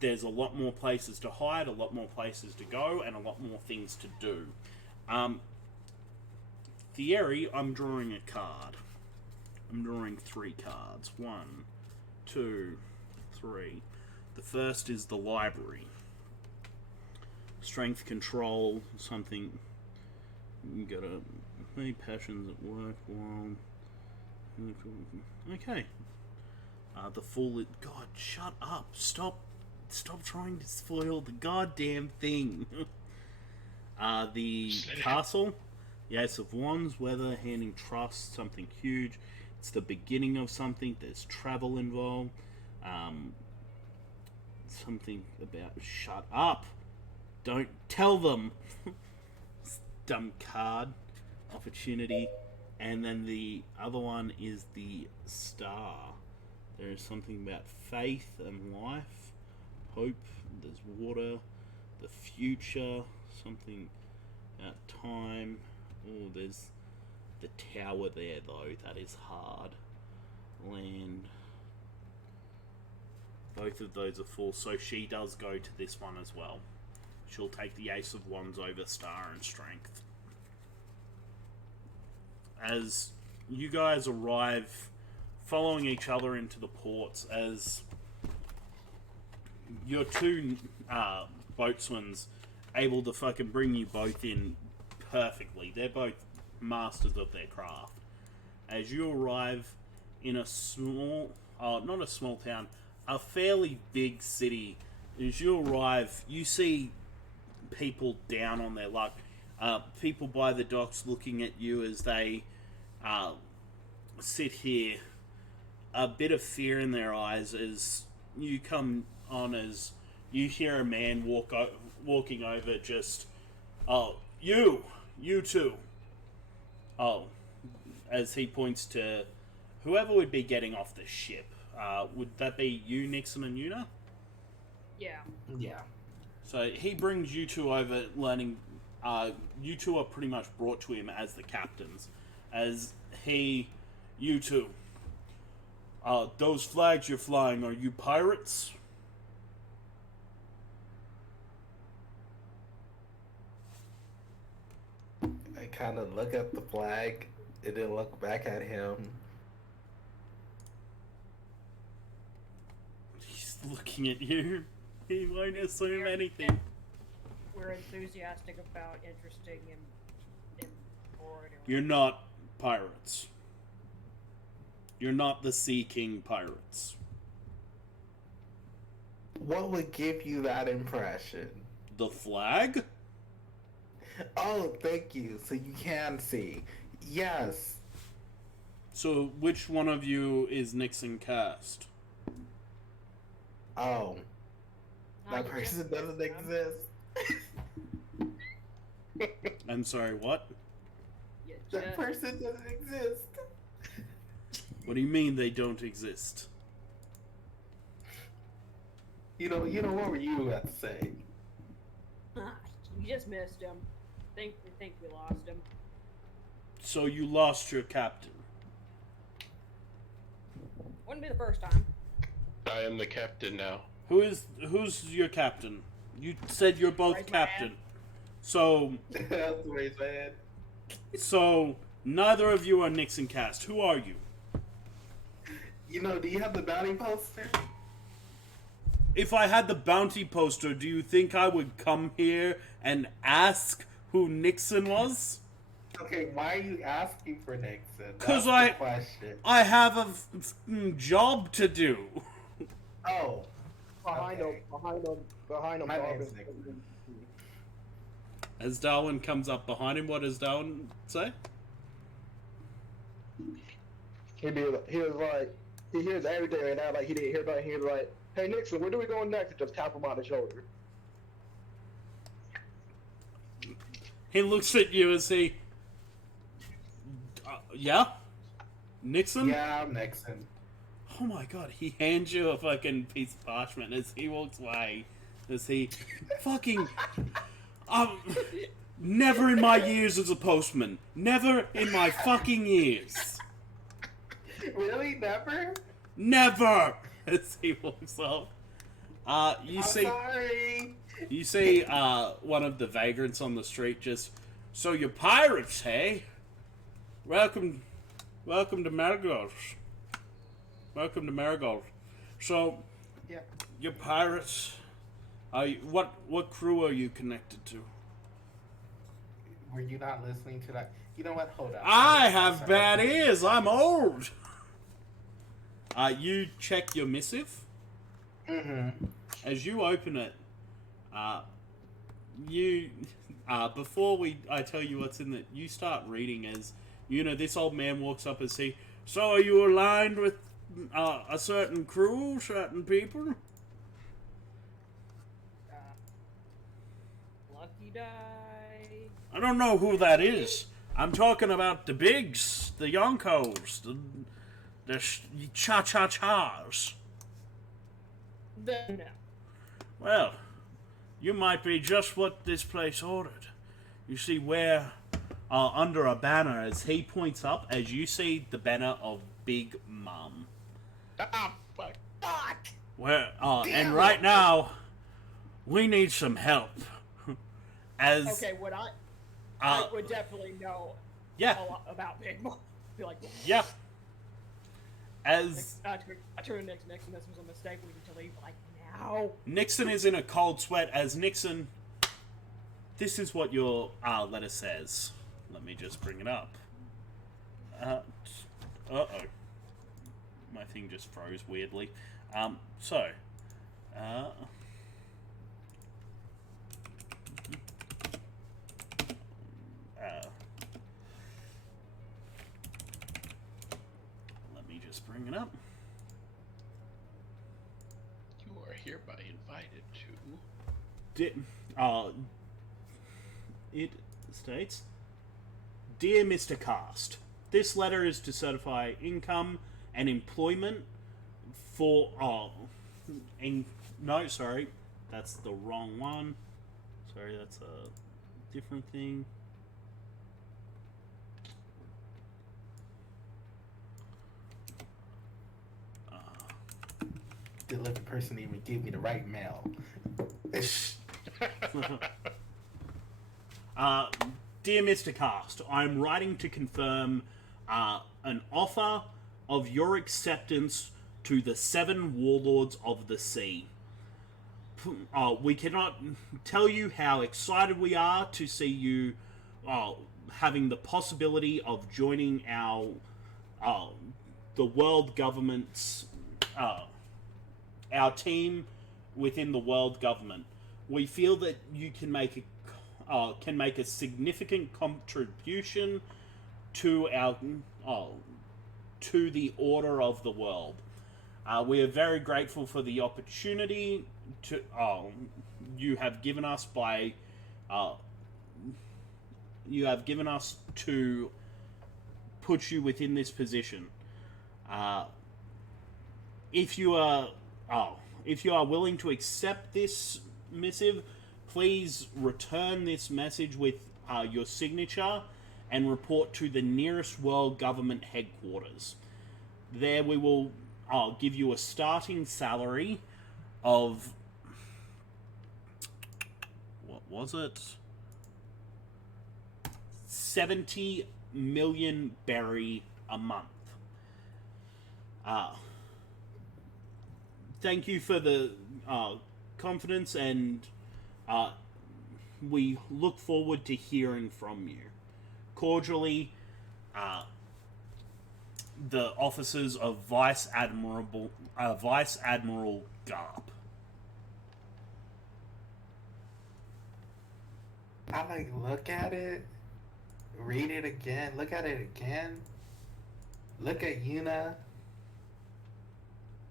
there's a lot more places to hide, a lot more places to go, and a lot more things to do. Thierry, I'm drawing a card. I'm drawing 3 cards. 1, 2, 3. The first is the library. Strength, control, something. You gotta... Many passions at work while... Okay. The Fool... God, shut up. Stop trying to spoil the goddamn thing. The Castle. The Ace of Wands, weather, handing trust, something huge. It's the beginning of something. There's travel involved. Something about... Shut up. Don't tell them. Dumb card. Opportunity. And then the other one is the Star. There is something about faith and life. Hope. There's water. The future. Something about time. Oh, there's the tower there, though. That is hard. Land. Both of those are full, so she does go to this one as well. She'll take the Ace of Wands over Star and Strength. As you guys arrive, following each other into the ports, as your 2 boatswains able to fucking bring you both in perfectly. They're both masters of their craft. As you arrive in a small, not a small town, a fairly big city, as you arrive, you see people down on their luck. People by the docks looking at you as they sit here. A bit of fear in their eyes as you come on, as you hear a man walking over just, oh, you two. Oh, as he points to whoever would be getting off the ship. Would that be you, Nixon, and Una? Yeah. Yeah. So he brings you two over, learning... you two are pretty much brought to him as the captains. As you two... those flags you're flying, are you pirates? I kind of look at the flag and then look back at him. He's looking at you. He won't assume anything. We're enthusiastic about interesting in anyway. You're not pirates. You're not the Sea King pirates. What would give you that impression? The flag? Oh, thank you. So you can see. Yes. So which one of you is Nixon cast? Oh. That you person just doesn't missed them. exist. I'm sorry, what? You That just- person doesn't exist. What do you mean they don't exist? What were you about to say? Ah, you just missed him. Think we lost him. So you lost your captain. Wouldn't be the first time. I am the captain now. Who's your captain? You said you're both Raise my captain. hand. So That's the way it's bad. so neither of you are Nixon cast. Who are you? Do you have the bounty poster? If I had the bounty poster, do you think I would come here and ask who Nixon was? Okay, why are you asking for Nixon? 'Cause That's the question. I have a job to do. Oh, Behind okay. him, My Darwin. name's Nixon. As Darwin comes up behind him, what does Darwin say? He was like, he hears everything right now, like he didn't hear nothing. He was like, "Hey Nixon, where do we go next?" And just tap him on the shoulder. He looks at you and say, yeah? Nixon? Yeah, I'm Nixon. Oh my god, he hands you a fucking piece of parchment as he walks away. As he fucking... never in my years as a postman. Never in my fucking years. Really? Never? Never! As he walks off. You I'm see... sorry. You see one of the vagrants on the street just... So you're pirates, hey? Welcome to Marigold. Welcome to Marigold. So, Yeah. you're pirates. What crew are you connected to? Were you not listening to that? You know what? Hold on. I have bad ears. I'm old. You check your missive. Mm-hmm. As you open it, before I tell you what's in it, you start reading as this old man walks up and say, "So are you aligned with a certain crew, certain people?" Lucky die. I don't know who that is. I'm talking about the bigs, the yonkos, the cha-cha-chas. Then no. Well, you might be just what this place ordered. You see, we're under a banner as he points up, as you see the banner of Big Mum. Ah, fuck. Fuck! And right now, we need some help. As Okay, I would definitely know yeah, a lot about Big Mom. Be like, yeah. As I turn to Nixon. This was a mistake. We need to leave like now. Nixon is in a cold sweat, as Nixon, this is what your letter says. Let me just bring it up. Uh-oh. My thing just froze weirdly. Let me just bring it up. You are hereby invited to. It states, "Dear Mr. Cast, this letter is to certify income and employment for no, sorry, that's the wrong one. Sorry, that's a different thing. Didn't let the person even give me the right mail. Dear Mr. Cast, I'm writing to confirm an offer of your acceptance to the 7 warlords of the sea. We cannot tell you how excited we are to see you having the possibility of joining the world government's our team within the world government. We feel that you can make a significant contribution to to the order of the world. We are very grateful for the opportunity to you have given us to put you within this position. If you are if you are willing to accept this missive, please return this message with your signature and report to the nearest world government headquarters. There we will give you a starting salary of... what was it? 70 million berry a month. Thank you for the confidence, and we look forward to hearing from you. Cordially, the officers of Vice Admiral Garp. I like look at it, read it again, look at it again, look at Yuna,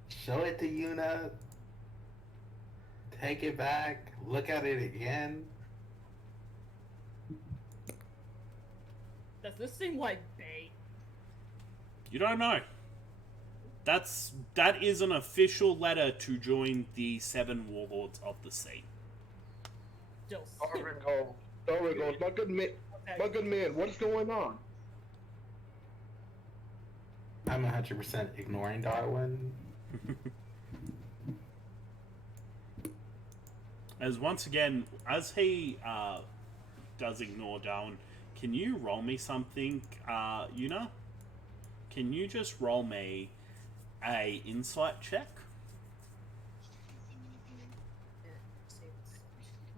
show it to Yuna, take it back, look at it again. Does this seem like bait? You don't know. That is an official letter to join the 7 Warlords of the Sea. Still There we go. My good man, what's going on? I'm 100% ignoring Darwin. As once again, as he does ignore Darwin, can you roll me something, Yuna? Can you just roll me a insight check?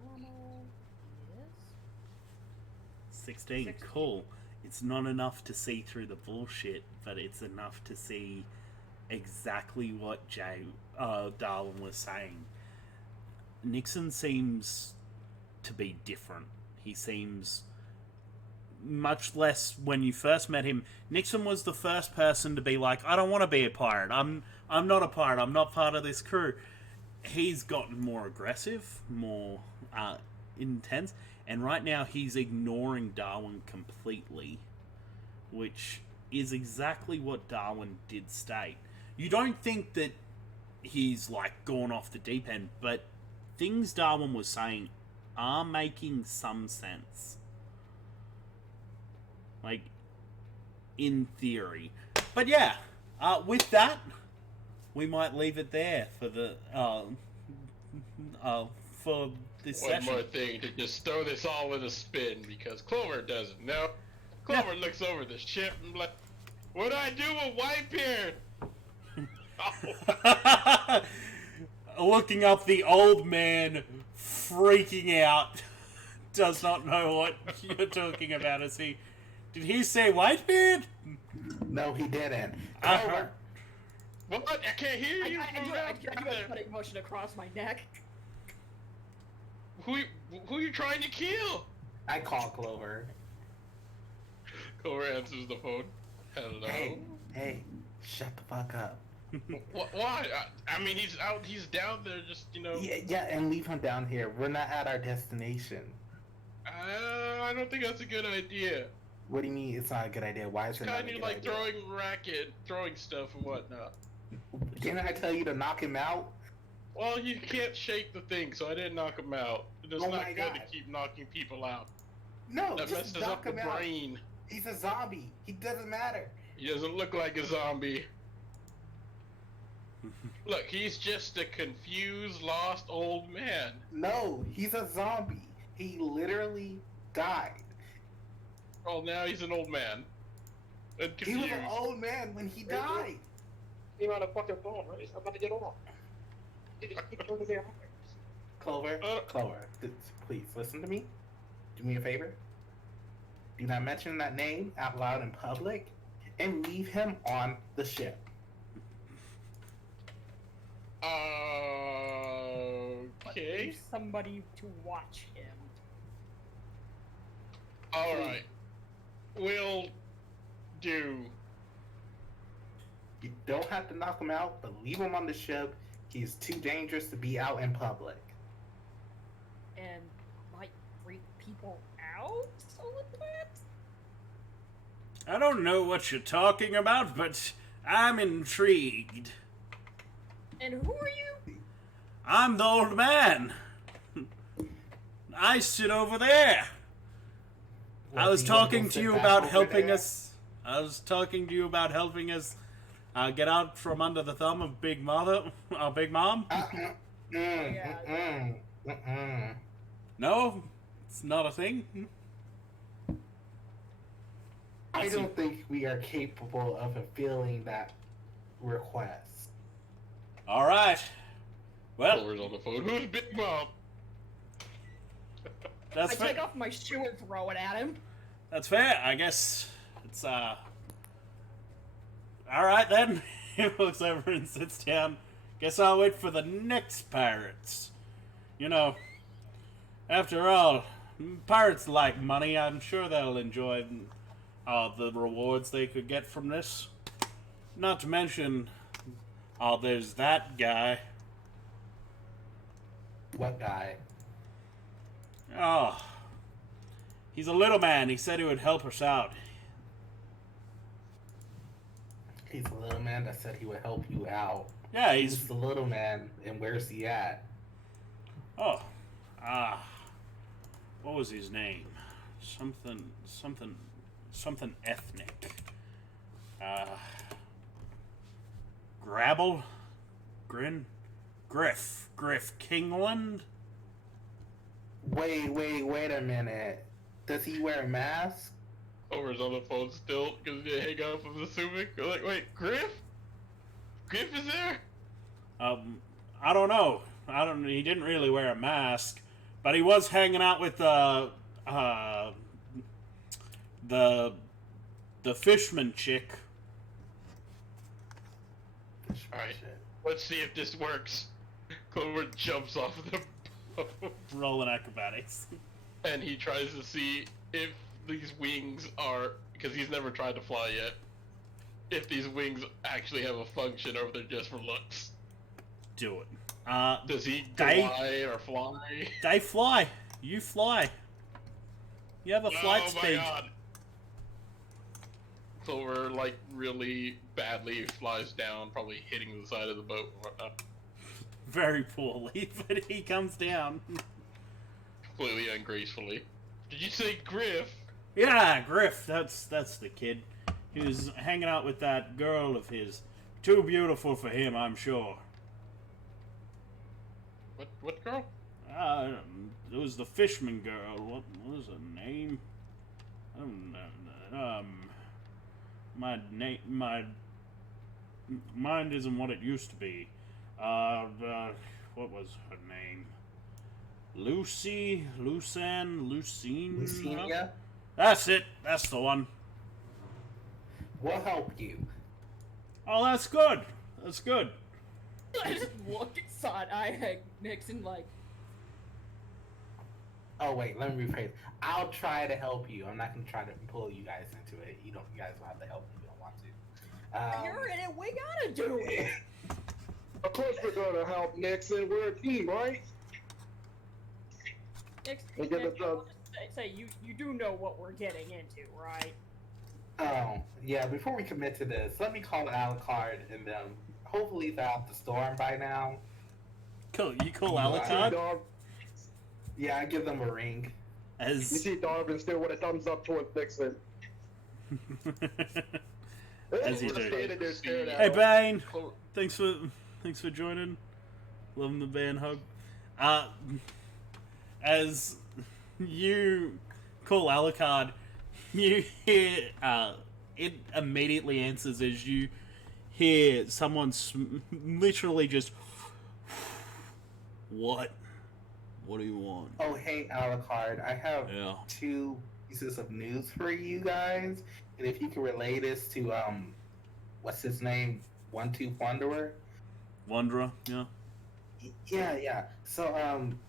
Normal. Yes. 16. 16. Cool. It's not enough to see through the bullshit, but it's enough to see exactly what Darwin was saying. Nixon seems to be different. He seems much less... when you first met him, Nixon was the first person to be like, I don't want to be a pirate. I'm not a pirate. I'm not part of this crew. He's gotten more aggressive, more intense, and right now he's ignoring Darwin completely, which is exactly what Darwin did state. You don't think that he's like gone off the deep end, but things Darwin was saying are making some sense. Like, in theory. But yeah, with that, we might leave it there for the for this One session. more thing to just throw this all in a spin, because Clover doesn't know. Clover looks over the ship and like, what do I do with Whitebeard? Looking up the old man, freaking out, does not know what you're talking about. As he, did he say Whitebeard? No, he didn't. Uh-huh. Clover, What? I can't hear you I from do down a there. cutting motion across my neck. Who you trying to kill? I call Clover. Clover answers the phone. Hello. Hey, shut the fuck up. Why? I mean, he's out. He's down there. Just Yeah, and leave him down here. We're not at our destination. I don't think that's a good idea. What do you mean it's not a good idea? Why is It's it not a kind good of like idea? throwing stuff and whatnot. Didn't I tell you to knock him out? Well, you can't shake the thing, so I didn't knock him out. It's Oh not my good to God. keep knocking people out. No, That just messes knock up the him out. brain. He's a zombie. He doesn't matter. He doesn't look like a zombie. Look, he's just a confused, lost old man. No, he's a zombie. He literally died. Well, now he's an old man. And He confused. was an old man when he died. You're on a fucking phone, right? I'm about to get off. Keep turning it off. Clover, please listen to me. Do me a favor. Do not mention that name out loud in public, and leave him on the ship. But Okay. leave somebody to watch him. Alright. Will do. You don't have to knock him out, but leave him on the ship. He's too dangerous to be out in public. And might freak people out a little bit? I don't know what you're talking about, but I'm intrigued. And who are you? I'm the old man. I sit over there. I was talking to you about helping us. I was talking to you about helping us get out from under the thumb of Big Mother, our Big Mom. No, it's not a thing. I don't think we are capable of fulfilling that request. All right. Well, Clover's on the phone. Who's Big Mom? that's I fair. take off my shoe and throw it at him. That's fair. I guess it's all right then. He looks over and sits down. Guess I'll wait for the next pirates. You know, after all, pirates like money. I'm sure they'll enjoy the rewards they could get from this. Not to mention, there's that guy. What guy? Oh, he's a little man. He said he would help us out. He's a little man that said he would help you out. Yeah, He's the little man, and where's he at? Oh, what was his name? Something ethnic. Grabble? Griff Kingland? Wait a minute. Does he wear a mask? Clover's on the phone still because he didn't hang up. I'm assuming. We're like, wait, Griff? Griff is there? I don't know. He didn't really wear a mask, but he was hanging out with the fishman chick. Alright, let's see if this works. Clover jumps off the boat, Rolling acrobatics. and he tries to see if these wings are, because he's never tried to fly yet, if these wings actually have a function or if they're just for looks. Do it. Does he They- glide or fly? They fly. You fly. You have a flight Oh my speed. god. Clover, like, really badly flies down, probably hitting the side of the boat and whatnot. Very poorly, but he comes down. Completely ungracefully. Did you say Griff? Yeah, Griff. That's the kid. He was hanging out with that girl of his. Too beautiful for him, I'm sure. What girl? It was the fishman girl. What was her name? My mind isn't what it used to be. What was her name? Lucine? Lucinia? That's it. That's the one. We'll help you. Oh, that's good. That's good. I just look side-eye at Nixon like, Oh wait, let me rephrase. I'll try to help you. I'm not gonna try to pull you guys into it. You guys will have to help if you don't want to. you're in it, we gotta do it! Of course we're gonna help, Nixon. We're a team, right? Nixon, Hey, get the I job. wanna say you do know what we're getting into, right? Oh, yeah, before we commit to this, let me call Alucard and hopefully they're out the storm by now. Cool. You call Yeah. Alucard Dar- Yeah, I give them a ring. you as. see Darwin still with a thumbs up towards Nixon. As you Just do. standing there staring at Hey him. Bane, Clover, thanks for joining. Love him the Bane hug. As you call Alucard, you hear it immediately answers as you hear someone literally just. What? What do you want? Oh, hey, Alucard, I have Yeah. 2 pieces of news for you guys. And if you can relay this to, what's his name? One-Tooth Wanderer? Wanderer, yeah. Yeah. So,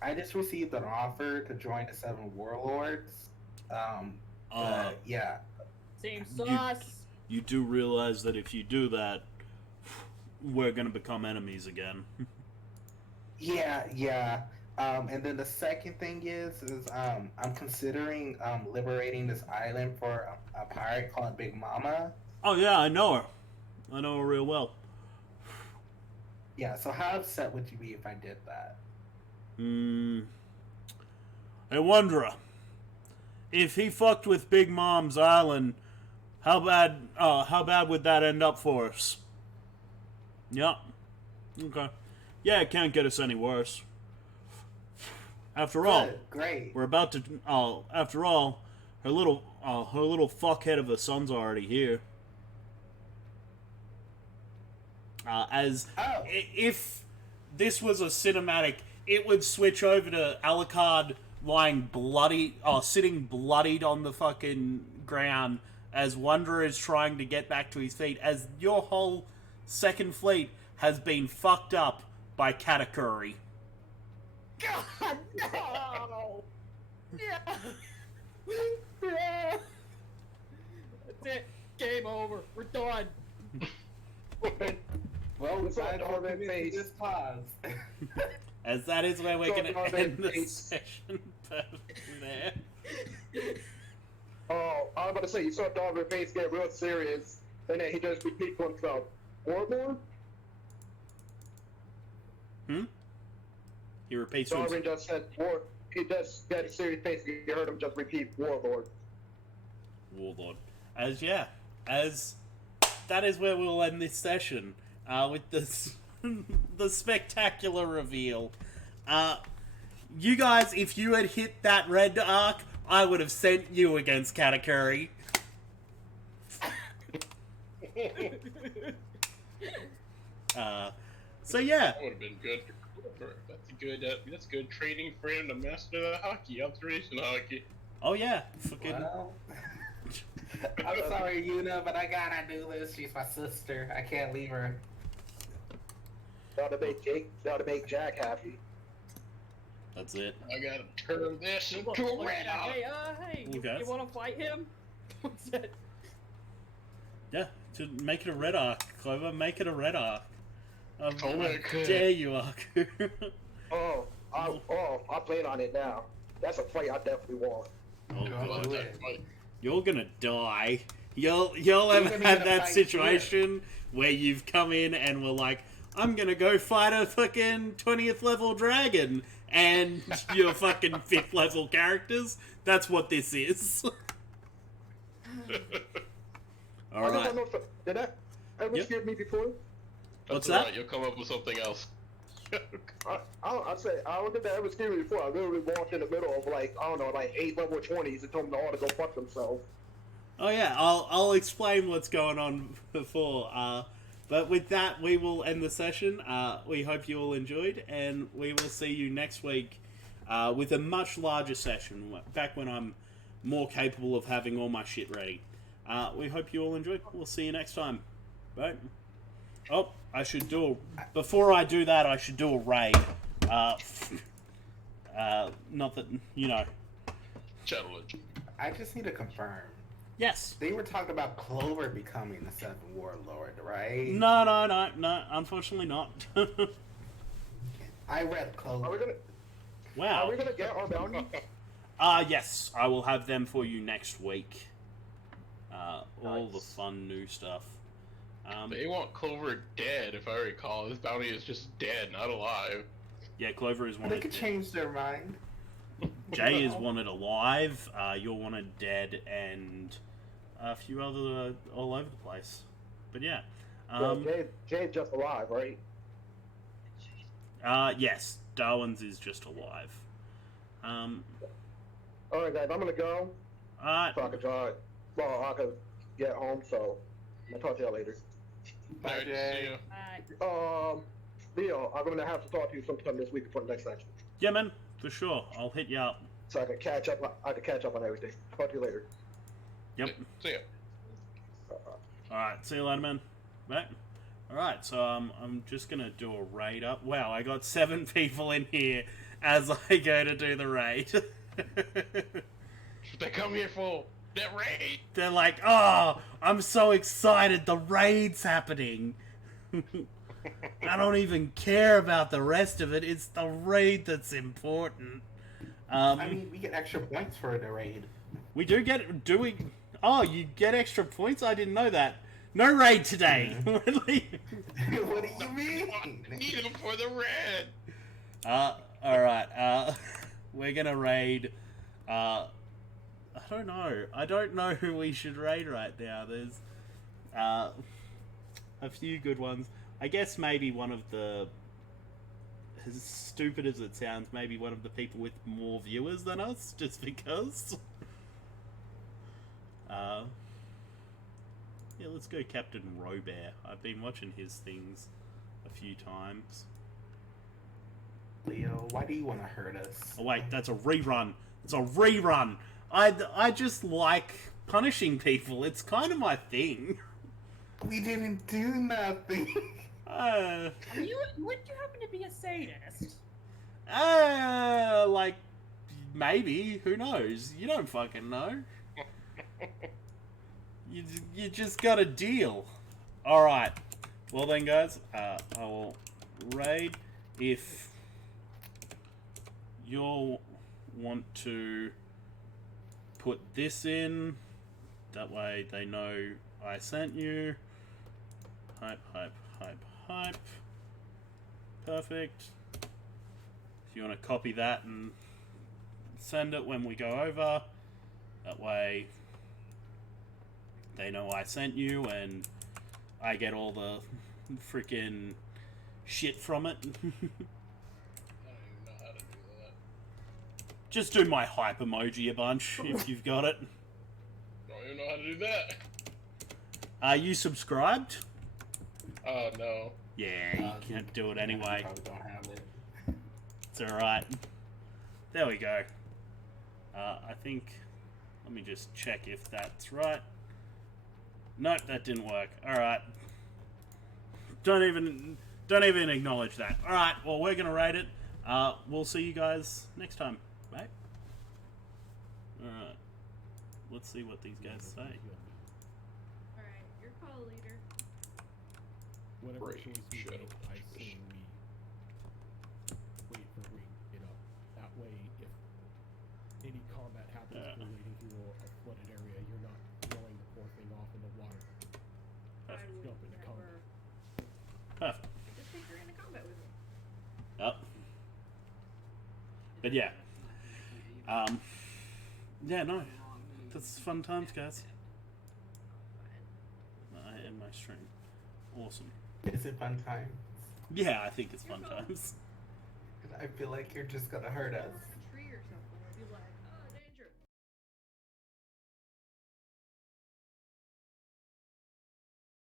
I just received an offer to join the 7 Warlords. Yeah. Same sauce. You do realize that if you do that, we're gonna become enemies again. Yeah. And then the second thing is I'm considering liberating this island for a pirate called Big Mama. Oh yeah, I know her. I know her real well. Yeah, so how upset would you be if I did that? Hey, Wanderer, if he fucked with Big Mom's island, how bad would that end up for us? Yeah. Okay. Yeah, it can't get us any worse. After all, Good, great. we're about to. After all, her little fuckhead of a son's already here. Oh. If this was a cinematic, it would switch over to Alucard lying bloody, sitting bloodied on the fucking ground as Wanderer is trying to get back to his feet, as your whole second fleet has been fucked up by Katakuri. God, no! Yeah! That's it. Game over. We're done. Well, What's up, I dog hope you face? this pause. As that is where we're What's going up, to end the face? session perfectly there. Oh, I was about to say, you saw Dogger Face get real serious, and then he just repeats to himself, Warlord? He repeats to Dogger himself. just said, War. He just got a serious face, you heard him just repeat, Warlord. Warlord. As that is where we'll end this session, with this the spectacular reveal. You guys, if you had hit that red arc, I would have sent you against Katakuri. So yeah. That would have been good for Clover. That's good training for him to master the hockey, observation hockey. Oh yeah, fucking. Well, I'm sorry, Yuna, but I gotta do this. She's my sister. I can't leave her. Gotta make Jack happy. That's it. I gotta turn this into Look, a red yeah, hot. hey, You you guys? want to fight him? What's that? Yeah, to make it a red arc, Clover. Make it a red arc. Oh my God. Dare you, Aku? I plan on it now. That's a fight I definitely want. Oh Go god. do it. You're gonna die. You'll ever gonna have get a that fight situation where you've come in and we're like, I'm gonna go fight a fucking 20th level dragon, and you're fucking 5th level characters? That's what this is. I don't Alright. know if did that ever Yep. scared me before? What's That's right, that? you'll come up with something else. I say I don't think that ever scared me before. I literally walked in the middle of like 8 level 20s and told them all to go fuck themselves. Oh yeah, I'll explain what's going on before. But with that, we will end the session. We hope you all enjoyed, and we will see you next week with a much larger session, back when I'm more capable of having all my shit ready. We hope you all enjoyed. We'll see you next time. Right? Oh, before I do that, I should do a raid. Not that, Challenge. I just need to confirm. Yes. They were talking about Clover becoming the 7th Warlord, right? No, unfortunately not. I read Are Clover. we gonna Wow. get our bounty? Yes, I will have them for you next week. All the Nice. fun new stuff. They want Clover dead, if I recall. His bounty is just dead, not alive. Yeah, Clover is They wanted could dead. change their mind. Jay is wanted alive, you're wanted dead, and a few other all over the place. But yeah. Jay's just alive, right? Yes, Darwin's is just alive. Alright guys, I'm gonna go. Alright. So I can try. Well, I can get home, so I'll talk to y'all later. Bye, Alright, Jay. see ya. Leo, I'm gonna have to talk to you sometime this week before the next session, Yeah, man, for sure. I'll hit you up. so I can catch up. On everything. Talk to you later. Yep. See ya. Alright, see you later, man. Right? Alright, so I'm just gonna do a raid up. Wow, I got 7 people in here as I go to do the raid. They come here for that raid. They're like, oh, I'm so excited, the raid's happening. I don't even care about the rest of it, it's the raid that's important. I mean, we get extra points for the raid. We do we? Oh, you get extra points? I didn't know that. No raid today. What do you mean? Need him for the red. All right. We're gonna raid. I don't know. I don't know who we should raid right now. There's a few good ones. I guess maybe one of the, as stupid as it sounds, maybe one of the people with more viewers than us, just because. Yeah, let's go Captain Robert. I've been watching his things a few times. Leo, why do you want to hurt us? Oh wait, that's a rerun. It's a rerun. I just like punishing people. It's kind of my thing. We didn't do nothing. Would you happen to be a sadist? Like, maybe. Who knows? You don't fucking know. You just got a deal. Alright. Well then, guys, I will raid. If you'll want to put this in, that way they know I sent you. Hype, hype, hype, hype. Perfect. If you want to copy that and send it when we go over, that way they know I sent you and I get all the freaking shit from it. I don't even know how to do that. Just do my hype emoji a bunch if you've got it. Don't even know how to do that. Are you subscribed? Oh no. Yeah, you can't do it anyway. Probably don't have it. It's alright. There we go. I think... Let me just check if that's right. Nope, that didn't work. Alright. Don't even acknowledge that. Alright, well, we're gonna rate it. We'll see you guys next time. Bye. Alright. Let's see what these guys say. Alright, your call, leader. Whatever Great. choice we Shut make, up. I say we wait for Ring to get up. That way, if any combat happens relating to a flooded area, you're not throwing the poor thing off in the water. I Perfect. would Jump into combat. never Perfect. just take her into combat with me. Yep. But yeah. Yeah, no. That's fun times, guys. I end my stream. Awesome. Is it fun time? Yeah, I think it's fun times. I feel like you're just gonna hurt us.